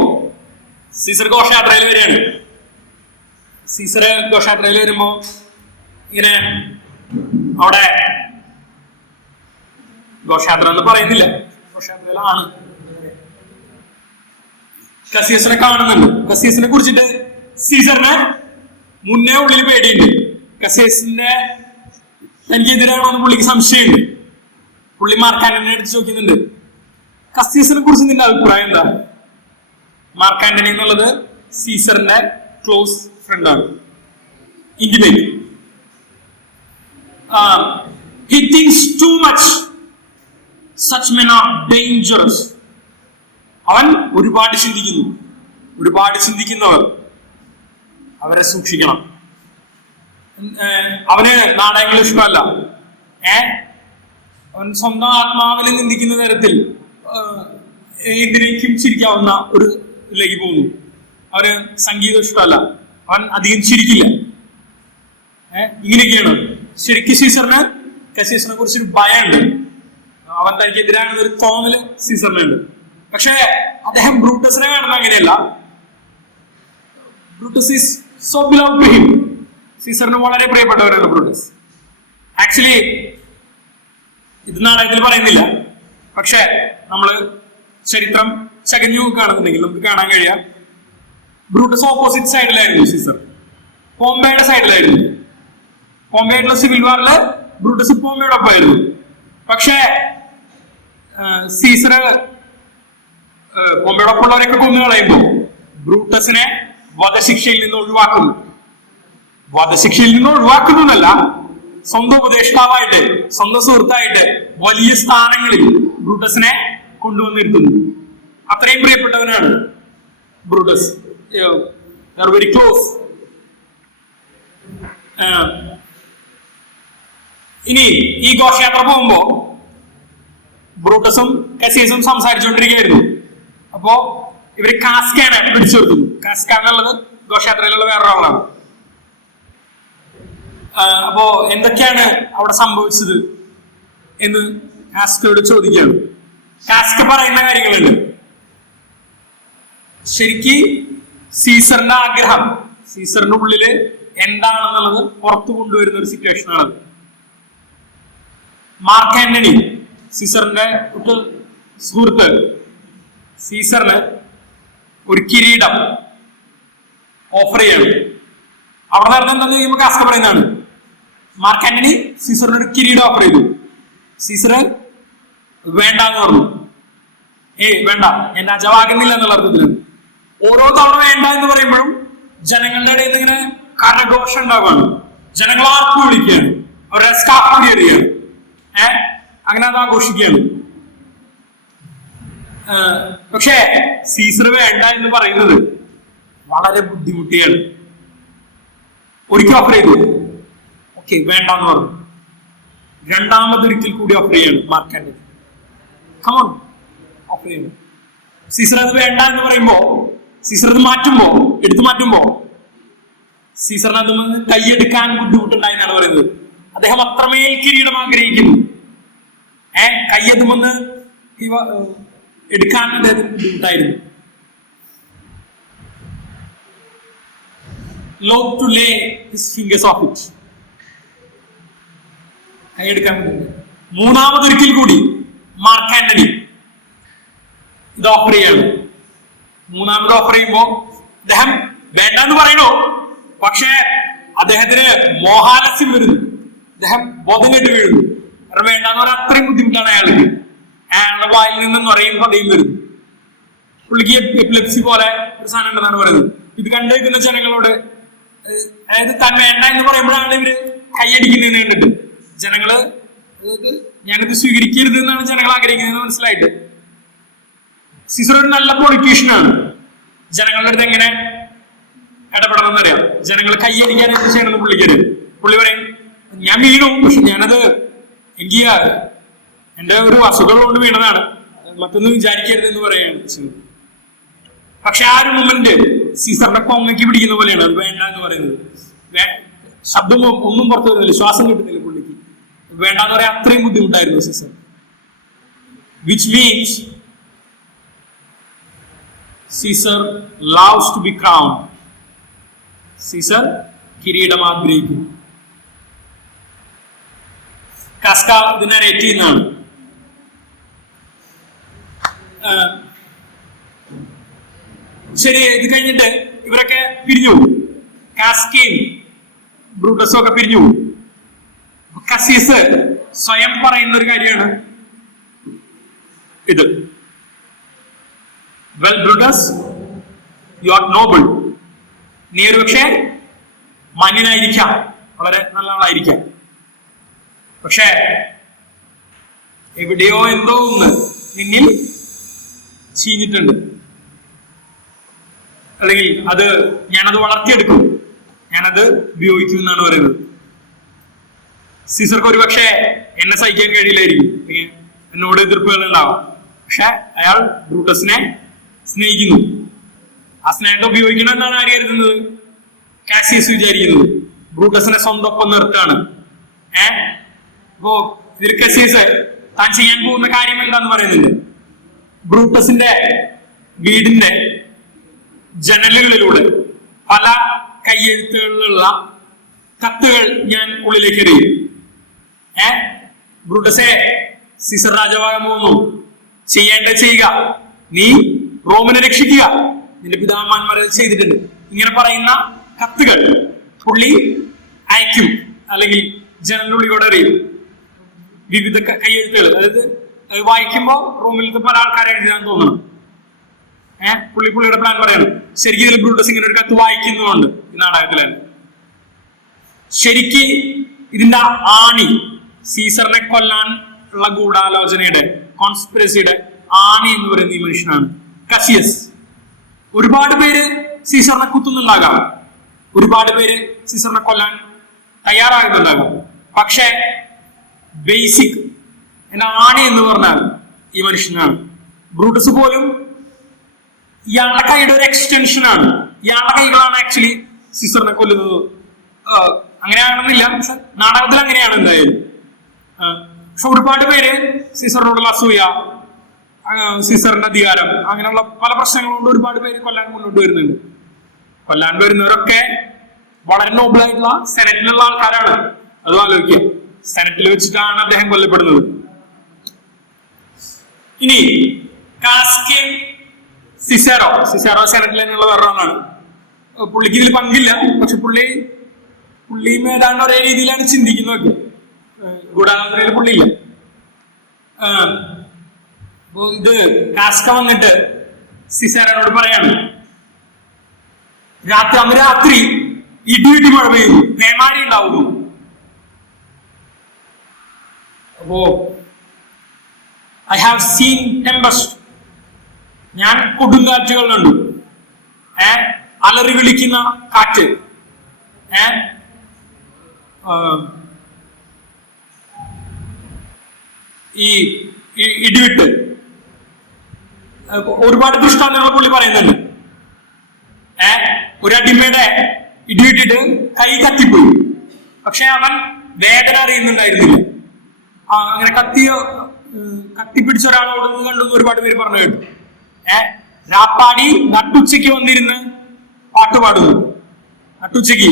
സീസർ ഘോഷയാത്രയിൽ വരികയാണ്. സീസർ ഘോഷയാത്രയിൽ വരുമ്പോ ഇങ്ങനെ അവിടെ ഘോഷയാത്ര എന്ന് പറയുന്നില്ല, ഘോഷയാത്രയിലാണ് കസീസിനെ കാണുന്നുണ്ട്. കസീസിനെ കുറിച്ചിട്ട് സീസറിന് മുന്നേ ഉള്ളിൽ പേടിയുണ്ട്. കസീസിന്റെ തനിക്കെതിരാണോ എന്ന് പുള്ളിക്ക് സംശയമുണ്ട്. പുള്ളി മാർക്ക് ആന്റണിയെ എടുത്ത് ചോദിക്കുന്നുണ്ട്, കസീസിനെ കുറിച്ച് നിന്റെ അഭിപ്രായം എന്താ? മാർക്ക് ആന്റണി എന്നുള്ളത് സീസറിന്റെ ക്ലോസ് ഫ്രണ്ടാണ്, intimate. He thinks too much. Such men are dangerous. അവൻ ഒരുപാട് ചിന്തിക്കുന്നവർ അവരെ സൂക്ഷിക്കണം. അവന് നാടകങ്ങൾ ഇഷ്ടമല്ല. അവൻ സ്വന്തം ആത്മാവിൽ നിന്ദിക്കുന്ന തരത്തിൽ എന്തിനേക്കും ചിരിക്കാവുന്ന ഒരു ഇതിലേക്ക് പോകുന്നു. അവന് സംഗീതം ഇഷ്ടമല്ല, അവൻ അധികം ചിരിക്കില്ല. ഇങ്ങനെയൊക്കെയാണ്. ശരിക്കും കസീസറിനെ കുറിച്ചൊരു ഭയമുണ്ട്. അവൻ തനിക്കെതിരാണ് ഒരു തോന്നല് സീസറിനുണ്ട്. പക്ഷെ അദ്ദേഹം ബ്രൂട്ടസിനെ കാണുന്നത് അങ്ങനെയല്ല. Brutus is so beloved to him. സീസറിന് വളരെ പ്രിയപ്പെട്ടവരാണ് ബ്രൂട്ടസ്. ആക്ച്വലി ഇത് നാടകത്തിൽ പറയുന്നില്ല, പക്ഷെ നമ്മള് ചരിത്രം ചകഞ്ഞു നോക്കുകയാണെന്നുണ്ടെങ്കിൽ നമുക്ക് കാണാൻ കഴിയാം ബ്രൂട്ടസ് ഓപ്പോസിറ്റ് സൈഡിലായിരുന്നു സീസർ, പോംബെയുടെ സൈഡിലായിരുന്നു. പോംബെയായിട്ടുള്ള സിവിൽ വാറില് ബ്രൂട്ടസ് പോംബെയുടെ ഒപ്പമായിരുന്നു. പക്ഷേ സീസർ പോംബെയുടെ ഒപ്പമുള്ളവരൊക്കെ കൊന്നു കളയുമ്പോ ബ്രൂട്ടസിനെ വധശിക്ഷയിൽ നിന്ന് ഒഴിവാക്കുന്നു. വധശിക്ഷയിൽ നിന്ന് ഒഴിവാക്കുന്നല്ല, സ്വന്തം ഉപദേഷ്ടാവായിട്ട് സ്വന്തം സുഹൃത്തായിട്ട് വലിയ സ്ഥാനങ്ങളിൽ ബ്രൂട്ടസിനെ കൊണ്ടുവന്നിരുത്തുന്നു. അത്രയും പ്രിയപ്പെട്ടവനാണ് ബ്രൂട്ടസ്. Very close. ഇനി ഈ ഘോഷയാത്ര പോകുമ്പോ ബ്രൂട്ടസും കസീസും സംസാരിച്ചുകൊണ്ടിരിക്കുകയായിരുന്നു. അപ്പോ ഇവര് കാസ്കാനെ പിടിച്ചു നിർത്തുന്നു. കാസ്ക എന്നുള്ളത് ഘോഷയാത്രയിലുള്ള വേറൊരാളാണ്. അപ്പോ എന്തൊക്കെയാണ് അവിടെ സംഭവിച്ചത് എന്ന് കാസ്കയോട് ചോദിക്കുകയാണ്. കാസ്ക പറയുന്ന കാര്യങ്ങളുണ്ട്. ശരിക്ക് സീസറിന്റെ ആഗ്രഹം, സീസറിന്റെ ഉള്ളില് എന്താണെന്നുള്ളത് പുറത്തു കൊണ്ടുവരുന്ന ഒരു സിറ്റുവേഷൻ ആണ്. മാർക്ക് ആന്റണി, സീസറിന്റെ സുഹൃത്ത്, സീസറിന് ഒരു കിരീടം ഓഫർ ചെയ്യാണ്. അവിടെ നടന്ന എന്താന്ന് ചോദിക്കുമ്പോൾ കാസ്ക പറയുന്നതാണ്, മാർക്ക് ആന്റണി സീസറിന് ഒരു കിരീടം ഓഫർ ചെയ്തു. സീസർ വേണ്ടെന്ന് പറഞ്ഞു. വേണ്ട, ഞാൻ രാജാവാകുന്നില്ല എന്നുള്ള അർത്ഥത്തിലാണ്. ഓരോ തവണ വേണ്ട എന്ന് പറയുമ്പോഴും ജനങ്ങളുടെ ഇടയിൽ നിന്ന് ഇങ്ങനെ കരഘോഷം ഉണ്ടാവുകയാണ്. ജനങ്ങൾ ആർപ്പ് വിളിക്കുകയാണ്, അവരുടെ സ്കാഫ് എറിയാണ്, അങ്ങനെ അത് ആഘോഷിക്കുകയാണ്. പക്ഷേ സീസർ വേണ്ട എന്ന് പറയുന്നത് വളരെ ബുദ്ധിമുട്ടിയാണ്. ഒരിക്കൽ ഓഫർ ചെയ്തു, ഓക്കെ വേണ്ടെന്ന് പറഞ്ഞു. രണ്ടാമതൊരിക്കൽ കൂടി ഓഫർ ചെയ്യാണ് മാർക്ക് ആന്റണി. കമോൺ, ഓഫർ ചെയ്യണം. സീസർ അത് വേണ്ട എന്ന് പറയുമ്പോ, സീസർ അത് എടുത്തു മാറ്റുമ്പോ സീസറിന് അതിൽ നിന്ന് കൈയെടുക്കാൻ ബുദ്ധിമുട്ടുണ്ടായെന്നാണ് പറയുന്നത്. അദ്ദേഹം അത്രമേൽ കിരീടം ആഗ്രഹിക്കുന്നു. കയ്യതുമെന്ന് എടുക്കാൻ അദ്ദേഹത്തിന് ബുദ്ധിമുട്ടായിരുന്നു. Loath to lay his fingers off it. കൈയെടുക്കാൻ ബുദ്ധിമുട്ട്. മൂന്നാമതൊരിക്കൽ കൂടി മാർക്ക് ആന്റണി ഇത് ഓഫർ ചെയ്യാണ്. മൂന്നാമത് ഓഫർ ചെയ്യുമ്പോ അദ്ദേഹം വേണ്ടെന്ന് പറയണു. പക്ഷേ അദ്ദേഹത്തിന് മോഹാലസ്യം വരുന്നു. അദ്ദേഹം ബോധം കെട്ട് വീഴുന്നു. കാരണം വേണ്ടെന്ന് പറയാൻ അത്രയും ബുദ്ധിമുട്ടാണ് അയാൾക്ക്. അയാളുടെ വായിൽ നിന്നും നിറയും പതയും വരുന്നു. പുള്ളിക്ക് എപ്പിലെപ്സി പോലെ ഒരു സാധനം ഉണ്ടെന്നാണ് പറയുന്നത്. ഇത് കണ്ടുവെക്കുന്ന ജനങ്ങളോട്, അതായത് താൻ വേണ്ട എന്ന് പറയുമ്പോഴാണ് ഇവര് കൈയടിക്കുന്നതെന്ന് കണ്ടിട്ട് ജനങ്ങള് ഞാനിത് സ്വീകരിക്കരുത് എന്നാണ് ജനങ്ങൾ ആഗ്രഹിക്കുന്നതെന്ന് മനസ്സിലായിട്ട്. സീസർ ഒരു നല്ല പൊളിറ്റീഷ്യനാണ്. ജനങ്ങളുടെ അടുത്ത് എങ്ങനെ ഇടപെടണം എന്നറിയാം. ജനങ്ങൾ കൈയടിക്കാൻ എന്ത് ചെയ്യണമെന്ന് പുള്ളിക്കറിയാം. പുള്ളി പറയും, ഞാൻ വീണു, പക്ഷെ ഞാനത് എനിക്ക് എന്റെ ഒരു അസുഖം കൊണ്ട് വീണതാണ്, മറ്റൊന്നും വിചാരിക്കരുത് എന്ന് പറയുകയാണ്. പക്ഷെ ആ ഒരു മൊമെന്റ് സീസറിന്റെ കൊങ്ങയ്ക്ക് പിടിക്കുന്ന പോലെയാണ്. അത് വേണ്ട എന്ന് പറയുന്നത്. ശബ്ദം ഒന്നും പുറത്തു വരുന്നില്ല, ശ്വാസം കിട്ടുന്നില്ല പുള്ളിക്ക്. വേണ്ടെന്ന് പറയാൻ അത്രയും ബുദ്ധിമുട്ടായിരുന്നു Caesar. Which means Caesar loves to be crowned. Caesar കിരീടം ആഗ്രഹിക്കുന്നു. കാസ്ക ഇതിനെ റേറ്റ് ചെയ്യുന്നതാണ്. ശരി, ഇത് കഴിഞ്ഞിട്ട് ഇവരൊക്കെ പിരിഞ്ഞു. കാസ്കയും ബ്രൂട്ടസും ഒക്കെ പിരിഞ്ഞു. കസീസ് സ്വയം പറയുന്ന ഒരു കാര്യമാണ് ഇത്. Well Brutus, you are Noble. നീ ഒരു പക്ഷേ മാന്യനായിരിക്കാം, വളരെ നല്ല ആളായിരിക്കാം. പക്ഷേ എവിടെയോ എന്തോ ഒന്ന് നിന്നിൽ ചീഞ്ഞിട്ടുണ്ട്. അല്ലെങ്കിൽ ഞാനത് വളർത്തിയെടുക്കും, ഞാനത് ഉപയോഗിക്കും എന്നാണ് പറയുന്നത്. സീസർക്ക് ഒരു പക്ഷേ എന്നെ സഹിക്കാൻ കഴിയില്ലായിരിക്കും, എന്നോട് എതിർപ്പുകൾ ഉണ്ടാവാം. പക്ഷെ അയാൾ ബ്രൂട്ടസിനെ സ്നേഹിക്കുന്നു. ആ സ്നേഹത്തെ ഉപയോഗിക്കണം എന്നാണ് ആര് കരുതുന്നത്? കാസിയസ് വിചാരിക്കുന്നത്. ബ്രൂട്ടസിനെ സ്വന്തം ഒപ്പം നിർത്താണ്. അപ്പോ ഇതിൽ കാസിയസ് താൻ ചെയ്യാൻ പോകുന്ന കാര്യം എന്താന്ന് പറയുന്നുണ്ട്. ബ്രൂട്ടസിന്റെ വീടിന്റെ ജനലുകളിലൂടെ പല കയ്യെഴുത്തുകളിലുള്ള കത്തുകൾ ഞാൻ ഉള്ളിലേക്ക് എറിയും. ബ്രൂട്ടസെ, സീസർ രാജാവാകാൻ പോകുന്നു, ചെയ്യേണ്ടത് ചെയ്യുക, നീ റോമിനെ രക്ഷിക്കുക, നിന്റെ പിതാമഹന്മാരെ ചെയ്തിട്ടുണ്ട്. ഇങ്ങനെ പറയുന്ന കത്തുകൾ പുള്ളി അയക്കും, അല്ലെങ്കിൽ ജനങ്ങളുള്ളിലൂടെ അറിയും. വിവിധ കയ്യെഴുത്തുകൾ, അതായത് വായിക്കുമ്പോൾ റൂമിലത്തെ പല ആൾക്കാരെ എഴുതാൻ തോന്നണം. പുള്ളിയുടെ പ്ലാൻ പറയാണ്. ശരിക്കും ഇതിൽ ബ്രൂട്ടസ് ഇങ്ങനെ ഒരു കത്ത് വായിക്കുന്നുണ്ട് ഈ നാടകത്തില്. ശരിക്ക് ഇതിന്റെ ആണി, സീസറിനെ കൊല്ലാൻ ഉള്ള ഗൂഢാലോചനയുടെ, കോൺസ്പിറസിയുടെ ആണി എന്ന് പറയുന്ന ഈ മനുഷ്യനാണ് കസിയസ്. ഒരുപാട് പേര് സീസറിനെ കുത്തുന്നുണ്ടാകാം, ഒരുപാട് പേര് സീസറിനെ കൊല്ലാൻ തയ്യാറാകുന്നുണ്ടാകാം. പക്ഷെ ബേസിക് ആണി എന്ന് പറഞ്ഞാൽ ഈ മനുഷ്യനാണ്. ബ്രൂട്ടസ് പോലും ഇയാളുടെ കൈയുടെ ഒരു എക്സ്റ്റൻഷനാണ്. ഇയാളുടെ കൈകളാണ് ആക്ച്വലി സീസറിനെ കൊല്ലുന്നത്. അങ്ങനെയാണെന്നില്ല, പക്ഷെ നാടകത്തിൽ അങ്ങനെയാണ് എന്തായാലും. പക്ഷെ ഒരുപാട് പേര് സീസറിനോടുള്ള അസൂയ, സീസറിന്റെ അധികാരം, അങ്ങനെയുള്ള പല പ്രശ്നങ്ങളുകൊണ്ട് ഒരുപാട് പേര് കൊല്ലാൻ മുന്നോട്ട് വരുന്നുണ്ട്. കൊല്ലാൻ വരുന്നവരൊക്കെ വളരെ നോബിളായിട്ടുള്ള സെനറ്റിലുള്ള ആൾക്കാരാണ്. അത് ആലോചിക്കുക, സെനറ്റിൽ വെച്ചിട്ടാണ് അദ്ദേഹം കൊല്ലപ്പെടുന്നത്. ഇനി കാസ്കെ സിസേറോ സെനറ്റിൽ തന്നെയുള്ള വേറൊരാളാണ്. പുള്ളിക്ക് ഇതിൽ പങ്കില്ല, പക്ഷെ പുള്ളി ഏതാണ്ട് ഒരേ രീതിയിലാണ് ചിന്തിക്കുന്നതൊക്കെ. ഗൂഢാലോചനയിൽ പുള്ളിയില്ല. അപ്പോ ഇത് കാസ്ക വന്നിട്ട് സിസേറോനോട് പറയാണ്, രാത്രി ഇടിയിടി മഴ പെയ്യുന്നു, പേമാരി ഉണ്ടാവുന്നു. അപ്പോ ഐ ഹാവ് സീൻ ടെമ്പസ്റ്റ്, ഞാൻ കൊടുങ്കാറ്റുകൾ കണ്ടു, അലറി വിളിക്കുന്ന കാറ്റ്, ഈ ഇടിവിട്ട്, ഒരുപാട് ദൃഷ്ടാന്തങ്ങൾ പുള്ളി പറയുന്നുണ്ട്. ഒരു അടിമയുടെ ഇടിവിട്ടിട്ട് കൈ കത്തിപ്പോയി, പക്ഷെ അവൻ വേദന അറിയുന്നുണ്ടായിരുന്നില്ല. അങ്ങനെ കത്തിപ്പിടിച്ച ഒരാളോട് കണ്ടു ഒരുപാട് പേര് പറഞ്ഞു കേട്ടു. രാപ്പാടി നട്ടുച്ചയ്ക്ക് വന്നിരുന്ന് പാട്ട് പാടുന്നു, നട്ടുച്ചയ്ക്ക്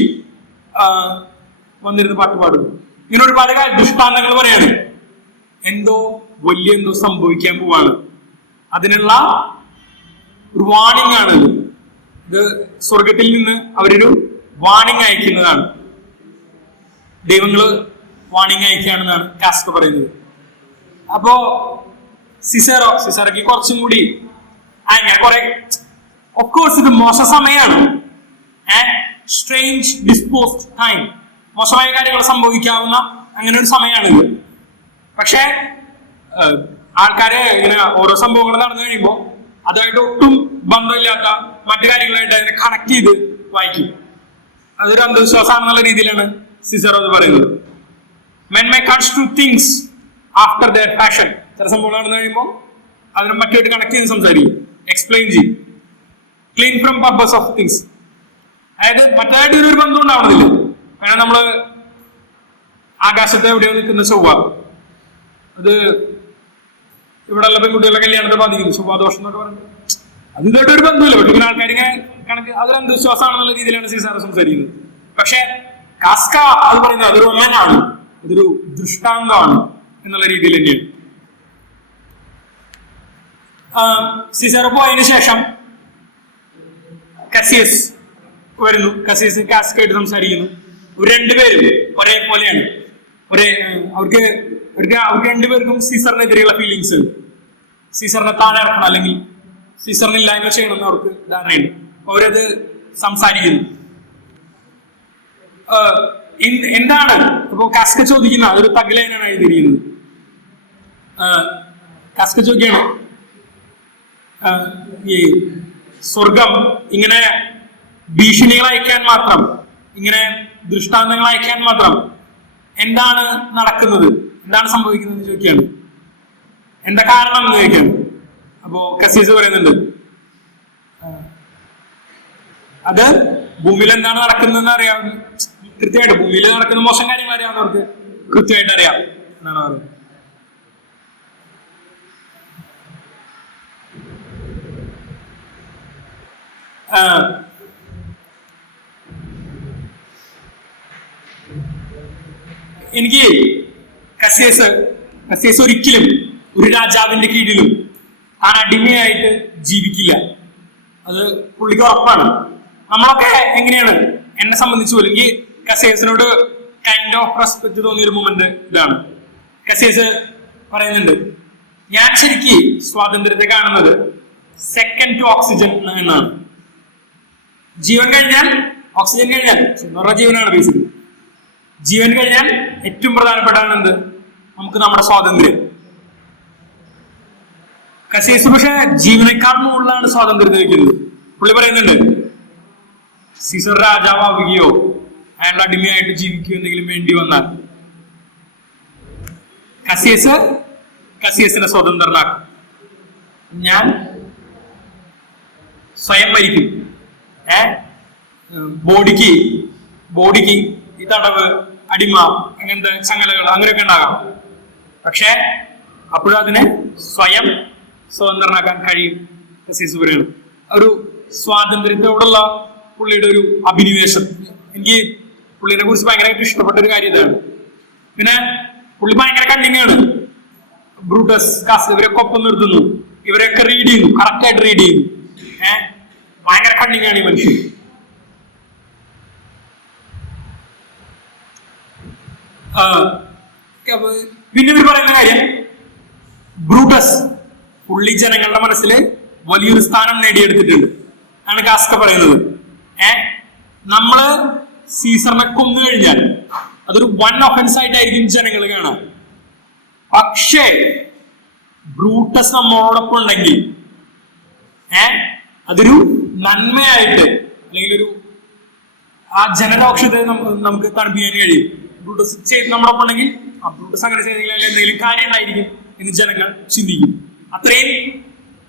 വന്നിരുന്ന് പാട്ട് പാടുന്നു. ഇങ്ങനെ ഒരുപാട് ദൃഷ്ടാന്തങ്ങൾ പറയാണ്. എന്തോ സംഭവിക്കാൻ പോവാണ്. അതിനുള്ള ഒരു വാണിംഗ് ആണ് ഇത്. സ്വർഗത്തിൽ നിന്ന് അവരൊരു വാണിംഗ് അയക്കുന്നതാണ്. ദൈവങ്ങള് വാണിംഗ് അയക്കുകയാണെന്നാണ് കാസ്കോ പറയുന്നത്. അപ്പോ സിസേറോയ്ക്ക് കുറച്ചും കൂടി അങ്ങനെ കുറെ, ഒഫ്കോഴ്സ് ഇത് മോശ സമയമാണ്, സ്ട്രേഞ്ച് ഡിസ്പോസ്ഡ് ടൈം, മോശമായ കാര്യങ്ങൾ സംഭവിക്കാവുന്ന അങ്ങനെ ഒരു സമയമാണിത്. പക്ഷെ ആൾക്കാര് ഇങ്ങനെ ഓരോ സംഭവങ്ങൾ നടന്നു കഴിയുമ്പോൾ അതുമായിട്ട് ഒട്ടും ബന്ധമില്ലാത്ത മറ്റു കാര്യങ്ങളായിട്ട് അതിനെ കണക്ട് ചെയ്ത് വായിക്കും. അതൊരു അന്ധവിശ്വാസമാണെന്നുള്ള രീതിയിലാണ് സിസേറോ അത് പറയുന്നത്. Men may construe things after their passion. ചില സംഭവങ്ങൾ നടന്നു കഴിയുമ്പോൾ അതിനെ മറ്റുമായിട്ട് കണക്ട് ചെയ്ത് സംസാരിക്കും, എക്സ്പ്ലെയിൻ ചെയ്യും. Clean from purpose of things, അതായത് മറ്റായിട്ട് ഒരു ബന്ധം ഉണ്ടാവണമെന്നില്ല. കാരണം നമ്മള് ആകാശത്തെ എവിടെയോ നിൽക്കുന്ന ചൊവ്വ, അത് ഇവിടെ ഉള്ള പെൺകുട്ടികളുടെ കല്യാണത്തെ ബാധിക്കുന്നു, ചൊവ്വാദോഷം എന്നൊക്കെ പറയുന്നത്. അത് ഇതായിട്ട് ഒരു ബന്ധമില്ല. പക്ഷെ ഇങ്ങനെ ആൾക്കാരിങ്ങനെ കണക്ക് അതൊരു അന്ധവിശ്വാസമാണെന്നുള്ള രീതിയിലാണ് സിസാറ് സംസാരിക്കുന്നത്. പക്ഷെ കാസ്ക അത് പറയുന്നത് അതൊരു ഒമനാണ്, അതൊരു ദൃഷ്ടാന്തമാണ് എന്നുള്ള രീതിയിൽ തന്നെയാണ്. സിസേറോ പോയതിനു ശേഷം കസിയസ് വരുന്നു. കസിയസ് കാസ്കയായിട്ട് സംസാരിക്കുന്നു. രണ്ടുപേരും ഒരേപോലെയാണ്. അവർക്ക് രണ്ടുപേർക്കും സീസറിനെതിരെയുള്ള ഫീലിങ്സ് ഉണ്ട്. സീസറിനെ താഴെ ഇറക്കണം, അല്ലെങ്കിൽ സീസറിന് ഇല്ലായ്മ ചെയ്യണമെന്ന് അവർക്ക് ധാരണയുണ്ട്. അപ്പൊ അവരത് സംസാരിക്കുന്നു. എന്താണ് ഇപ്പൊ കാസ്ക ചോദിക്കുന്ന അതൊരു തഗ്ലൈനാണ് എഴുതിയിരിക്കുന്നത്. കാസ്ക ചോദിക്കുകയാണ്, ഈ സ്വർഗം ഇങ്ങനെ ഭീഷണികൾ അയക്കാൻ മാത്രം, ഇങ്ങനെ ദൃഷ്ടാന്തങ്ങൾ അയക്കാൻ മാത്രം എന്താണ് നടക്കുന്നത്, എന്താണ് സംഭവിക്കുന്നത് ചോദിക്കുകയാണ്. എന്താ കാരണം എന്ന് ചോദിക്കുകയാണ്. അപ്പോ കസീസ് പറയുന്നുണ്ട്, അത് ഭൂമിയിൽ എന്താണ് നടക്കുന്നതെന്ന് അറിയാം കൃത്യമായിട്ട്. ഭൂമിയിൽ നടക്കുന്ന മോശം കാര്യങ്ങൾ അറിയാവുന്നവർക്ക് കൃത്യമായിട്ട് അറിയാം എന്നാണ് പറയുന്നത്. എനിക്ക് കസിയസ് ഒരിക്കലും ഒരു രാജാവിന്റെ കീഴിലും താൻ അടിമയായിട്ട് ജീവിക്കില്ല. അത് പുള്ളിക്ക് ഉറപ്പാണ്. നമ്മളൊക്കെ എങ്ങനെയാണ്, എന്നെ സംബന്ധിച്ച് പോലും എനിക്ക് കസേസിനോട് കൈൻഡ് ഓഫ് റെസ്പെക്ട് തോന്നിയ ഒരു മൊമെന്റ് ഇതാണ്. കസേസ് പറയുന്നുണ്ട്, ഞാൻ ശരിക്ക് സ്വാതന്ത്ര്യത്തെ കാണുന്നത് സെക്കൻഡ് ടു ഓക്സിജൻ എന്നാണ്. ജീവൻ കഴിഞ്ഞാൽ, ഓക്സിജൻ കഴിഞ്ഞാൽ ജീവനാണ് ബേസിക്കലി. ജീവൻ കഴിഞ്ഞാൽ ഏറ്റവും പ്രധാനപ്പെട്ടാണ് എന്ത്, നമുക്ക് നമ്മുടെ സ്വാതന്ത്ര്യം. കസേസ് പക്ഷെ ജീവനേക്കാൾ മുകളിലാണ് സ്വാതന്ത്ര്യത്തെ വയ്ക്കുന്നത്. പുള്ളി പറയുന്നുണ്ട്, സീസർ രാജാവുകയോ അയാളുടെ അടിമയായിട്ട് ജീവിക്കുകയോ എന്തെങ്കിലും വേണ്ടി വന്നാൽ കസിയസിനെ സ്വതന്ത്രനാക്കും. ഞാൻ സ്വയം ഭരിക്കും. ബോഡിക്ക് ഈ തടവ്, അടിമ, അങ്ങനത്തെ ചങ്ങലകൾ അങ്ങനെയൊക്കെ ഉണ്ടാകാം. പക്ഷെ അപ്പോഴും അതിനെ സ്വയം സ്വതന്ത്രനാക്കാൻ കഴിയും. കസീസ് പറയാണ് ഒരു സ്വാതന്ത്ര്യത്തോടുള്ള പുള്ളിയുടെ ഒരു അഭിനിവേശം. എനിക്ക് പുള്ളിനെ കുറിച്ച് ഭയങ്കരമായിട്ട് ഇഷ്ടപ്പെട്ട ഒരു കാര്യം ഇതാണ്. പിന്നെ പുള്ളി ഭയങ്കര കണ്ണിങ്ങാണ്. ബ്രൂട്ടസ്, കാസ് ഇവരൊക്കെ ഒപ്പം നിർത്തുന്നു, ഇവരൊക്കെ റീഡ് ചെയ്യുന്നു, കറക്റ്റായിട്ട് റീഡ് ചെയ്യുന്നു. ഭയങ്കര കണ്ണിങ്ങാണ് ഈ മനുഷ്യൻ. പിന്നെ ഇവർ പറയുന്ന കാര്യം, ബ്രൂട്ടസ് പുള്ളി ജനങ്ങളുടെ മനസ്സിൽ വലിയൊരു സ്ഥാനം നേടിയെടുത്തിട്ടുണ്ട് ആണ് കാസ്ക പറയുന്നത്. നമ്മള് സീസറിനെ കൊന്നു കഴിഞ്ഞാൽ അതൊരു വൺ ഒഫൻസ് ആയിട്ടായിരിക്കും ജനങ്ങൾ കാണാൻ. പക്ഷേ ബ്രൂട്ടസ് നമ്മളോടൊപ്പം ഉണ്ടെങ്കിൽ അതൊരു നന്മയായിട്ട്, അല്ലെങ്കിൽ ഒരു ആ ജനരോക്ഷത്തെ നമുക്ക് തണുപ്പിക്കാൻ കഴിയും. ബ്രൂട്ടസ് നമ്മളൊപ്പം ഉണ്ടെങ്കിൽ ബ്രൂട്ടസ് അങ്ങനെ ചെയ്തെങ്കിൽ എന്തെങ്കിലും കാര്യം ഉണ്ടായിരിക്കും എന്ന് ജനങ്ങൾ ചിന്തിക്കും.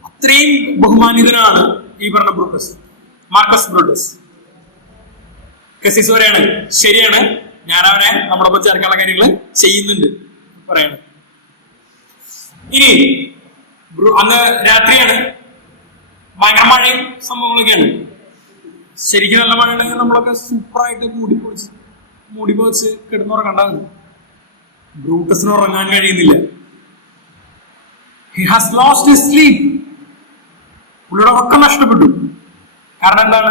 അത്രയും ബഹുമാനിതനാണ് ഈ പറഞ്ഞ ബ്രൂട്ടസ്, മാർക്കസ് ബ്രൂട്ടസ്. കസീസ് പറയാണ്, ശരിയാണ്, ഞാൻ അവനെ നമ്മളൊപ്പം ചേർക്കാനുള്ള കാര്യങ്ങൾ ചെയ്യുന്നുണ്ട് പറയാണ്. ഇനി അന്ന് രാത്രിയാണ്, ഭയങ്കര മഴയും സംഭവങ്ങളൊക്കെയാണ്. ശരിക്കും നല്ല മഴ ഉണ്ടെങ്കിൽ നമ്മളൊക്കെ സൂപ്പറായിട്ട് മൂടിപ്പോച്ച് കിടന്നുറങ്ങണ്ടാകും. ബ്രൂട്ടസിന് ഉറങ്ങാൻ കഴിയുന്നില്ല. He has lost his sleep. പുള്ളിയുടെ ഉറക്കം നഷ്ടപ്പെട്ടു. കാരണം എന്താണ്?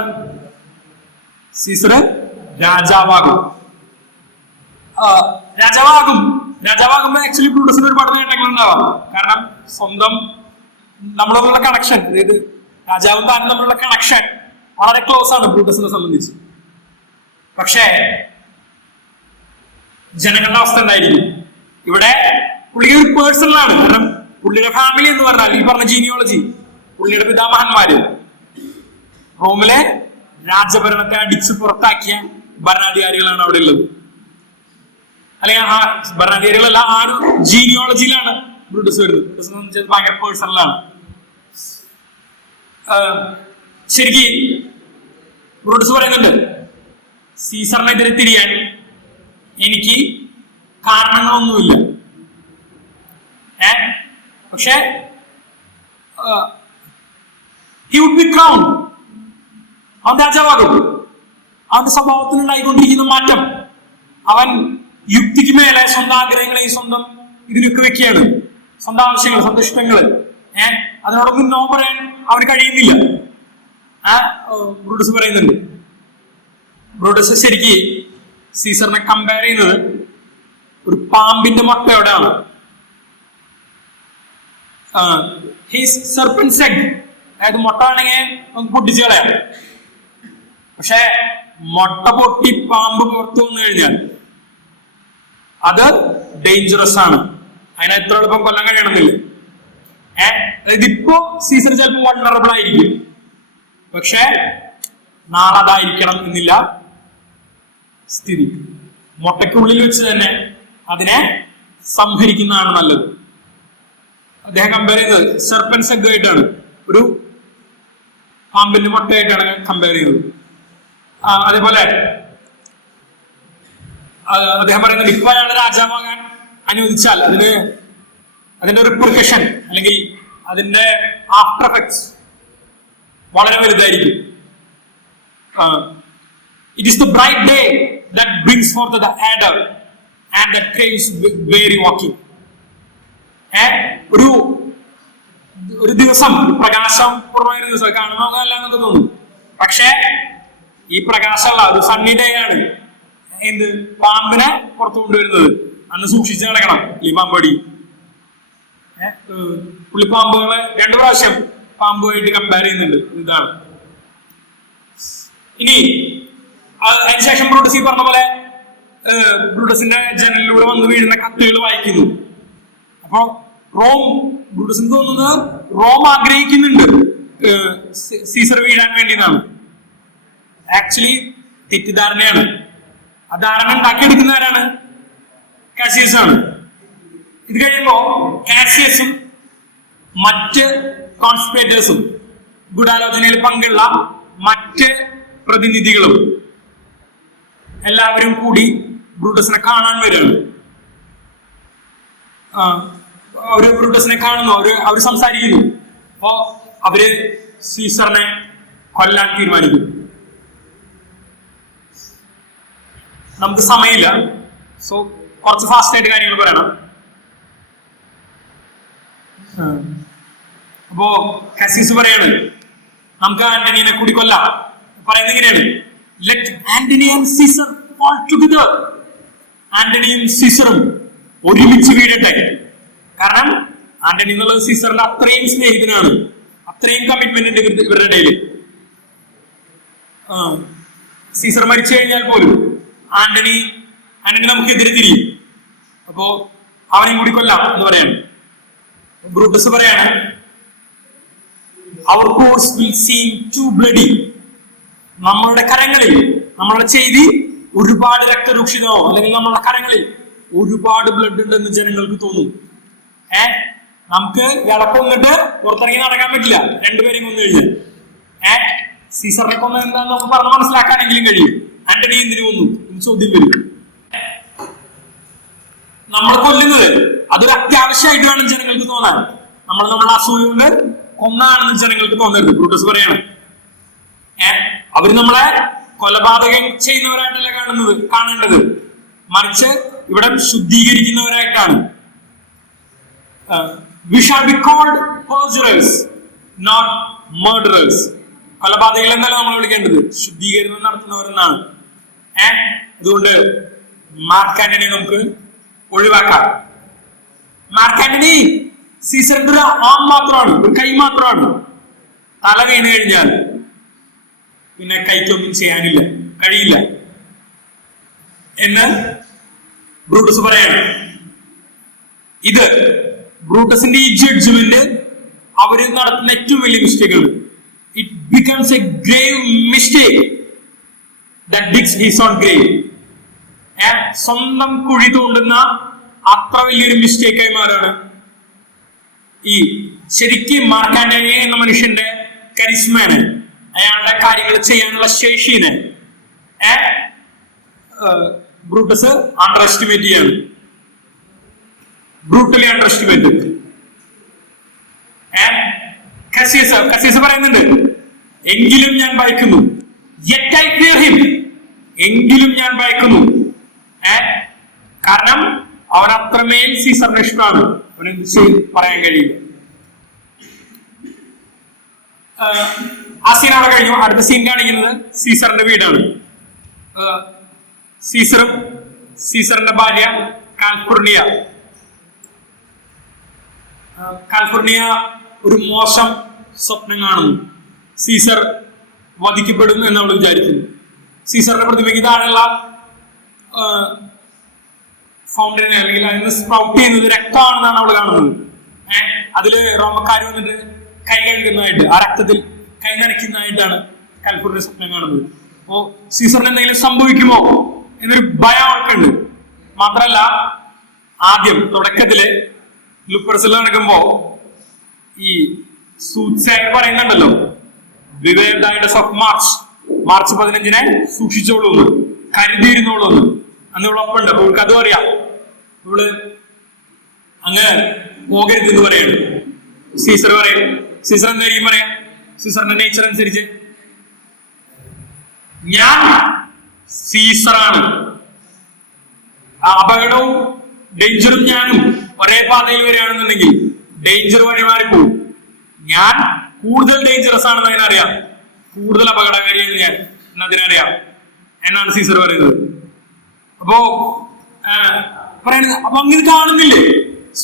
സീസർ രാജാവാകും. രാജാവാകുമ്പോ ആക്ച്വലി ബ്രൂട്ടസിന് ഒരുപാട് നേട്ടങ്ങൾ ഉണ്ടാവാം. കാരണം സ്വന്തം നമ്മളോടുള്ള കണക്ഷൻ, അതായത് രാജാവും താനും തമ്മിലുള്ള കണക്ഷൻ വളരെ ക്ലോസ് ആണ് ബ്രൂട്ടസിനെ സംബന്ധിച്ച്. പക്ഷേ ജനങ്ങളുടെ അവസ്ഥ എന്തായിരിക്കും? ഇവിടെ പുള്ളി ഒരു പേഴ്സണലാണ്. കാരണം പുള്ളിയുടെ ഫാമിലി എന്ന് പറഞ്ഞാൽ ഈ പറഞ്ഞ ജീനിയോളജി, പുള്ളിയുടെ പിതാമഹന്മാര് റോമിലെ രാജഭരണത്തെ അടിച്ചു പുറത്താക്കിയ ഭരണാധികാരികളാണ് അവിടെ ഉള്ളത്. അല്ലെങ്കിൽ ആ ഭരണാധികാരികളല്ല, ആ ഒരു ജീനിയോളജിയിലാണ് ബ്രൂട്ടസ് വരുന്നത്. ബ്രൂട്ടസ് എന്ന് വെച്ചാൽ ഭയങ്കര പേഴ്സണലാണ്. ശരിക്കും ബ്രൂട്ടസ് പറയുന്നുണ്ട്, സീസറിനെതിരെ തിരിയാൻ എനിക്ക് കാരണങ്ങളൊന്നുമില്ല. പക്ഷെ he would be crowned. അവൻ രാജാവാകും. അവന്റെ സ്വഭാവത്തിനുണ്ടായിക്കൊണ്ടിരിക്കുന്ന മാറ്റം, അവൻ യുക്തിക്ക് മേലെ സ്വന്തം ആഗ്രഹങ്ങളെയും സ്വന്തം ഇതിനൊക്കെ വെക്കുകയാണ്. സ്വന്തം ആവശ്യങ്ങൾ, സ്വന്തം ഇഷ്ടങ്ങള് അതിനോടൊന്നും നോ പറയാൻ അവന് കഴിയുന്നില്ല. ബ്രൂട്ടസ് പറയുന്നുണ്ട്. ബ്രൂട്ടസ് ശരിക്ക് സീസറിനെ കമ്പയർ ചെയ്യുന്നത് ഒരു പാമ്പിന്റെ മുട്ടയോടാണ്. സെർപ്പന്റ്സ് എഗ്, അതായത് മുട്ട ആണെങ്കിൽ നമുക്ക് പൊട്ടിച്ചു കളയാം. പക്ഷെ മുട്ട പൊട്ടി പാമ്പ് പുറത്തു വന്നു കഴിഞ്ഞാൽ അത് ഡേഞ്ചറസ് ആണ്. അതിനെ എത്ര എളുപ്പം കൊല്ലാൻ കഴിയണമെന്നില്ല. അതായത് ഇപ്പോ സീസർ ചിലപ്പോൾ വൾണറബിൾ ആയിരിക്കും, പക്ഷെ നാളെ അതായിരിക്കണം എന്നില്ല സ്ഥിതി. മുട്ടയ്ക്കുള്ളിൽ വെച്ച് തന്നെ അതിനെ സംഹരിക്കുന്നതാണ് നല്ലത്. അദ്ദേഹം കമ്പയർ ചെയ്യുന്നത് സെർപ്പൻസ് എഗ് ആയിട്ടാണ്, ഒരു പാമ്പിന്റെ മുട്ടയായിട്ടാണ് കമ്പയർ ചെയ്യുന്നത്. അതേപോലെ അദ്ദേഹം പറയുന്നത്, ഇപ്പൊ അയാളെ രാജാവാകാൻ അനുവദിച്ചാൽ അതിന്റെ റിപ്രിക്കഷൻ അല്ലെങ്കിൽ അതിന്റെ ആഫ്റ്റർ എഫക്ട്സ് വളരെ വലുതായിരിക്കും. It is the bright day that brings forth the adder and that craves weary walking. ഒരു ദിവസം പ്രകാശം പൂർണ്ണമായ ഒരു ദിവസം കാണുന്നല്ല എന്നൊക്കെ തോന്നും. പക്ഷെ ഈ പ്രകാശമുള്ള ഒരു സണ്ണി ഡേ ആണ് എന്ത് പാമ്പിനെ പുറത്തു കൊണ്ടുവരുന്നത്. അന്ന് സൂക്ഷിച്ച് നടക്കണം ഈ പാമ്പടി. പുള്ളിപ്പാമ്പുകളെ 2 പ്രാവശ്യം പാമ്പുമായിട്ട് കമ്പയർ ചെയ്യുന്നുണ്ട്. ഇതാണ്. ഇനി അതിനുശേഷം ബ്രൂട്ടസ് ഈ പറഞ്ഞ പോലെ ബ്രൂട്ടസിന്റെ ജനലിലൂടെ വന്ന് വീഴുന്ന കത്തുകൾ വായിക്കുന്നു. അപ്പൊ ബ്രൂട്ടസിന് തോന്നുന്നത് റോം ആഗ്രഹിക്കുന്നുണ്ട് സീസർ വീഴാൻ വേണ്ടി എന്നാണ്. ആക്ച്വലി തെറ്റിദ്ധാരണയാണ്. ആ ധാരണ ഉണ്ടാക്കിയെടുക്കുന്ന ആരാണ്? കാസിയസ് ആണ്. ഇത് കഴിയുമ്പോ കാസിയസും മറ്റ് കോൺസ്പിറേറ്റേഴ്സും ഗൂഢാലോചനയിൽ പങ്കുള്ള മറ്റ് പ്രതിനിധികളും എല്ലാവരും കൂടി ബ്രൂട്ടസിനെ കാണാൻ വരികയാണ്. അവര് ബ്രൂട്ടസിനെ കാണുന്നു, അവര് സംസാരിക്കുന്നു. അപ്പോ അവര് സീസറിനെ കൊല്ലാൻ തീരുമാനിക്കുന്നു. നമുക്ക് സമയമില്ല, സോ കുറച്ച് ഫാസ്റ്റ് ആയിട്ട് കാര്യങ്ങൾ പറയണം. അപ്പോ കാസിയസ് പറയാണ് നമുക്ക് ആന്റണീനെ കൂടി കൊല്ലാം. പറയുന്നത് എങ്ങനെയാണ്? Let Antony and Caesar fall together. ആന്റണിയും സീസറും ഒരുമിച്ച് വീഴട്ടെ. കാരണം ആന്റണി എന്നുള്ളത് സീസറിന്റെ അത്രയും സ്നേഹിതനാണ്, അത്രയും കമ്മിറ്റ്മെന്റ് ഉണ്ട് ഇവരുടെ ഇടയിൽ. സീസർ മരിച്ചു കഴിഞ്ഞാൽ പോലും ആന്റണി നമുക്കെതിരെ തിരിയും. അപ്പോ അവനെയും കൂടി കൊല്ലാം എന്ന് പറയാണ്. ബ്രൂട്ടസ് പറയാണ് our course will seem too bloody. നമ്മളുടെ കരങ്ങളിൽ, നമ്മളുടെ ചെയ്തി ഒരുപാട് രക്തരൂക്ഷിതമോ അല്ലെങ്കിൽ നമ്മളുടെ കരങ്ങളിൽ ഒരുപാട് ബ്ലഡ് ഉണ്ടെന്ന് ജനങ്ങൾക്ക് തോന്നും. നമുക്ക് ഇളക്കൊന്നിട്ട് പുറത്തിറങ്ങി നടക്കാൻ പറ്റില്ല, രണ്ടുപേരെയും കൊന്നു കഴിഞ്ഞാൽ. സീസറിനെ കൊന്ന എന്താന്ന് നമുക്ക് പറഞ്ഞ് മനസ്സിലാക്കാനെങ്കിലും കഴിയും. ആന്റണി എന്തിനു കൊന്നു എന്ന് ചോദ്യം വരും. നമ്മൾ കൊല്ലുന്നത് അതൊരു അത്യാവശ്യമായിട്ട് വേണം ജനങ്ങൾക്ക് തോന്നാൻ. നമ്മളെ അസൂയുകൊണ്ട് കൊന്നാണെന്ന് ജനങ്ങൾക്ക് തോന്നരുത്. ബ്രൂട്ടസ് പറയാണ് അവര് നമ്മളെ കൊലപാതകം ചെയ്യുന്നവരായിട്ടല്ല കാണേണ്ടത്, മറിച്ച് ഇവിടെ ശുദ്ധീകരിക്കുന്നവരായിട്ടാണ്. We shall be called perjurers, not murderers. കൊലപാതകങ്ങൾ എന്നല്ല നമ്മൾ വിളിക്കേണ്ടത്, ശുദ്ധീകരണം നടത്തുന്നവരെന്നാണ്. അതുകൊണ്ട് മാർക്ക് ആന്റണി നമുക്ക് ഒഴിവാക്കാം. മാർക്ക് ആന്റണി സീസറിന്റെ ഒരു ആം മാത്രമാണ്, ഒരു കൈ മാത്രമാണ്. തല വീണ് കഴിഞ്ഞാൽ പിന്നെ കൈക്കൊന്നും ചെയ്യാനില്ല, കഴിയില്ല എന്ന് ബ്രൂട്ടസ് പറയാണ്. ഇത് ബ്രൂട്ടസിന്റെ ഈ ജഡ്ജ്മെന്റ് അവര് നടത്തുന്ന ഏറ്റവും വലിയ മിസ്റ്റേക്കാണ്. It becomes a grave mistake that digs his own grave. സ്വന്തം കുഴി തോണ്ടുന്ന അത്ര വലിയൊരു മിസ്റ്റേക്കായി മാറാണ്. ഈ ശരിക്കും മാർക്ക് ആന്റണി എന്ന മനുഷ്യന്റെ കരിസ്മേനെ, അയാളുടെ കാര്യങ്ങൾ ചെയ്യാനുള്ള ശേഷിനെ ബ്രൂട്ടസ് അണ്ടർ എസ്റ്റിമേറ്റ് ചെയ്യാണ്. Brutally under estimate. കസിയസ് പറയുന്നുണ്ട് എങ്കിലും ഞാൻ ഭയക്കുന്നു. Yet I fear him. എങ്കിലും ഞാൻ ഭയക്കുന്നു. കാരണം അവൻ അത്രമേൽ സീസറിന് ഇഷ്ടമാണ്. അവന് പറയാൻ കഴിയില്ല. ആ സീൻ അവിടെ കഴിഞ്ഞു. അടുത്ത സീൻ കാണിക്കുന്നത് സീസറിന്റെ വീടാണ്. സീസറും സീസറിന്റെ ഭാര്യ കാൽഫുർണിയ ഒരു മോശം സ്വപ്നം കാണുന്നു. സീസർ വധിക്കപ്പെടും എന്ന് അവൾ വിചാരിക്കുന്നു. സീസറിന്റെ പ്രതിമയ്ക്ക് താഴെയുള്ള ഫൗണ്ടനെ അല്ലെങ്കിൽ അതിന് സ്പ്രൗട്ട് ചെയ്യുന്നത് രക്തമാണെന്നാണ് അവൾ കാണുന്നത്. അതില് റോമക്കാർ വന്നിട്ട് കൈ കഴുകുന്നതായിട്ട്, ആ രക്തത്തിൽ കൈ നനയ്ക്കുന്നതായിട്ടാണ് കാൽഫുർണിയ സ്വപ്നം കാണുന്നത്. അപ്പോ സീസറിന് എന്തെങ്കിലും സംഭവിക്കുമോ എന്നൊരു ഭയം അവർക്കുണ്ട്. മാത്രല്ല ആദ്യം തുടക്കത്തില് ലുപ്പർസിൽ നടക്കുമ്പോ ഈ സൂട്ട്സേർ പറയുന്നുണ്ടല്ലോ, മാർച്ച് 15 സൂക്ഷിച്ചോളൂ, കരുതിയിരുന്നോളൂ. അന്ന് ഇവിടെ ഒപ്പുണ്ട്. അപ്പൊ ഇവൾക്ക് അതും അറിയാം. ഇവള് അങ്ങനെ പോകരുതെന്ന് പറയാണ്. സീസർ പറയും. സീസർ എന്തായിരിക്കും പറയാ? സീസറിന്റെ നേച്ചർ അനുസരിച്ച് ഞാൻ സീസറാണ്, അപകടവും ഡേഞ്ചറും ഞാനും ഒരേ പാതയിൽ വരികയാണെന്നുണ്ടെങ്കിൽ ഡേഞ്ചർ വഴി മാറിപ്പോവും, ഞാൻ കൂടുതൽ ഡേഞ്ചറസ് ആണെന്ന് അതിനറിയാം, കൂടുതൽ അപകടകാരിയാണ് ഞാൻ എന്നതിനറിയാം എന്നാണ് സീസർ പറയുന്നത്. അപ്പോ പറയുന്നത് അപ്പൊ അങ്ങനെ കാണുന്നില്ലേ,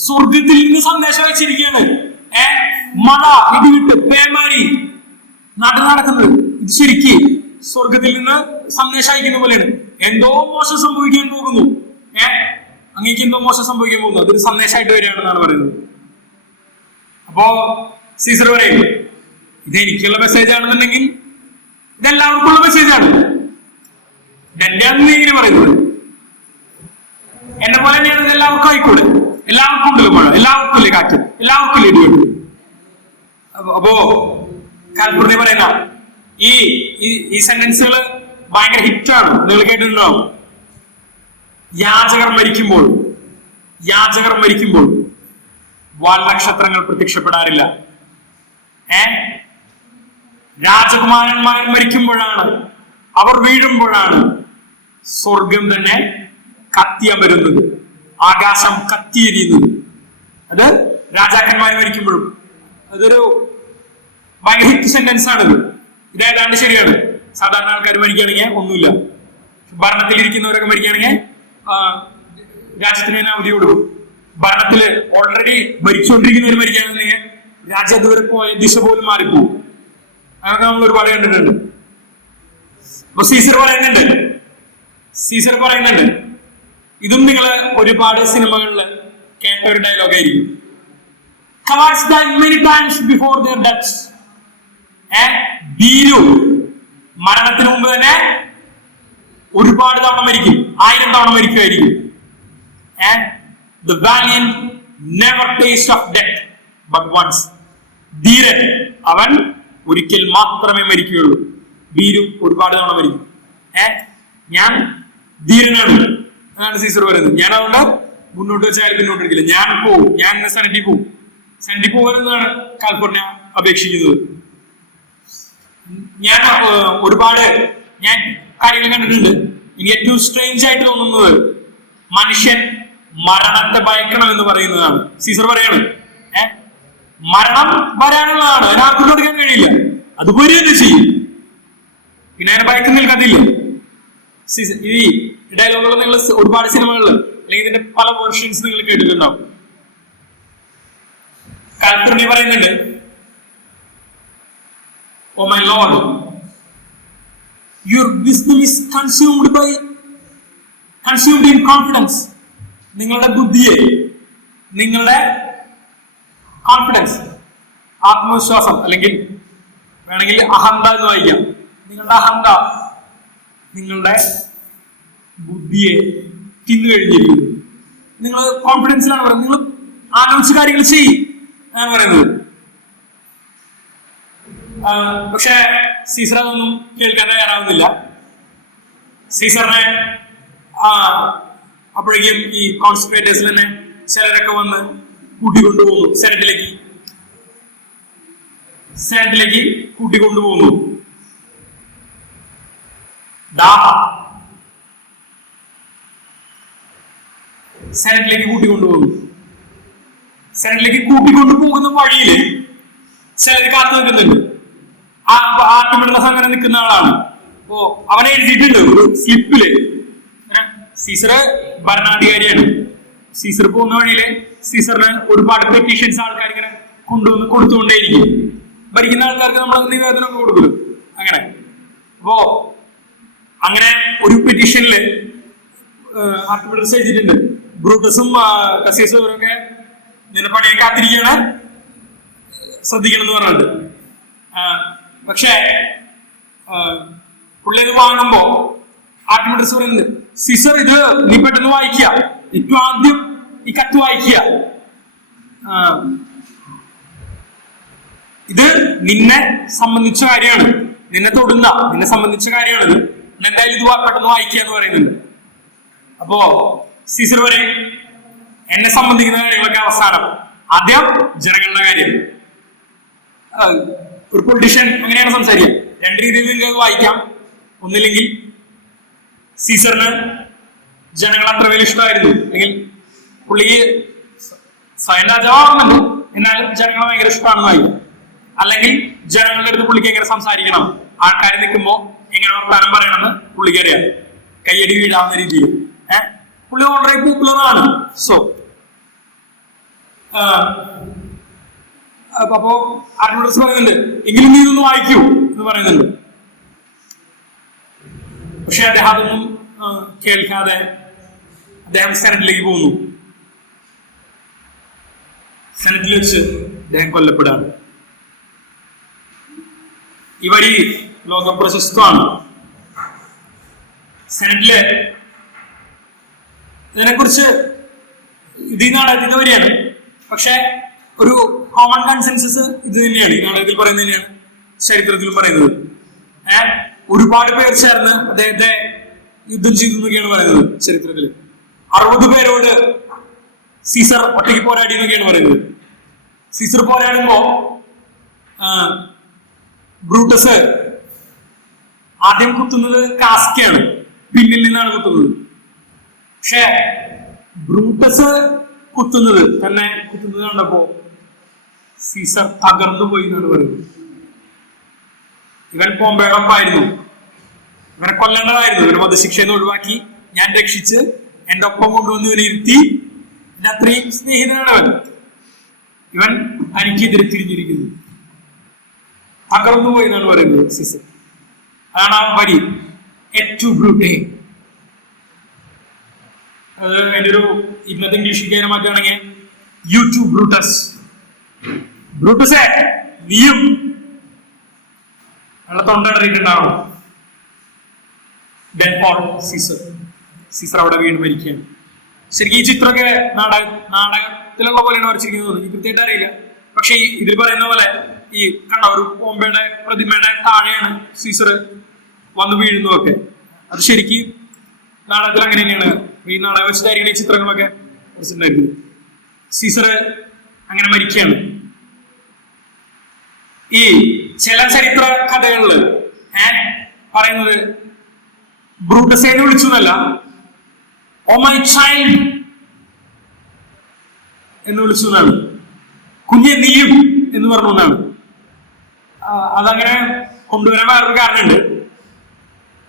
സ്വർഗത്തിൽ നിന്ന് സന്ദേശം വെച്ചിരിക്കുകയാണ്. മഴ, ഇടിവിട്ട്, പേമാരി നാട്ടിൽ നടക്കുന്നത് ഇത് ശരിക്ക് സ്വർഗത്തിൽ നിന്ന് സന്ദേശം അയക്കുന്ന പോലെയാണ്. എന്തോ മോശം സംഭവിക്കാൻ പോകുന്നു, അങ്ങേക്ക് എന്തോ മോശം സംഭവിക്കാൻ പോകുന്നു, അതൊരു സന്ദേശമായിട്ട് വരികയാണെന്നാണ് പറയുന്നത്. അപ്പോ സീസർ പറയും ഇത് എനിക്കുള്ള മെസ്സേജ് ആണെന്നുണ്ടെങ്കിൽ ഇതെല്ലാവർക്കും ഉള്ള മെസ്സേജാണ്. എന്റെ അന്ന് ഇങ്ങനെ പറയുന്നത് എന്നെ പോലെ തന്നെയാണ്, എല്ലാവർക്കും ആയിക്കൂടെ, എല്ലാവർക്കും ഉണ്ടല്ലോ മഴ, എല്ലാവർക്കും ഇല്ലേ കാറ്റ്, എല്ലാവർക്കും ഇല്ലേ ഇടിവെട്ട്. അപ്പോ കാൽപ്പുറത്തി പറയുന്ന ഈ സെന്റൻസുകൾ ഭയങ്കര ഹിറ്റാണ്, നിങ്ങൾ കേട്ടിട്ടുണ്ടാവും. യാചകർ മരിക്കുമ്പോൾ വാൽനക്ഷത്രങ്ങൾ പ്രത്യക്ഷപ്പെടാറില്ല. രാജകുമാരന്മാർ മരിക്കുമ്പോഴാണ്, അവർ വീഴുമ്പോഴാണ് സ്വർഗം തന്നെ കത്തിയമരുന്നത്, ആകാശം കത്തിയെരിയുന്നത്. അത് രാജാക്കന്മാർ മരിക്കുമ്പോഴും. അതൊരു ഭയങ്കര ഹിറ്റ് സെന്റൻസ് ആണിത്. ഇതേതാണ്ട് ശരിയാണ്. സാധാരണ ആൾക്കാർ മരിക്കുകയാണെങ്കിൽ ഒന്നുമില്ല, ഭരണത്തിലിരിക്കുന്നവരൊക്കെ മരിക്കുകയാണെങ്കിൽ രാജ്യത്തിന് തന്നെ അവധി കൊടുക്കും. ഭരണത്തില് ഓൾറെഡി ഭരിച്ചുകൊണ്ടിരിക്കുന്നവർ മരിക്കുകയാണെന്നുണ്ടെങ്കിൽ രാജ്യം അതുവരെ പോയ ദിശ പോലും മാറിപ്പോകും. അതൊക്കെ നമ്മൾ ഒരുപാട് കണ്ടിട്ടുണ്ട്. അപ്പൊ സീസർ പറയുന്നുണ്ട്, ഇതും നിങ്ങൾ ഒരുപാട് സിനിമകളിൽ കേട്ട ഒരു ഡയലോഗ് ആയിരിക്കും. Cowards die many times before their deaths. ഭീരു മരണത്തിന് മുമ്പ് തന്നെ ഒരുപാട് തവണ മരിക്കും, 1000 തവണ മരിക്കുമായിരിക്കും. The valiant never taste of death but once. ധീരൻ അവൻ ഒരിക്കൽ മാത്രമേ മരിക്കുകയുള്ളൂ, ഭീരു ഒരുപാട് തവണ മരിക്കും. ഞാൻ ധീരനാണ് എന്നാണ് സീസർ പറയുന്നത്. ഞാൻ അതുകൊണ്ട് മുന്നോട്ട് വെച്ചാൽ പിന്നോട്ടിരിക്കില്ല, ഞാൻ പോവും, ഞാൻ സെനറ്റിൽ പോവും. സെനറ്റിൽ പോകുന്നതാണ് കാലിഫോർണിയ അപേക്ഷിക്കുന്നത്. ഞാൻ ഒരുപാട് കാര്യങ്ങൾ കണ്ടിട്ടുണ്ട്. എനിക്ക് ഏറ്റവും സ്ട്രേഞ്ച് ആയിട്ട് തോന്നുന്നത് മനുഷ്യൻ മരണത്തെ ഭയക്കണം എന്ന് പറയുന്നതാണ്. സീസർ പറയാണ് മരണം വരാനുള്ളതാണ്, അതിനാർക്കും കൊടുക്കാൻ കഴിയില്ല, അത് വരിക ചെയ്യും, പിന്നെ അതിനെ ഭയക്കുന്ന കഥയില്ല. ഈ ഡയലോഗുകൾ നിങ്ങൾ ഒരുപാട് സിനിമകളിൽ അല്ലെങ്കിൽ ഇതിന്റെ പല വേർഷൻസ് നിങ്ങൾ കേട്ടിട്ടുണ്ടാവും. കാൽപ്പുറണി പറയുന്നുണ്ട്, Oh my Lord, your wisdom is consumed in confidence. നിങ്ങളുടെ ബുദ്ധിയെ, നിങ്ങളുടെ കോൺഫിഡൻസ്, ആത്മവിശ്വാസം, അല്ലെങ്കിൽ വേണമെങ്കിൽ അഹന്ത എന്ന് വായിക്കാം. നിങ്ങളുടെ അഹന്ത നിങ്ങളുടെ ബുദ്ധിയെ തിന്നു കഴിഞ്ഞിരിക്കുന്നു. നിങ്ങൾ കോൺഫിഡൻസിലാണ് പറയുന്നത്, നിങ്ങൾ ആലോചിച്ച കാര്യങ്ങൾ ചെയ്യും എന്നാണ് പറയുന്നത്. പക്ഷെ സീസർ അതൊന്നും കേൾക്കാൻ തയ്യാറാവുന്നില്ല. സീസറിനെ അപ്പോഴേക്കും ഈ കോൺസ്പിറേറ്റേഴ്സിൽ തന്നെ ചിലരൊക്കെ വന്ന് കൂട്ടിക്കൊണ്ടുപോകുന്നു, സെനറ്റിലേക്ക് കൂട്ടിക്കൊണ്ടുപോകുന്നു. സെനറ്റിലേക്ക് കൂട്ടിക്കൊണ്ടുപോകുന്ന വഴിയില് ചിലർ കാത്തു നിൽക്കുന്നുണ്ട്. ആർട്ടിമിഡസ് അങ്ങനെ നിൽക്കുന്ന ആളാണ്. അപ്പോ അവനെ എഴുതിയിട്ടുണ്ട് ഒരു സ്ലിപ്പില്. സീസർ ഭരണാധികാരിയാണ്. സീസർ പോകുന്ന വഴിയില് സീസറിന് ഒരുപാട് പെറ്റീഷൻസ് ആൾക്കാർ ഇങ്ങനെ കൊണ്ടുവന്ന് കൊടുത്തുകൊണ്ടേയിരിക്കും. ഭരിക്കുന്ന ആൾക്കാർക്ക് നമ്മൾ നിവേദനമൊക്കെ കൊടുക്കും. അപ്പോ അങ്ങനെ ഒരു പെറ്റീഷനില് ആർട്ടിമിഡസ് എഴുതിയിട്ടുണ്ട്, ബ്രൂട്ടസും കസീസും ഇവരൊക്കെ നിന്റെ പണിയെ കാത്തിരിക്കുകയാണ്, ശ്രദ്ധിക്കണം എന്ന് പറഞ്ഞിട്ടുണ്ട്. പക്ഷേ പുള്ളി ഇത് വാങ്ങുമ്പോ ആർട്ടിമിഡസ് പറയുന്നത്, സീസർ ഇത് നീ പെട്ടെന്ന് വായിക്കുക, ഏറ്റവും ആദ്യം ഈ കത്ത് വായിക്കുക, ഇത് നിന്നെ സംബന്ധിച്ച കാര്യമാണ്, നിന്നെ സംബന്ധിച്ച കാര്യമാണിത്, എന്തായാലും ഇത് പെട്ടെന്ന് വായിക്കുക എന്ന് പറയുന്നുണ്ട്. അപ്പോ സീസർ പറയും എന്നെ സംബന്ധിക്കുന്ന കാര്യങ്ങളൊക്കെ അവസാനം, ആദ്യം ജനങ്ങളുടെ കാര്യം. ഒരു പൊളിറ്റീഷ്യൻ അങ്ങനെയാണ് സംസാരിക്കുക. രണ്ട് രീതിയിൽ നിങ്ങൾക്ക് വായിക്കാം. ഒന്നില്ലെങ്കിൽ സീസറിന് ജനങ്ങൾ അത്ര വലിയ ഇഷ്ടമായിരുന്നു, അല്ലെങ്കിൽ പുള്ളിക്ക് സ്വയം രാജാവാകുന്നുണ്ട്, എന്നാലും ജനങ്ങളെ ഭയങ്കര ഇഷ്ടമാണെന്ന് വായിക്കാം. അല്ലെങ്കിൽ ജനങ്ങളുടെ അടുത്ത് പുള്ളിക്ക് എങ്ങനെ സംസാരിക്കണം, ആൾക്കാർ നിൽക്കുമ്പോ എങ്ങനെ വർത്താനം പറയണമെന്ന് പുള്ളിക്കറിയാം, കയ്യടി വീഴാവുന്ന രീതിയിൽ. പുള്ളി ഓൾറെഡി പോപ്പുലർ ആണ്. സോ അപ്പോ ആർട്ടിമിഡസ് പറയുന്നുണ്ട്, എങ്കിലും നീ ഇതൊന്ന് വായിക്കൂ എന്ന് പറയുന്നുണ്ട്. പക്ഷെ അദ്ദേഹം അതൊന്നും കേൾക്കാതെ അദ്ദേഹം സെനറ്റിലേക്ക് പോകുന്നു. സെനറ്റിൽ വെച്ച് അദ്ദേഹം കൊല്ലപ്പെടാണ്. ഈ വഴി ലോക പ്രശസ്തമാണ്. സെനറ്റില് ഇതിനെക്കുറിച്ച് ഇത് ഈ നാടകത്തിന്റെ വരിയാണ്. പക്ഷെ ഒരു കോമൺ കൺസെൻസസ് ഇത് തന്നെയാണ്, ഈ നാടകത്തിൽ പറയുന്നത് തന്നെയാണ് ചരിത്രത്തിലും പറയുന്നത്. ഒരുപാട് പേർ ചേർന്ന് അദ്ദേഹത്തെ യുദ്ധം ചെയ്തു എന്നൊക്കെയാണ് പറയുന്നത് ചരിത്രത്തിൽ. 60 പേരോട് സീസർ ഒറ്റയ്ക്ക് പോരാടി എന്നൊക്കെയാണ് പറയുന്നത്. സീസർ പോരാടുമ്പോ ബ്രൂട്ടസ് ആദ്യം കുത്തുന്നത് കാസ്കയാണ്, പിന്നിൽ നിന്നാണ് കുത്തുന്നത്. പക്ഷെ ബ്രൂട്ടസ് കുത്തുന്നത് കണ്ടപ്പോ സീസർ തകർന്നു പോയി എന്നാണ് പറയുന്നത്. ഇവൻ പോംബേടൊപ്പായിരുന്നു, ഇവനെ കൊല്ലേണ്ടതായിരുന്നു. ഇവന് വധശിക്ഷയെന്ന് ഒഴിവാക്കി ഞാൻ രക്ഷിച്ച് എന്റെ ഒപ്പം കൊണ്ടുവന്ന് ഇവനെ ഇരുത്തി. എന്റെ അത്രയും സ്നേഹിതനാണ് അവൻ. ഇവൻ എനിക്കെതിരെ തിരിഞ്ഞിരിക്കുന്നു, തകർന്നു പോയി എന്നാണ് പറയുന്നത് സീസർ. അതാണ് ആ വരി, ഏറ്റു ബ്രൂട്ടെ. അത് എൻ്റെ ഒരു ഇന്നത്തെ ഇംഗ്ലീഷിൽ മാറ്റുകയാണെങ്കിൽ യു ടു ബ്രൂട്ടസ്. ബ്രൂട്ടസേ നീയും അയാളെ തൊണ്ടയിട്ടിട്ടുണ്ടാവും. സീസർ അവിടെ വീണ്ടും മരിക്കുകയാണ്. ശരിക്കും ഈ ചിത്രമൊക്കെ നാടകത്തിലുള്ള പോലെയാണ് വരച്ചിരിക്കുന്നത്. എനിക്ക് കൃത്യമായിട്ട് അറിയില്ല. പക്ഷെ ഇതിൽ പറയുന്ന പോലെ ഈ കണ്ട ഒരു പോംബയുടെ പ്രതിമയുടെ താഴെയാണ് സീസർ വന്നു വീഴുന്നതൊക്കെ. അത് ശരിക്കും നാടകത്തിൽ അങ്ങനെ തന്നെയാണ്. ഈ നാടകം വെച്ചിട്ടായിരിക്കും ഈ ചിത്രങ്ങളൊക്കെ വരച്ചിട്ടുണ്ടായിരിക്കുന്നത്. സീസർ അങ്ങനെ മരിക്കുകയാണ്. ഈ ചില ചരിത്ര കഥകളില് പറയുന്നത് ബ്രൂട്ടസേനെ വിളിച്ചു എന്നല്ല, ഓ മൈ ചൈൽഡ് എന്ന് വിളിച്ചു എന്നാണ്. കുഞ്ഞെ നീയും എന്ന് പറഞ്ഞു എന്നാണ്. അതങ്ങനെ കൊണ്ടുവരാൻ വേറൊരു കാരണമുണ്ട്.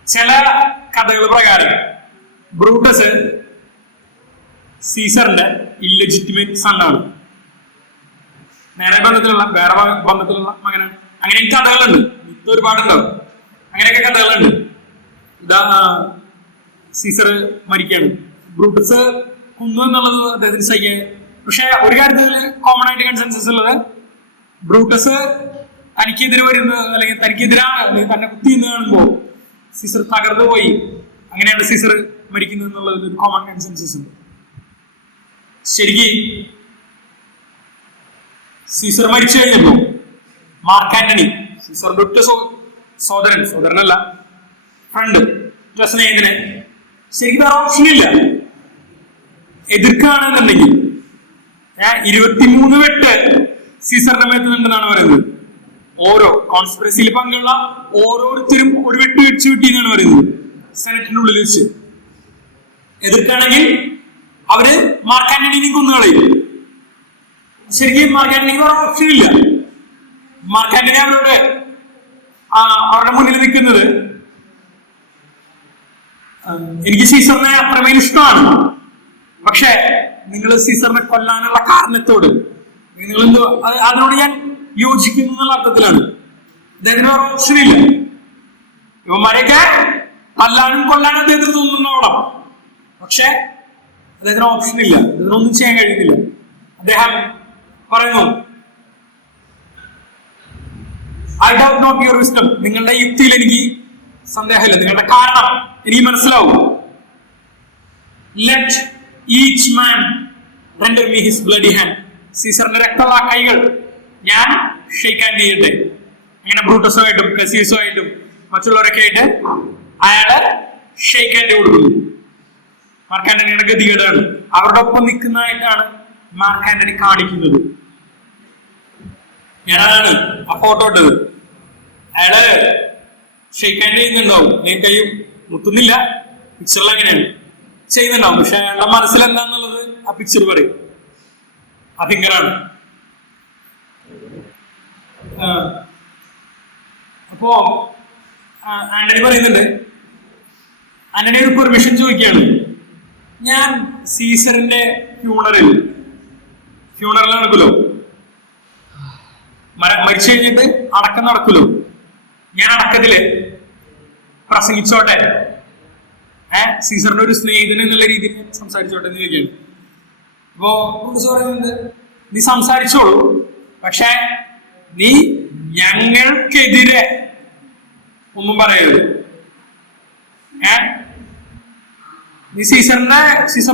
ചില കഥകൾ പ്രകാരം ബ്രൂട്ടസ് സീസറിന്റെ ഇല്ലെജിറ്റിമേറ്റ് സണ്ണാണ്. നേരെ ബന്ധത്തിലുള്ള വേറെ ബന്ധത്തിലുള്ള മകനാണ്. അങ്ങനെ കഥകളുണ്ട്, മിത്ത് ഒരുപാടുണ്ടാവും. അങ്ങനെയൊക്കെ കഥകളുണ്ട്. ഇതാ സീസർ മരിക്കാണ്, ബ്രൂട്ടസ് കൊന്നു എന്നുള്ളത് അദ്ദേഹത്തിന് സഹിക്കാൻ. പക്ഷെ ഒരു കാര്യത്തിൽ കോമൺ ആയിട്ട് കൺസെൻസസ് ഉള്ളത്, ബ്രൂട്ടസ് തനിക്കെതിരെ വരുന്നത് അല്ലെങ്കിൽ തനിക്കെതിരാണ് അല്ലെങ്കിൽ തന്നെ കുത്തി എന്ന് കാണുമ്പോ സീസർ തകർന്നു പോയി. അങ്ങനെയാണ് സീസർ മരിക്കുന്നത് എന്നുള്ളത് ഒരു കോമൺ കൺസെൻസസ് ഉണ്ട്. ശരിക്കും സീസർ മരിച്ചു കഴിഞ്ഞപ്പോ മാർക്ക് ആന്റണി, സീസറിന്റെ ഒറ്റ സോദരനല്ല, ഫ്രണ്ട്, സ്നേഹിതനെ, ശരിക്കും വേറെ ഓപ്ഷൻ ഇല്ല. എതിർക്കുകയാണെന്നുണ്ടെങ്കിൽ 23 വെട്ട് സീസറിന്റെ മേത്തുന്നുണ്ടെന്നാണ് പറയുന്നത്. ഓരോ കോൺസ്പിറസിയിൽ പങ്കുള്ള ഓരോരുത്തരും ഒരു വെട്ട് വെച്ച് കിട്ടിയെന്നാണ് പറയുന്നത് സെനറ്റിന്റെ ഉള്ളിൽ വെച്ച്. എതിർക്കുകയാണെങ്കിൽ അവര് മാർക്ക് ആന്റണിനെ കൊന്നുകളയും. ശരിക്കും മാർക്ക് ആന്റണിക്ക് വേറെ ഓപ്ഷൻ ഇല്ല. മാർക്ക് ആന്റണി അവരുടെ മുന്നിൽ നിൽക്കുന്നത്, എനിക്ക് സീസറിനെ അത്രമേൽ ഇഷ്ടമാണ്, പക്ഷെ നിങ്ങൾ സീസറിനെ കൊല്ലാനുള്ള കാരണത്തോട് നിങ്ങൾ അതിനോട് ഞാൻ യോജിക്കുന്നു എന്നുള്ള അർത്ഥത്തിലാണ്. അദ്ദേഹത്തിന് വേറെ ഓപ്ഷൻ ഇല്ല. ഇവന്മാരെയൊക്കെ കൊല്ലാനും അദ്ദേഹത്തിന് തോന്നുന്നുണ്ടാവണം. പക്ഷെ അദ്ദേഹത്തിന് ഓപ്ഷൻ ഇല്ല, ഇതിനൊന്നും ചെയ്യാൻ കഴിയുന്നില്ല. അദ്ദേഹം പറയുന്നു, I doubt not your wisdom. നിങ്ങളുടെ യുക്തിയിൽ എനിക്ക് സന്ദേഹമില്ല, നിങ്ങളുടെ കാരണം എനിക്ക് മനസ്സിലാവും. Let each man render me his bloody hand. സീസറിന്റെ രക്തമുള്ള കൈകൾ ഞാൻ ഷെയ്ക്ക് ഹാൻഡ് ചെയ്യട്ടെ. അങ്ങനെ ബ്രൂട്ടസുമായിട്ടും കസീസുമായിട്ടും മറ്റുള്ളവരൊക്കെ ആയിട്ട് അയാള് ഷെയ്ക്ക് ഹാൻഡ് കൊടുക്കുന്നു. മാർക്ക് ആന്റണിയുടെ ഗതികേടാണ്. അവരുടെ ഒപ്പം നിൽക്കുന്നതായിട്ടാണ് മാർക്ക് ആന്റണി കാണിക്കുന്നത്. ഞാനാണ് ആ ഫോട്ടോ ഇട്ടത്. അയാള് ഷെയ്ക്ക് ഹാൻഡ് ചെയ്യുന്നുണ്ടാവും, ഞാൻ കൈയും മുട്ടുന്നില്ല, പിക്ചറിൽ അങ്ങനെയാണ് ചെയ്യുന്നുണ്ടാവും. പക്ഷെ അയാളുടെ മനസ്സിൽ എന്താന്നുള്ളത് ആ പിക്ചർ പറയും. അതിങ്ങനാണ്. അപ്പോ ആന്റണി പറയുന്നുണ്ട്, ആന്റണി ഒരു പെർമിഷൻ ചോദിക്കുകയാണ്. ഞാൻ സീസറിന്റെ ഫ്യൂണറൽ നടക്കുമല്ലോ, മരിച്ചു കഴിഞ്ഞിട്ട് അടക്കം നടക്കുമല്ലോ, ഞാൻ അടക്കത്തില് പ്രസംഗിച്ചോട്ടെ, സീസറിന്റെ ഒരു സ്നേഹിതൻ എന്നുള്ള രീതിയിൽ സംസാരിച്ചോട്ടെ എന്ന് ചോദിക്കുകയാണ്. അപ്പോ പറയുന്നുണ്ട്, നീ സംസാരിച്ചോളൂ, പക്ഷെ നീ ഞങ്ങൾക്കെതിരെ ഒന്നും പറയരുത്. നീ സീസറിനെ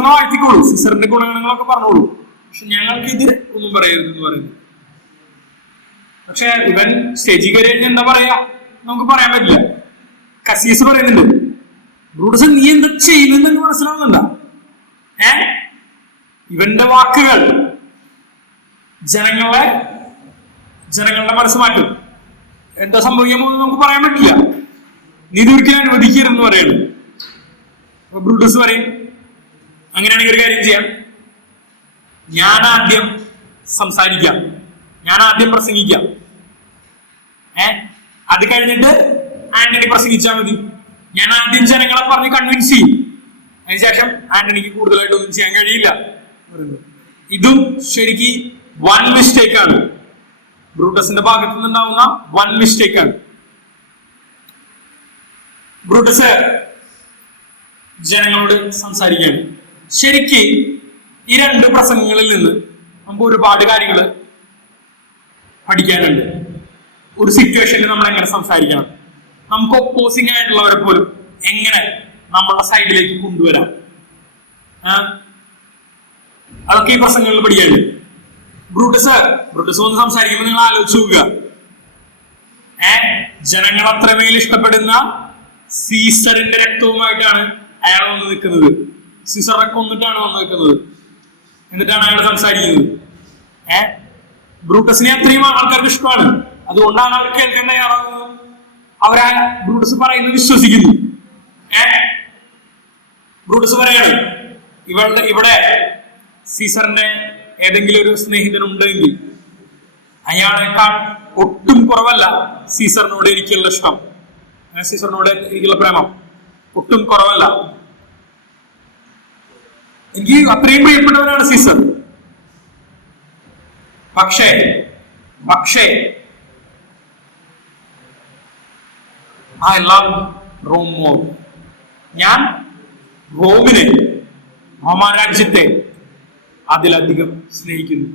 വാഴ്ത്തിക്കോളൂ, സീസറിന്റെ ഗുണഗണങ്ങളൊക്കെ പറഞ്ഞോളൂ, പക്ഷെ ഞങ്ങൾക്കെതിരെ ഒന്നും പറയരുത് എന്ന് പറയുന്നു. പക്ഷെ ഇവൻ സ്റ്റേജിൽ കയറി കഴിഞ്ഞാൽ എന്താ പറയാ നമുക്ക് പറയാൻ പറ്റില്ല. കസീസ് പറയുന്നുണ്ട്, ബ്രൂട്ടസ് നീ എന്താ ചെയ്യുന്നെന്ന് മനസ്സിലാവുന്നുണ്ടോ? ഇവന്റെ വാക്കുകൾ ജനങ്ങളുടെ മനസ്സ് മാറ്റും. എന്താ സംഭവിക്കാൻ പോകുന്നത് നമുക്ക് പറയാൻ പറ്റില്ല. നീ ഇതൊരിക്കലും അനുവദിക്കരുതെന്ന് പറയുന്നു. ബ്രൂട്ടസ് പറയും, അങ്ങനെയാണെങ്കിൽ ഒരു കാര്യം ചെയ്യാം, ഞാൻ ആദ്യം സംസാരിക്കാം, ഞാൻ ആദ്യം പ്രസംഗിക്കാം, അത് കഴിഞ്ഞിട്ട് ആന്റണി പ്രസംഗിച്ചാൽ മതി. ഞാൻ ആദ്യം ജനങ്ങളെ പറഞ്ഞ് കൺവിൻസ് ചെയ്യും, അതിനുശേഷം ആന്റണിക്ക് കൂടുതലായിട്ടൊന്നും ചെയ്യാൻ കഴിയില്ല. ഇതും ശരിക്ക് വൺ മിസ്റ്റേക്ക് ആണ്, ബ്രൂട്ടസിന്റെ ഭാഗത്തു നിന്നുണ്ടാവുന്ന വൺ മിസ്റ്റേക്ക് ആണ്. ബ്രൂട്ടസ് ജനങ്ങളോട് സംസാരിക്കുകയാണ്. ശരിക്ക് ഈ രണ്ട് പ്രസംഗങ്ങളിൽ നിന്ന് നമുക്ക് ഒരുപാട് കാര്യങ്ങൾ പഠിക്കാനുണ്ട്. ഒരു സിറ്റുവേഷനിൽ നമ്മൾ എങ്ങനെ സംസാരിക്കണം, നമുക്ക് ഒപ്പോസിംഗ് ആയിട്ടുള്ളവരെ പോലും എങ്ങനെ നമ്മളുടെ സൈഡിലേക്ക് കൊണ്ടുവരാം, അതൊക്കെ ഈ പ്രസംഗങ്ങളിൽ പഠിക്കാനുണ്ട്. ബ്രൂട്ടസ് ഒന്ന് സംസാരിക്കുമ്പോൾ നിങ്ങൾ ആലോചിച്ച് നോക്കുക, ജനങ്ങൾ അത്രമേൽ ഇഷ്ടപ്പെടുന്ന സീസറിന്റെ രക്തവുമായിട്ടാണ് അയാൾ വന്ന് നിൽക്കുന്നത്, സീസറെ കൊന്നിട്ടാണ് വന്ന് നിൽക്കുന്നത്, എന്നിട്ടാണ് അയാൾ സംസാരിക്കുന്നത്. ബ്രൂട്ടസിനെ അത്രയും ആൾക്കാർക്ക് ഇഷ്ടമാണ്, അതുകൊണ്ടാണ് അവർ കേൾക്കാൻ തയ്യാറാകുന്നത്. അവരാ ബ്രൂട്ടസ് പറയുന്നത് വിശ്വസിക്കുന്നു. ബ്രൂട്ടസ് പറയാണ്, ഇവിടെ സീസറിന്റെ ഏതെങ്കിലും ഒരു സ്നേഹിതനുണ്ടെങ്കിൽ അയാളെക്കാൾ ഒട്ടും കുറവല്ല സീസറിനോട് എനിക്കുള്ള ഇഷ്ടം, സീസറിനോട് എനിക്കുള്ള പ്രേമം ഒട്ടും കുറവല്ല. എനിക്ക് അത്രയും പ്രിയപ്പെട്ടവനാണ് സീസർ. പക്ഷേ ഐ ലവ് റോം മോർ. ഞാൻ റോമാരാജ്യത്തെ അതിലധികം സ്നേഹിക്കുന്നു.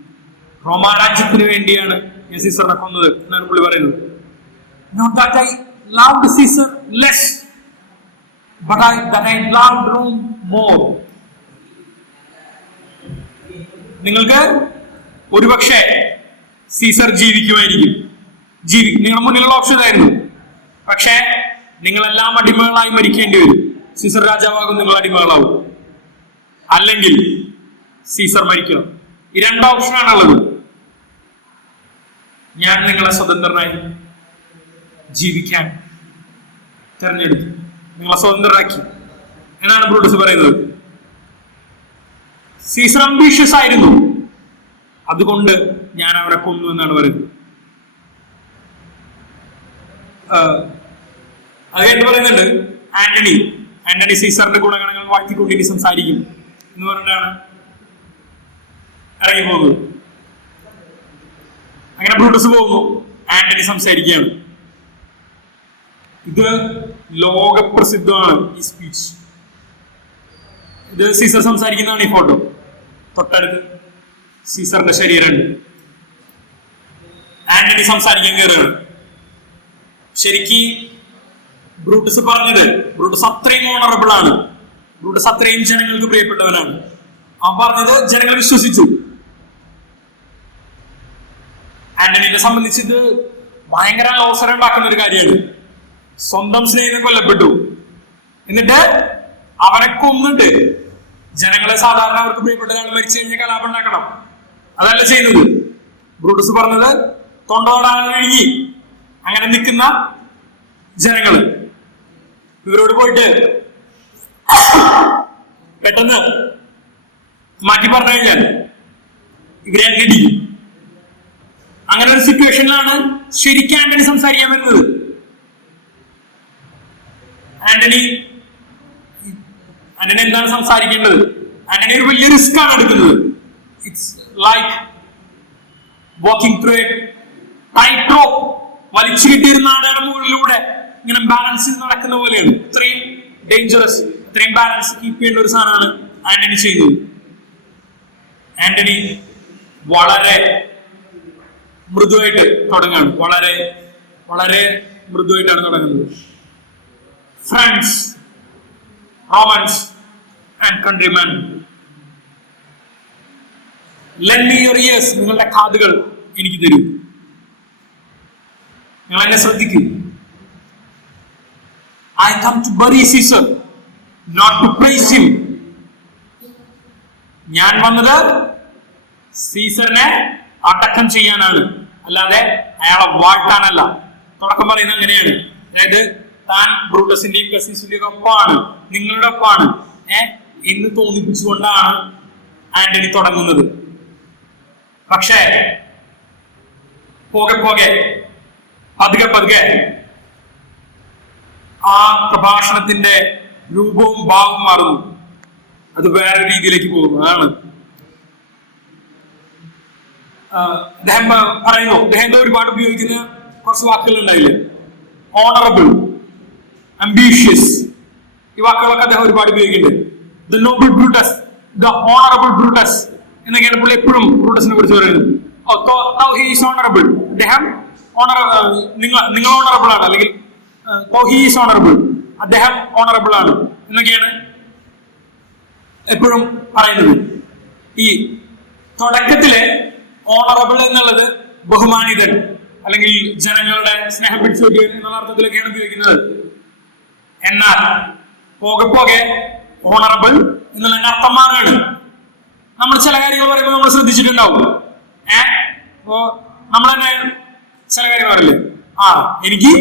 റോമാരാജ്യത്തിന് വേണ്ടിയാണ് ഞാൻ സീസറിനെ കൊന്നത് എന്നാണ് പുള്ളി പറയുന്നത്. Not that I loved Caesar less, but that I loved Rome more. നിങ്ങൾക്ക് ഒരുപക്ഷെ സീസർ ജീവിക്കുമായിരിക്കും, നിങ്ങളുടെ മുന്നിലുള്ള ഓപ്ഷൻ ആയിരുന്നു. പക്ഷേ നിങ്ങളെല്ലാം അടിമകളായി മരിക്കേണ്ടി വരും. സീസർ രാജാവാകും, നിങ്ങൾ അടിമകളാവും, അല്ലെങ്കിൽ സീസർ മരിക്കണം. ഈ രണ്ട് ഓപ്ഷനാണുള്ളത്. ഞാൻ നിങ്ങളെ സ്വതന്ത്രനായി ജീവിക്കാൻ തെരഞ്ഞെടുത്തു, നിങ്ങളെ സ്വതന്ത്രരാക്കി എന്നാണ് ബ്രൂട്ടസ് പറയുന്നത്. സീസർ അംബീഷ്യസ് ആയിരുന്നു, അതുകൊണ്ട് ഞാൻ അവരെ കൊന്നു എന്നാണ് പറയുന്നത്. അത് എന്ന് പറയുന്നുണ്ട്, ആന്റണി സീസറിന്റെ ഗുണഗണങ്ങൾ വാഴ്ത്തിക്കൊണ്ടിനി സംസാരിക്കും എന്ന് പറഞ്ഞിട്ടാണ് ഇറങ്ങി പോകുന്നത്. അങ്ങനെ ബ്രൂട്ടസ് പോകുന്നു, ആന്റണി സംസാരിക്കുകയാണ്. ഇത് ലോകപ്രസിദ്ധമാണ് ഈ സ്പീച്ച്. ഇത് സീസർ സംസാരിക്കുന്നതാണ്. ഈ ഫോട്ടോ തൊട്ടടുത്ത് സീസറിന്റെ ശരീരമുണ്ട്. ആന്റണി സംസാരിക്കാൻ കയറുകയാണ്. ശരിക്ക് ബ്രൂട്ടസ് പറഞ്ഞത്, ബ്രൂട്ടസ് അത്രയും ഓണറബിൾ ആണ്, ബ്രൂട്ടസ് അത്രയും ജനങ്ങൾക്ക് പ്രിയപ്പെട്ടവനാണ്. അവൻ പറഞ്ഞത് ജനങ്ങൾ വിശ്വസിച്ചു. ആന്റണിയെ സംബന്ധിച്ച് ഇത് ഭയങ്കര ലോസരം ഉണ്ടാക്കുന്ന ഒരു കാര്യമാണ്. സ്വന്തം സ്നേഹിതൻ കൊല്ലപ്പെട്ടു, എന്നിട്ട് അവനെ കൊന്നിട്ട് ജനങ്ങളെ, സാധാരണ അവർക്ക് പ്രിയപ്പെട്ട ഒരാൾ മരിച്ചു കഴിഞ്ഞാൽ കലാപം ഉണ്ടാക്കണം, അതല്ല ചെയ്യുന്നത്. ബ്രൂട്ടസ് പറഞ്ഞത് തൊണ്ടോടാൻ കഴിഞ്ഞി അങ്ങനെ നിൽക്കുന്ന ജനങ്ങള് ഇവരോട് പോയിട്ട് പെട്ടെന്ന് മാറ്റി പറഞ്ഞു കഴിഞ്ഞാൽ ഇവരെ അടിക്കും. അങ്ങനെ ഒരു സിറ്റുവേഷനിലാണ് ശരിക്കും ആന്റണി സംസാരിക്കാൻ വരുന്നത്. ആന്റണി എന്താണ് സംസാരിക്കേണ്ടത്? ആന്റണി ഒരു വലിയ റിസ്ക് ആണ് എടുക്കുന്നത്. It's like walking through A tight rope. വലിച്ചു കിട്ടിയൊരു നാടയുടെ മുകളിലൂടെ ഇങ്ങനെ ബാലൻസ് നടക്കുന്ന പോലെയാണ്. ഇത്രയും ഡേഞ്ചറസ്, ഇത്രയും ബാലൻസ് കീപ്പ് ചെയ്യേണ്ട ഒരു സാധനമാണ് ആന്റണി ചെയ്യുന്നത്. ആന്റണി വളരെ മൃദുവായിട്ട് തുടങ്ങാണ്. വളരെ വളരെ മൃദുവായിട്ടാണ് തുടങ്ങുന്നത്. Friends, Romans and countrymen, lend me your ears. നിങ്ങളുടെ കാതുകൾ എനിക്ക് തരൂ. നിങ്ങൾ എന്നെ ശ്രദ്ധിക്കൂ. I come to bury Caesar, not to praise him. ഞാൻ വന്നത് സീസറിനെ അടക്കം ചെയ്യാനാണ്, അല്ലാതെ അയാളെ വാഴ്ത്താനല്ല. തുടക്കം പറയുന്നത് അങ്ങനെയാണ്. അതായത് താൻ ബ്രൂട്ടസിന്റെയും കസീസിന്റെയും ഒപ്പമാണ്, നിങ്ങളുടെ ഒപ്പമാണ് എന്ന് തോന്നിപ്പിച്ചുകൊണ്ടാണ് ആന്റണി തുടങ്ങുന്നത്. പക്ഷേ പോകെ പോകെ പതുക്കെ ആ പ്രഭാഷണത്തിന്റെ രൂപവും ഭാവവും മാറുന്നു. അത് വേറെ രീതിയിലേക്ക് പോകുന്നു. അതാണ് അദ്ദേഹം പറയുന്നു. അദ്ദേഹം ഒരുപാട് ഉപയോഗിക്കുന്ന കുറച്ച് വാക്കുകൾ ഉണ്ടായില്ലേ? ഓണറബിൾ, അംബീഷ്യസ്, ഈ വാക്കുകളൊക്കെ അദ്ദേഹം ഒരുപാട് ഉപയോഗിക്കുന്നുണ്ട്. The Noble Brutus, the honourable Brutus എന്നൊക്കെയാണ് പുള്ളി എപ്പോഴും ബ്രൂട്ടസിനെ കുറിച്ച് പറയുന്നത്. ഓണറബിൾ, അദ്ദേഹം നിങ്ങൾ ഓണറബിൾ ആണ്, അല്ലെങ്കിൽ ഓണറബിൾ, അദ്ദേഹം ഓണറബിൾ ആണ് എന്നൊക്കെയാണ് എപ്പോഴും പറയുന്നത്. ഈ തുടക്കത്തിലെ ഓണറബിൾ എന്നുള്ളത് ബഹുമാനിതൻ അല്ലെങ്കിൽ ജനങ്ങളുടെ സ്നേഹം പിടിച്ചു എന്നുള്ള അർത്ഥത്തിലൊക്കെയാണ് ഉപയോഗിക്കുന്നത്. എന്നാൽ പോകെ ഓണറബിൾ എന്നുള്ളതിന്റെ അർത്ഥം മാറാണ്. നമ്മൾ ചില കാര്യങ്ങൾ പറയുമ്പോൾ നമ്മൾ ശ്രദ്ധിച്ചിട്ടുണ്ടാവും. അപ്പോ നമ്മൾ തന്നെ ചില കാര്യങ്ങൾ പറയില്ലേ, എനിക്ക്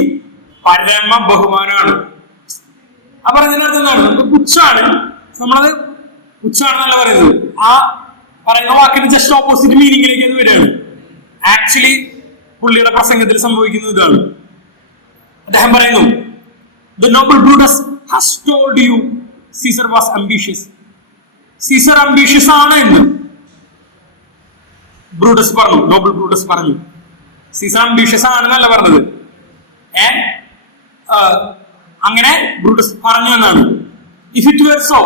പരമ ബഹുമാനമാണ്. ആ പറയുന്നതിന്റെ അർത്ഥം എന്താണ്? നമുക്ക് പുച്ഛാണ്, നമ്മളത് പുച്ഛാണെന്നല്ല പറയുന്നത്. ആ പറയുന്ന വാക്കിന് ജസ്റ്റ് ഓപ്പോസിറ്റ് മീനിങ്ങിലേക്ക് അത് വരികയാണ്. ആക്ച്വലി പുള്ളിയുടെ പ്രസംഗത്തിൽ സംഭവിക്കുന്നത് ഇതാണ്. അദ്ദേഹം പറയുന്നു, The noble Brutus has told you Caesar was ambitious. Caesar ambitious ആണ് എന്ന് ബ്രൂട്ടസ് പറഞ്ഞു. നോബിൾ ബ്രൂട്ടസ് പറഞ്ഞു സീസർ ambitious ആണെന്നല്ല പറഞ്ഞത്. അങ്ങനെ ബ്രൂട്ടസ് പറഞ്ഞു എന്നാണ്. ഇഫ് ഇറ്റ് വേർ സോ,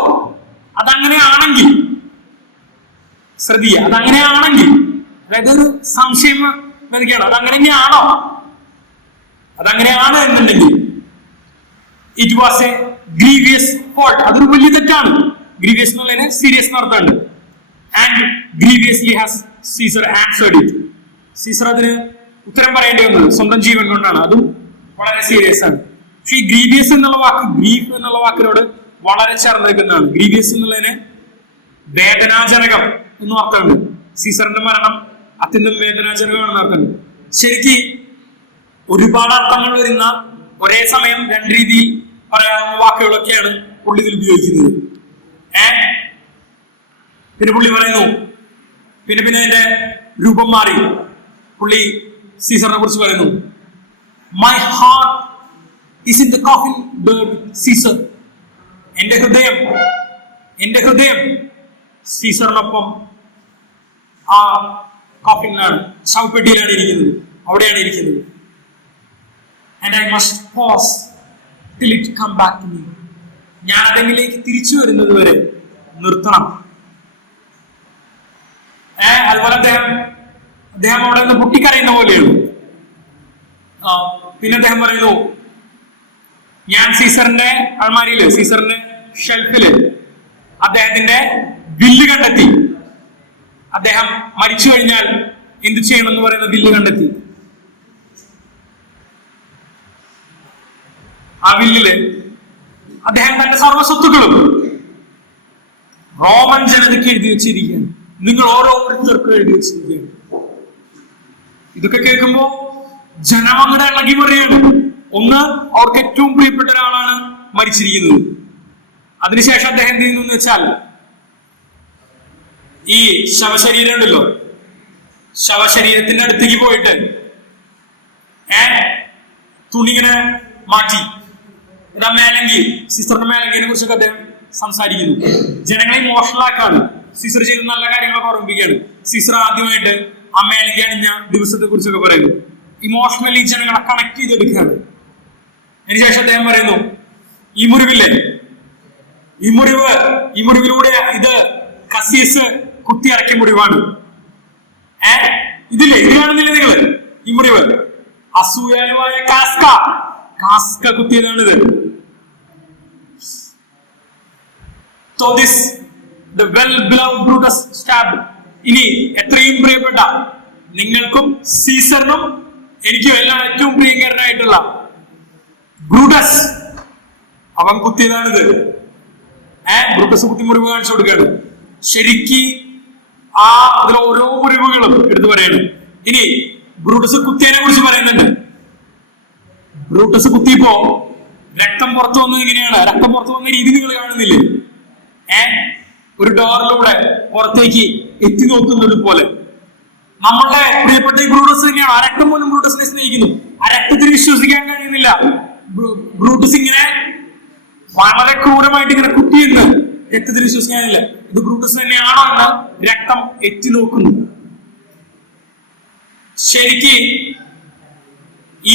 അതങ്ങനെയാണെങ്കിൽ, ശ്രദ്ധിക്കുക, അതങ്ങനെയാണെങ്കിൽ, അതായത് ഒരു സംശയം വരികയാണ്, അതങ്ങനെയാണോ, അതങ്ങനെയാണ് എന്നുണ്ടെങ്കിൽ it was a grievous fault, അതൊരു വലിയ തെറ്റാണ്. ഗ്രീവിയസ് എന്നുള്ളതിന് സീരിയസ് എന്നർത്ഥമുണ്ട്. And grievously hath Caesar answered it. Caesar അതിന് ഉത്തരം പറയേണ്ടി വന്നത് സ്വന്തം ജീവൻ കൊണ്ടാണ്. അതും വളരെ സീരിയസ് ആണ്. പക്ഷെ ഈ ഗ്രീവിയസ് എന്നുള്ള വാക്ക് ഗ്രീഫ് എന്നുള്ള വാക്കിനോട് വളരെ ചേർന്ന് നിൽക്കുന്നതാണ്. ഗ്രീവിയസ് എന്നുള്ളതിന് വേദനാജനകം എന്നും അർത്ഥമുണ്ട്. സീസറിന്റെ മരണം അത്യന്തം വേദനാജനകമാണെന്ന് അർത്ഥമുണ്ട്. ശരിക്ക് ഒരുപാട് അർത്ഥങ്ങൾ വരുന്ന ഒരേ സമയം രണ്ട് രീതിയിൽ പറയാവുന്ന വാക്കുകളൊക്കെയാണ് പുള്ളി ഇതിൽ ഉപയോഗിക്കുന്നത്. പിന്നെ പുള്ളി പറയുന്നു, പിന്നെ അതിന്റെ രൂപം മാറി. പുള്ളി സീസറിനെ കുറിച്ച് പറയുന്നു, my heart is in the coffin with Caesar. എന്റെ ഹൃദയം സീസറിനൊപ്പം ആ കോഫിനിലാണ്, ശവപ്പെട്ടിയിലാണ് ഇരിക്കുന്നത്, അവിടെയാണ് ഇരിക്കുന്നത്. And I must pause till it come back to me. ഞാൻ അതെങ്കിലേക്ക് തിരിച്ചു വരുന്നത് വരെ നിർത്തണം. അതുപോലെ അദ്ദേഹം അവിടെ നിന്ന് പൊട്ടിക്കരയുന്ന പോലെയാണ്. പിന്നെ അദ്ദേഹം പറയുന്നു, ഞാൻ സീസറിന്റെ അൾമാരിയില്, സീസറിന്റെ ഷെൽഫില് അദ്ദേഹത്തിന്റെ വില്ല് കണ്ടെത്തി. അദ്ദേഹം മരിച്ചു കഴിഞ്ഞാൽ എന്ത് ചെയ്യണം എന്ന് പറയുന്ന വില്ല് കണ്ടെത്തി. ആ വില്ലില് അദ്ദേഹം തന്റെ സർവസ്വത്തുക്കളും റോമൻ ജനതയ്ക്ക് എഴുതി വെച്ചിരിക്കുകയാണ്. നിങ്ങൾ ഓരോരുത്തർക്കും എഴുതി വെച്ചിരിക്കുകയാണ്. ഇതൊക്കെ കേൾക്കുമ്പോ ജനം അങ്ങടെ ഇളകി പറയാണ്. ഒന്ന്, അവർക്ക് ഏറ്റവും പ്രിയപ്പെട്ട ഒരാളാണ് മരിച്ചിരിക്കുന്നത്. അതിനുശേഷം അദ്ദേഹം എന്ത് ചെയ്യുന്നു എന്ന് വെച്ചാൽ, ഈ ശവശരീരം ഉണ്ടല്ലോ, ശവശരീരത്തിന്റെ അടുത്തേക്ക് പോയിട്ട് തുണി ഇങ്ങനെ മാറ്റി മേലങ്കി, സീസറിന്റെ മേലങ്കിനെ കുറിച്ചൊക്കെ അദ്ദേഹം സംസാരിക്കുന്നു. ജനങ്ങളെ ഇമോഷണൽ ആക്കാണ്. സീസർ ചെയ്ത നല്ല കാര്യങ്ങളൊക്കെ ഓർമ്മിപ്പിക്കുകയാണ്. സീസർ ആദ്യമായിട്ട് ആ മേലങ്കി അണിഞ്ഞ ദിവസത്തെ കുറിച്ചൊക്കെ പറയുന്നു. ഇമോഷണലി ജനങ്ങളെ കണക്ട് ചെയ്തെടുക്കുകയാണ്. അതിനുശേഷം അദ്ദേഹം പറയുന്നു, ഈ മുറിവില്ലേ, ഈ മുറിവിലൂടെ ഇത് കസീസ് കുത്തിയിറക്കിയ മുറിവാണ്. ഇതില്ലേ, ഇത് കാണുന്നില്ലേ നിങ്ങള്? ഈ മുറിവ് അസൂയാലുമായ കാസ്ക കുത്തിയതാണിത്. So this the well beloved Brutus stabbed. ഇനി എത്രയും പ്രിയപ്പെട്ട നിങ്ങൾക്കും സീസറിനും എനിക്കും എല്ലാം ഏറ്റവും പ്രിയങ്കരനായിട്ടുള്ള ബ്രൂട്ടസ്, അവൻ കുത്തിയതാണിത്. ബ്രൂട്ടസ് കുത്തി മുറിവ് കാണിച്ചു കൊടുക്കുകയാണ്. ശരിക്ക് അതിൽ ഓരോ മുറിവുകളും എടുത്തു പറയാണ്. ഇനി ബ്രൂട്ടസ് കുത്തിയതിനെ കുറിച്ച് പറയുന്നുണ്ട്. ബ്രൂട്ടസ് കുത്തിയപ്പോ രക്തം പുറത്തു വന്നത് ഇങ്ങനെയാണ്. രക്തം പുറത്തു വന്ന രീതി നിങ്ങൾ കാണുന്നില്ലേ? ഒരു ഡോറിലൂടെ പുറത്തേക്ക് എത്തി നോക്കുന്നത് പോലെ നമ്മളുടെ പ്രിയപ്പെട്ട ഈ ബ്രൂട്ടസ് തന്നെയാണ്. ആ രക്തം പോലും ബ്രൂട്ടസിനെ സ്നേഹിക്കുന്നു. ആ രക്തത്തിന് വിശ്വസിക്കാൻ കഴിയുന്നില്ല. ബ്രൂട്ടസ് ഇങ്ങനെ വളരെ ക്രൂരമായിട്ട് ഇങ്ങനെ കുത്തിയെന്ന് രക്തത്തിന് വിശ്വസിക്കാനില്ല. ഇത് ബ്രൂട്ടസ് തന്നെയാണോ എന്ന് രക്തം എത്തി നോക്കുന്നു. ശരിക്ക്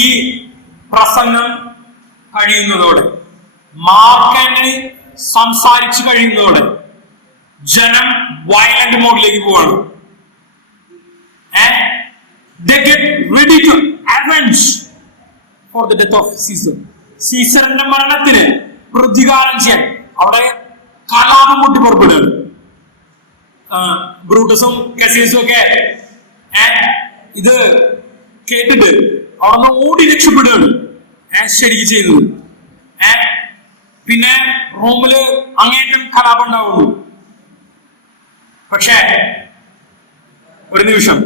ഈ പ്രസംഗം കഴിയുന്നതോടെ, മാർക്ക് ആന്റണി സംസാരിച്ചു കഴിയുന്നതോടെ ജനം വയലന്റ് മോഡിലേക്ക് പോവാണ്. They get ready to avenge for the death of Caesar. സീസറിന്റെ മരണത്തിന് പ്രതികാരം ചെയ്യാൻ അവിടെ കലാപം പൊട്ടി പുറപ്പെടുകയാണ്. ബ്രൂട്ടസും കസീസും ഒക്കെ ഇത് കേട്ടിട്ട് അവിടെ ഓടി രക്ഷപ്പെടുകയാണ് ശരിക്കും ചെയ്യുന്നത്. പിന്നെ റോമില് അങ്ങേറ്റം കലാപം ഉണ്ടാവുന്നു. പക്ഷേ ഒരു നിമിഷം,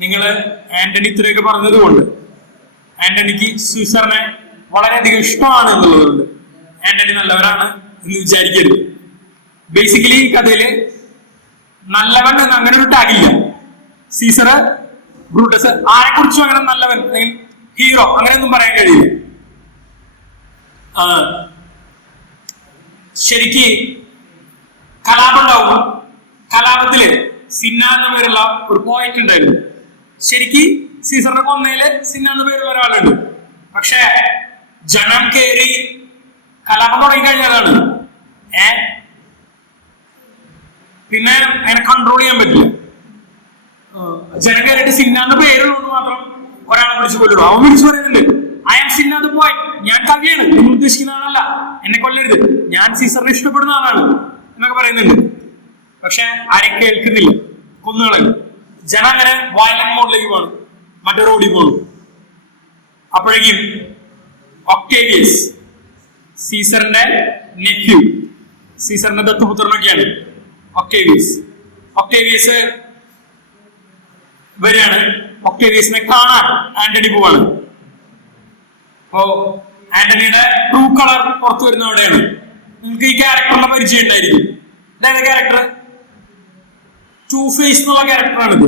നിങ്ങള് ആന്റണി ഇത്രയൊക്കെ പറഞ്ഞത് കൊണ്ട് ആന്റണിക്ക് സീസറിനെ വളരെയധികം ഇഷ്ടമാണ് എന്നുള്ളതുകൊണ്ട് ആന്റണി നല്ലവരാണ് എന്ന് വിചാരിക്കരുത്. ബേസിക്കലി ഈ കഥയില് നല്ലവൻ എന്ന് അങ്ങനെ ഒരു ടാഗില്ല. സീസർ, ബ്രൂട്ടസ് ആരെ കുറിച്ചും അങ്ങനെ നല്ലവൻ അല്ലെങ്കിൽ ഹീറോ അങ്ങനെയൊന്നും പറയാൻ കഴിയില്ല. ശരിക്ക് കലാപം ഉണ്ടാവും. കലാപത്തില് സിന്ന എന്ന പേരുള്ള ഒരു പോയിന്റ് ഉണ്ടായിരുന്നു. ശരിക്ക് സീസറിനെ കൊന്നയില് സിന്ന എന്ന പേരുള്ള ഒരാളുണ്ട്. പക്ഷെ ജനം കയറി കലാപം തുടങ്ങിക്കഴിഞ്ഞതാണ്. പിന്നെ അതിനെ കൺട്രോൾ ചെയ്യാൻ പറ്റില്ല. ജനം കയറിയിട്ട് സിന്ന എന്ന പേരുള്ളതുകൊണ്ട് മാത്രം ഒരാളെ വിളിച്ചു കൊല്ലുള്ളൂ. അവൻ വിളിച്ചു പറയുന്നുണ്ട്, I am Cinna the point, ഞാൻ കവിയാണ്, നിങ്ങൾ ഉദ്ദേശിക്കുന്ന ആളല്ല, എന്നെ കൊല്ലരുത്, ഞാൻ സീസറിനെ ഇഷ്ടപ്പെടുന്ന ആളാണ് എന്നൊക്കെ പറയുന്നുണ്ട്. പക്ഷെ ആരെ കേൾക്കുന്നില്ല, കൊന്നുകളയും. ജനം അങ്ങനെ വയലന്റ് മോഡിലേക്ക് പോകണം, മറ്റൊരു ഓടി പോകണം. അപ്പോഴേക്കും ഒക്ടേവിയസ്, സീസറിന്റെ നെഫ്യൂ, സീസറിന്റെ ദത്തുപുത്രനൊക്കെയാണ് ഒക്ടേവിയസ് വരികയാണ്. ഒക്ടേവിയസിനെ കാണാൻ ആന്റണി പോവാണ്. അപ്പോ ആന്റണിയുടെ ട്രൂ കളർ പുറത്തു വരുന്നവിടെയാണ്. നിങ്ങൾക്ക് ഈ ക്യാരക്ടറിന്റെ പരിചയം ഉണ്ടായിരിക്കും. ഇതേത് ക്യാരക്ടർ? ടു ഫേസ് എന്നുള്ള ക്യാരക്ടറാണിത്.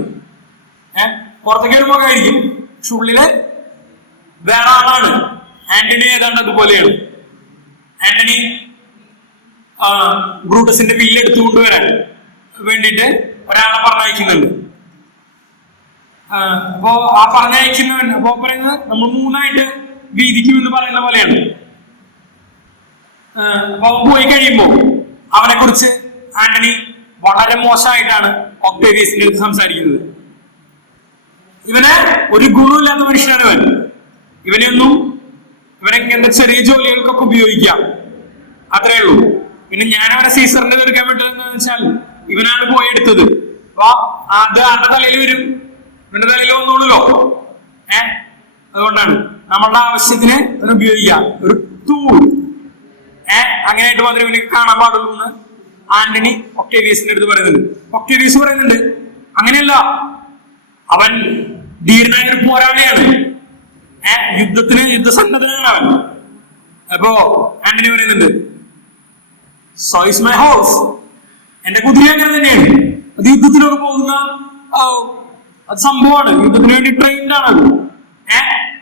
പുറത്തേക്ക് ഒരു മുഖമായിരിക്കും, പക്ഷെ ഉള്ളില് വേറെ ആളാണ്. ആന്റണി ഏതാണ്ട് അതുപോലെയാണ്. ആന്റണി ബ്രൂട്ടസിന്റെ ബില്ല് എടുത്തു കൊണ്ടുവരാൻ വേണ്ടിയിട്ട് ഒരാളെ പറഞ്ഞയക്കുന്നുണ്ട്. അപ്പോ ആ പറഞ്ഞയക്കുന്നവൻ അപ്പോ പറയുന്നത് നമ്മൾ മൂന്നായിട്ട് വീതിക്കുമെന്ന് പറയുന്ന പോലെയാണ്. അപ്പൊ പോയി കഴിയുമ്പോ അവനെ കുറിച്ച് ആന്റണി വളരെ മോശമായിട്ടാണ് ഒക്ടേവിയസിന്റെ അടുത്ത് സംസാരിക്കുന്നത്. ഇവനെ ഒരു ഗുണമില്ലാത്ത മനുഷ്യനാണ് ഇവനെ ഇങ്ങനത്തെ ചെറിയ ജോലികൾക്കൊക്കെ ഉപയോഗിക്കാം, അത്രേ ഉള്ളൂ. പിന്നെ ഞാൻ അവനെ സീസറിന്റെ എടുക്കാൻ പറ്റുന്നതെന്ന് വെച്ചാൽ ഇവനാണ് പോയി എടുത്തത്. അപ്പൊ അത് അവന്റെ തലയിൽ വരും, ഇവന്റെ തലയിൽ വന്നോളൂല്ലോ. അതുകൊണ്ടാണ് നമ്മളുടെ ആവശ്യത്തിന് അവനെ ഉപയോഗിക്കാം, ഒരു ടൂൾ. അങ്ങനെയായിട്ട് മാത്രമേ ഇവനിക്ക് കാണാൻ പാടുള്ളൂ എന്ന് ആന്റണി ഒക്ടേവിയസിന്റെ അടുത്ത് പറയുന്നുണ്ട്. ഒക്ടേവിയസ് പറയുന്നുണ്ട്, അങ്ങനെയല്ല, അവൻ ധീരനായ ഒരു പോരാളിയാണ്, യുദ്ധസന്നദ്ധനാണ് അവൻ. അപ്പോ ആന്റണി പറയുന്നുണ്ട്, സോ ഇസ് മൈ ഹോഴ്സ്, എന്റെ കുതിര അങ്ങനെ തന്നെയാണ്, അത് യുദ്ധത്തിലൊക്കെ പോകുന്ന അത് സംഭവമാണ്, യുദ്ധത്തിന് വേണ്ടി ട്രെയിൻഡ് ആണ് അത്.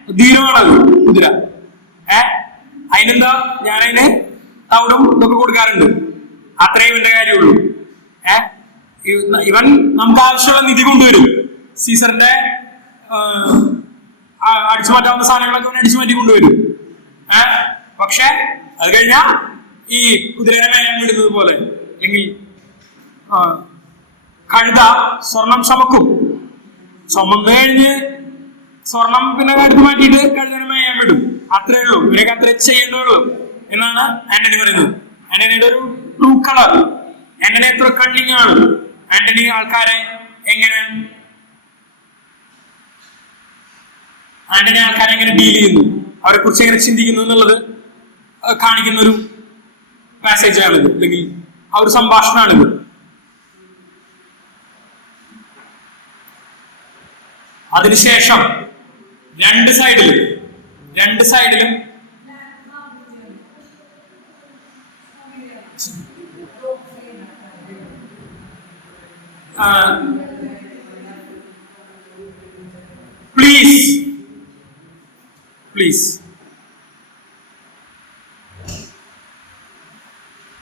ധീരമാണത് കുതിര. അതിനെന്താ, ഞാനതിന് തവിടും ഇതൊക്കെ കൊടുക്കാറുണ്ട്. അത്രയും എന്റെ കാര്യമുള്ളൂ. ഇവൻ നമുക്ക് ആവശ്യമുള്ള നിധി കൊണ്ടുവരും. സീസറിന്റെ അടിച്ചു മാറ്റാവുന്ന സാധനങ്ങളൊക്കെ അവൻ അടിച്ചു മാറ്റി കൊണ്ടുവരും. പക്ഷെ അത് കഴിഞ്ഞാ ഈ കുതിരനെ മേയാൻ വിടുന്നത് പോലെ, അല്ലെങ്കിൽ കഴുത സ്വർണം ചുമക്കും, ചുമന്ന് കഴിഞ്ഞ് സ്വർണം പിന്നെ എടുത്തു മാറ്റിയിട്ട് കഴുതനെ മേയാൻ വിടും. അത്രേ ഉള്ളൂ, ഇവരൊക്കെ അത്രേ ചെയ്യേണ്ടതുള്ളൂ എന്നാണ് ആന്റണി പറയുന്നത്. ആന്റണിയുടെ ഒരു ട്രൂ കളർ, ആന്റണി എത്ര കണ്ണിങ് ആണ്, ആന്റണി ആൾക്കാരെ എങ്ങനെ ഡീൽ ചെയ്യുന്നു, അവരെ കുറിച്ച് എങ്ങനെ ചിന്തിക്കുന്നു എന്നുള്ളത് കാണിക്കുന്ന ഒരു പാസേജ് ആണിത്, അല്ലെങ്കിൽ ആ ഒരു സംഭാഷണമാണിത്. അതിനുശേഷം രണ്ട് സൈഡിലും പ്ലീസ്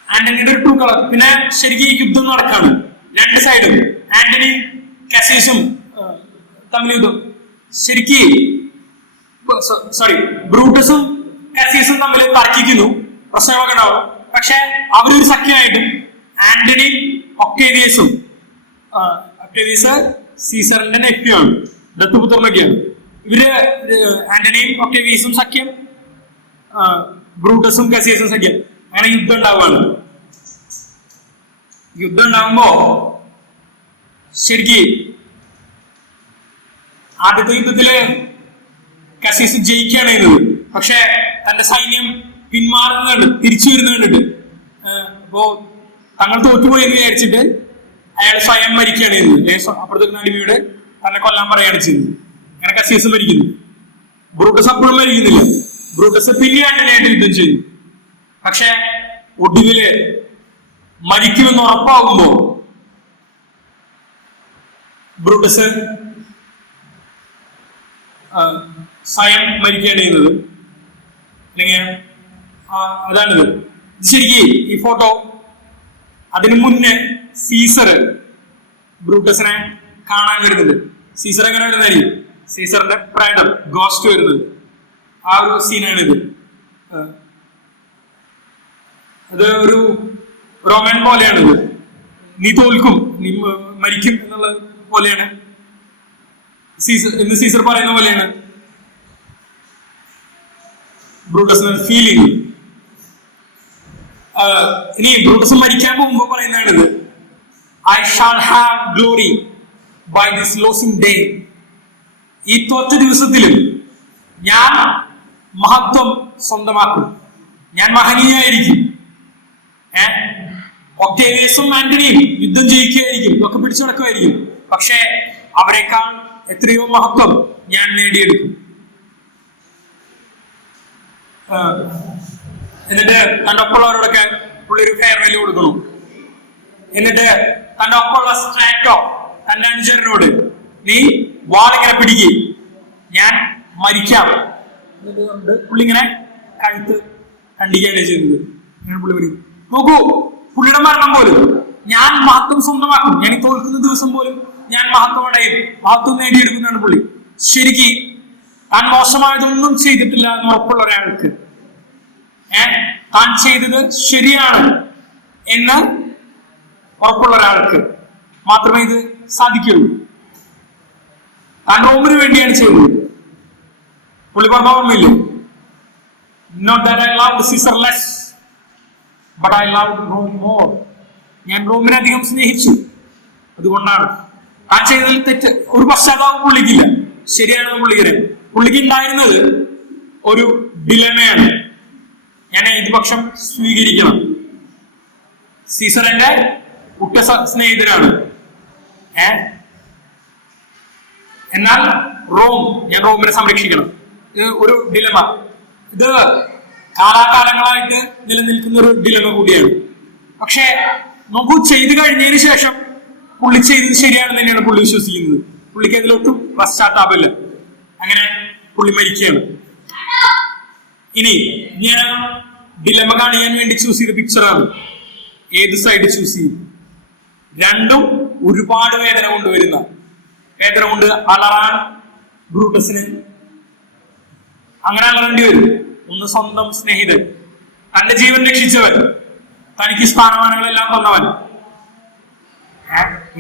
ആന്റണിയുടെ ഒരു ട്രൂ കളർ. പിന്നെ ശരിക്കും ഈ യുദ്ധം നടക്കാണ് രണ്ട് സൈഡും, ആന്റണി കാസിയസും തമ്മിൽ യുദ്ധം. ശരിക്കും ബ്രൂട്ടസും കാസിയസും തമ്മിൽ തർക്കിക്കുന്നു, പ്രശ്നമൊക്കെ ഉണ്ടാവും. പക്ഷെ അവരൊരു സഖ്യമായിട്ടും ആന്റണി ഒക്ടേവിയസ് സീസറിന്റെ നെഫ്യൂ ആണ്, ദത്തുപുത്രനൊക്കെയാണ്. ഇവര് ആന്റണിയും ഒക്ടേവിയസും സഖ്യം, ബ്രൂട്ടസും കാസിയസും സഖ്യം. അങ്ങനെ യുദ്ധം ഉണ്ടാവുകയാണ്. യുദ്ധം ഉണ്ടാകുമ്പോ ശരിക്ക് ആദ്യത്തെ യുദ്ധത്തില് കാസിയസ് ജയിക്കുകയാണ് ചെയ്യുന്നത്. പക്ഷെ തന്റെ സൈന്യം പിന്മാറുന്നുണ്ട്, തിരിച്ചു വരുന്നുണ്ട്. അപ്പോ തങ്ങൾ തോറ്റുപോയി എന്ന് വിചാരിച്ചിട്ട് അയാൾ സ്വയം മരിക്കുകയാണ് ചെയ്യുന്നത്. അപ്പുറത്തെ അടിമയോട് തന്നെ കൊല്ലാൻ പറയുകയാണ് ചെയ്യുന്നത്. അങ്ങനെ കാസിയസ് മരിക്കുന്നു. ബ്രൂട്ടസ് അപ്പോഴും മരിക്കുന്നില്ല. ബ്രൂട്ടസ് പിന്നെ ആന്റണിയായിട്ട് യുദ്ധം ചെയ്തു. പക്ഷെ ഒടുവില് മരിക്കുമെന്ന് ഉറപ്പാകുമ്പോ ബ്രൂട്ടസ് സ്വയം മരിക്കുകയാണ് ചെയ്യുന്നത്. അല്ലെങ്കിൽ അതാണിത്. ശരിക്കും ഈ ഫോട്ടോ, അതിനു മുന്നേ സീസർ ബ്രൂട്ടസിനെ കാണാൻ വരുന്നുണ്ട്. സീസർ എങ്ങനെ വരുന്നതായിരിക്കും, സീസറിന്റെ പ്രൈഡം ഗോസ്റ്റ് വരുന്നത്, ആ ഒരു സീനാണിത്. അത് ഒരു റോമൻ പോലെയാണിത്. നീ തോൽക്കും, നീ മരിക്കും എന്നുള്ള പോലെയാണ് സീസർ പറയുന്ന പോലെയാണ് ബ്രൂട്ടസിന് ഫീൽ ചെയ്യുന്നത്. ഇനി ബ്രൂട്ടസ് മരിക്കാൻ പോകുമ്പോ പറയുന്നതാണിത്, I shall have glory by this losing day. ഈ തോറ്റ ദിവസത്തിലും ഞാൻ മഹത്വം സ്വന്തമാക്കും, ഞാൻ മഹനീയായിരിക്കും. ഒക്ടേവിയസും ആന്റണിയും യുദ്ധം ജയിക്കുകയായിരിക്കും, ഒക്കെ പിടിച്ചു നടക്കുമായിരിക്കും. പക്ഷെ അവരെക്കാൾ എത്രയോ മഹത്വം ഞാൻ നേടിയെടുക്കും. എന്നിട്ട് തന്റെ ഒപ്പമുള്ളവരോടൊക്കെ പുള്ളി ഒരു ഫെയർവെൽ കൊടുക്കണം. എന്നിട്ട് തന്റെ ഒപ്പമുള്ള സ്ട്രാറ്റോ, തന്റെ അനുചരനോട്, നീ വാളിങ്ങനെ പിടിക്കുക, ഞാൻ മരിക്കാം എന്നുകൊണ്ട് പുള്ളി ഇങ്ങനെ കഴുത്ത് കണ്ടിക്കുകയാണ് ചെയ്യുന്നത്. അങ്ങനെ പുള്ളി പറയും, നോക്കൂ പുള്ളിയുടെ മരണം പോലും ഞാൻ മഹത്വം സ്വന്തമാക്കും, ഞാൻ ഈ തോൽക്കുന്ന ദിവസം പോലും ഞാൻ മഹത്വം നേടിയെടുക്കുന്നതാണ് പുള്ളി. ശരിക്ക് താൻ മോശമായതൊന്നും ചെയ്തിട്ടില്ല എന്ന് ഉറപ്പുള്ള ഒരാൾക്ക്, താൻ ചെയ്തത് ശരിയാണ് എന്ന് ഉറപ്പുള്ള ഒരാൾക്ക് മാത്രമേ ഇത് സാധിക്കുള്ളൂ. താൻ റോമിന് വേണ്ടിയാണ് ചെയ്തത്. പുള്ളി പറഞ്ഞ ഓർമ്മയില്ലേ, not that I loved Caesar less, but I loved Rome more. ഞാൻ റോമിനെ അധികം സ്നേഹിച്ചു, അതുകൊണ്ടാണ്. താൻ ചെയ്തതിൽ തെറ്റ് ഒരു പശ്ചാത്താപം പുള്ളിക്കില്ല, ശരിയാണെന്ന് പുള്ളിക്ക് ഉണ്ടായിരുന്നത് ഒരു ഡിലമയാണ്. ഞാൻ ഏത് പക്ഷം സ്വീകരിക്കണം. സീസർ എന്റെ ഉറ്റ സ്നേഹിതരാണ്, എന്നാൽ ഞാൻ റോമിനെ സംരക്ഷിക്കണം. ഇത് ഒരു ഡിലമ. ഇത് കാലാകാലങ്ങളായിട്ട് നിലനിൽക്കുന്ന ഒരു ഡിലമ കൂടിയാണ്. പക്ഷെ നോക്കൂ, ചെയ്തു കഴിഞ്ഞതിന് ശേഷം പുള്ളി ചെയ്തത് ശരിയാണെന്ന് തന്നെയാണ് പുള്ളി വിശ്വസിക്കുന്നത്. പുള്ളിക്ക് അതിലൊട്ടും പശ്ചാത്താപമില്ല. അങ്ങനെ പുള്ളി മരിക്കുകയാണ്. ഇനി ഞാൻ ഡിലമ കാണിക്കാൻ വേണ്ടി ചൂസ് ചെയ്ത പിക്ചറാണ്. ഏത് സൈഡ് ചൂസ് ചെയ്യും? രണ്ടും ഒരുപാട് വേദന കൊണ്ടുവരുന്ന, വേദന കൊണ്ട് അലറാൻ ബ്രൂട്ടസിന് അങ്ങനെ അലറേണ്ടി വരും. ഒന്ന് സ്വന്തം സ്നേഹിതൻ, തന്റെ ജീവൻ രക്ഷിച്ചവൻ, തനിക്ക് സ്ഥാനമാനങ്ങളെല്ലാം തന്നവൻ.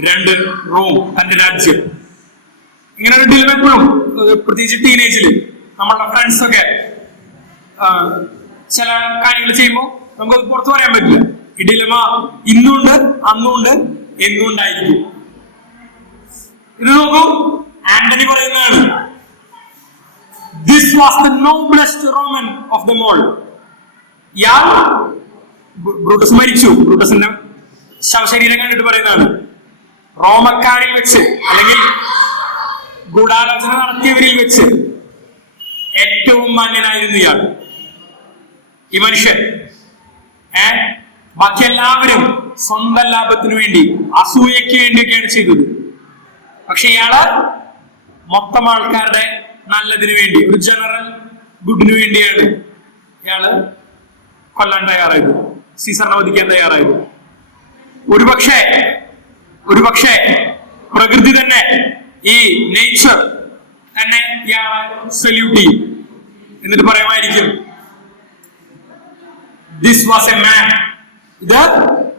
രണ്ട്, റോം, തന്റെ രാജ്യം. ഇങ്ങനെ ഒരു ഡിലമ എപ്പോഴും, പ്രത്യേകിച്ച് ടീനേജില് നമ്മളുടെ ഫ്രണ്ട്സ് ഒക്കെ ചില കാര്യങ്ങൾ ചെയ്യുമ്പോൾ നമുക്കത് പുറത്തു പറയാൻ പറ്റില്ല. ഈ ഡിലമ ഇന്നുണ്ട്, അന്നുണ്ട്, എന്നും ഉണ്ടായിരിക്കും. ഇത് നോക്കൂ, ആന്റണി പറയുന്നതാണ്, this was the noblest Roman of them all. ഇയാൾ ബ്രൂട്ടസ് മരിച്ചു. ബ്രൂട്ടസിന്റെ ശവശരീരം കണ്ടിട്ട് പറയുന്നതാണ്, റോമക്കാരിൽ വെച്ച് അല്ലെങ്കിൽ ഗൂഢാലോചന നടത്തിയവരിൽ വെച്ച് ഏറ്റവും മാന്യനായിരുന്നു ഇയാൾ. ഈ മനുഷ്യൻ ബാക്കി എല്ലാവരും സ്വന്തം ലാഭത്തിനു വേണ്ടി, അസൂയയ്ക്ക് വേണ്ടിയൊക്കെയാണ് ചെയ്തത്. പക്ഷെ ഇയാള് മൊത്തം ആൾക്കാരുടെ നല്ലതിനു വേണ്ടി, ഒരു ജനറൽ ഗുഡിനു വേണ്ടിയാണ് ഇയാള് കൊല്ലാൻ തയ്യാറായത്, സീസറിനെ വധിക്കാൻ തയ്യാറായത്. ഒരുപക്ഷെ പ്രകൃതി തന്നെ, ഈ നേച്ചർ തന്നെ ഇയാളെ സല്യൂട്ട് ചെയ്യും. എന്നിട്ട് പറയുമായിരിക്കും, ദിസ് വാസ് എ മാൻ. ഇത്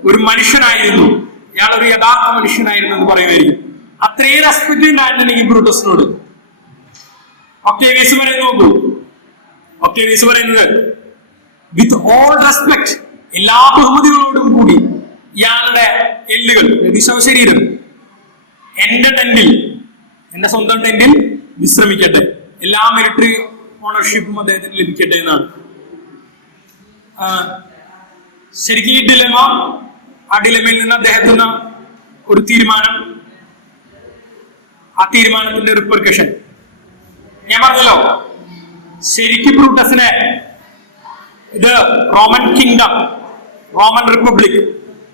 ഒരു മനുഷ്യനായിരുന്നു, ഇയാൾ ഒരു യഥാർത്ഥ മനുഷ്യനായിരുന്നു എന്ന് പറയുമായിരിക്കും. അത്രയും റെസ്പെക്ട് ഉണ്ടായിരുന്നു ഈ ബ്രൂട്ടസിനോട്. ഒക്ടേവിയസ് പറയുന്നത് നോക്കൂ, ഒക്ടേവിയസ് പറയുന്നത്, വിത്ത് ഓൾ റെസ്പെക്ട്, എല്ലാ ബഹുമതികളോടും കൂടി ഇയാളുടെ എല്ലുകൾ, ശവശരീരം എന്റെ ടെന്റിൽ, എന്റെ സ്വന്തം ടെന്റിൽ വിശ്രമിക്കട്ടെ, എല്ലാ മിലിറ്ററി ഓണർഷിപ്പും അദ്ദേഹത്തിന് ലഭിക്കട്ടെ എന്നാണ്. ശരിക്കും ഈ ഡിലമ, ആ ഡിലമയിൽ നിന്ന് അദ്ദേഹത്തിന് ഒരു തീരുമാനം, ആ തീരുമാനത്തിന്റെ റിപ്പർക്കഷൻ ഞാൻ പറഞ്ഞല്ലോ. ശരിക്കും ബ്രൂട്ടസിനെ ഇത് Roman kingdom, Roman republic,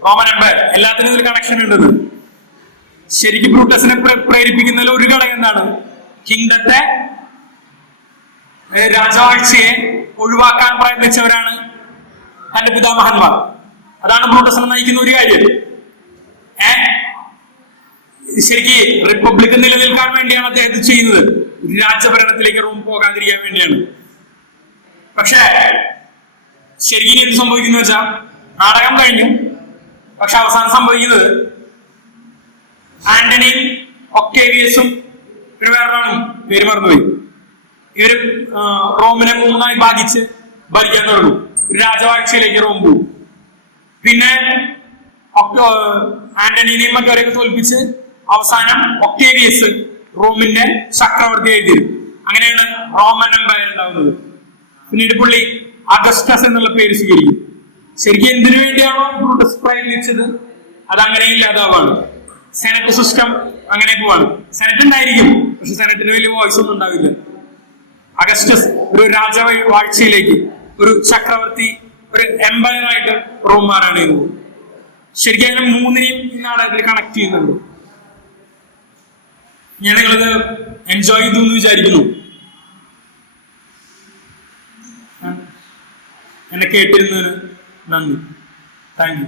Roman empire എല്ലാത്തിനും ഒരു കണക്ഷൻ ഉണ്ടെന്ന്. ശരിക്കും ബ്രൂട്ടസിനെ പ്രേരിപ്പിക്കുന്നതിൽ ഒരു ഘടകം എന്താണ്? കിങ്ഡത്തെ, രാജവാഴ്ചയെ ഒഴിവാക്കാൻ പ്രയത്നിച്ചവരാണ് തന്റെ പിതാമഹന്മാർ. അതാണ് ബ്രൂട്ടസിനെ നയിക്കുന്ന ഒരു കാര്യം. ശരിക്ക് റിപ്പബ്ലിക് നിലനിൽക്കാൻ വേണ്ടിയാണ് അദ്ദേഹം ചെയ്യുന്നത്, രാജ്യഭരണത്തിലേക്ക് റോം പോകാതിരിക്കാൻ വേണ്ടിയാണ്. പക്ഷേ ശരിക്കും എന്ത് സംഭവിക്കുന്നു വെച്ചാൽ, നാടകം കഴിഞ്ഞു, പക്ഷെ അവസാനം സംഭവിക്കുന്നത് ആന്റണിയും ഒക്ടേവിയസും പിന്നെ വേറൊരാളും പേര് മറന്നുപോയി, ഇവര് റോമിനെ മൂന്നായി ഭാഗിച്ച് ഭരിക്കാൻ തുടങ്ങും. ഒരു രാജവാഴ്ചയിലേക്ക് റോം പോകും. പിന്നെ ആന്റണീനെയും മറ്റവരെയൊക്കെ തോൽപ്പിച്ച് അവസാനം ഒക്ടേവിയസ് റോമിന്റെ ചക്രവർത്തിയായി തീരും. അങ്ങനെയാണ് റോമൻ എംപയർ ഉണ്ടാവുന്നത്. പിന്നീട് പുള്ളി അഗസ്റ്റസ് എന്നുള്ള പേര് സ്വീകരിക്കും. ശരിക്കും എന്തിനു വേണ്ടിയാണോ ബ്രൂട്ടസ് പ്രയത്നിച്ചത് അതങ്ങനെ ഇല്ലാതാവാണ്. സെനറ്റ് സിസ്റ്റം അങ്ങനെ പോവാണ്. സെനറ്റ് ഉണ്ടായിരിക്കും, പക്ഷെ സെനറ്റിന് വലിയ വോയിസ് ഒന്നും ഉണ്ടാവില്ല. അഗസ്റ്റസ് ഒരു രാജവാഴ്ചയിലേക്ക്, ഒരു ചക്രവർത്തി, ഒരു എംപയർ ആയിട്ട് റോം മാറാണ്. ശരിക്കും അതിനെ മൂന്നിനെയും ഈ നാടകത്തിൽ കണക്ട് ചെയ്യുന്നുണ്ട്. ഞാൻ നിങ്ങളത് എൻജോയ് ചെയ്തു എന്ന് വിചാരിക്കുന്നു. എന്നെ കേട്ടിരുന്നതിന് നന്ദി. Thank you.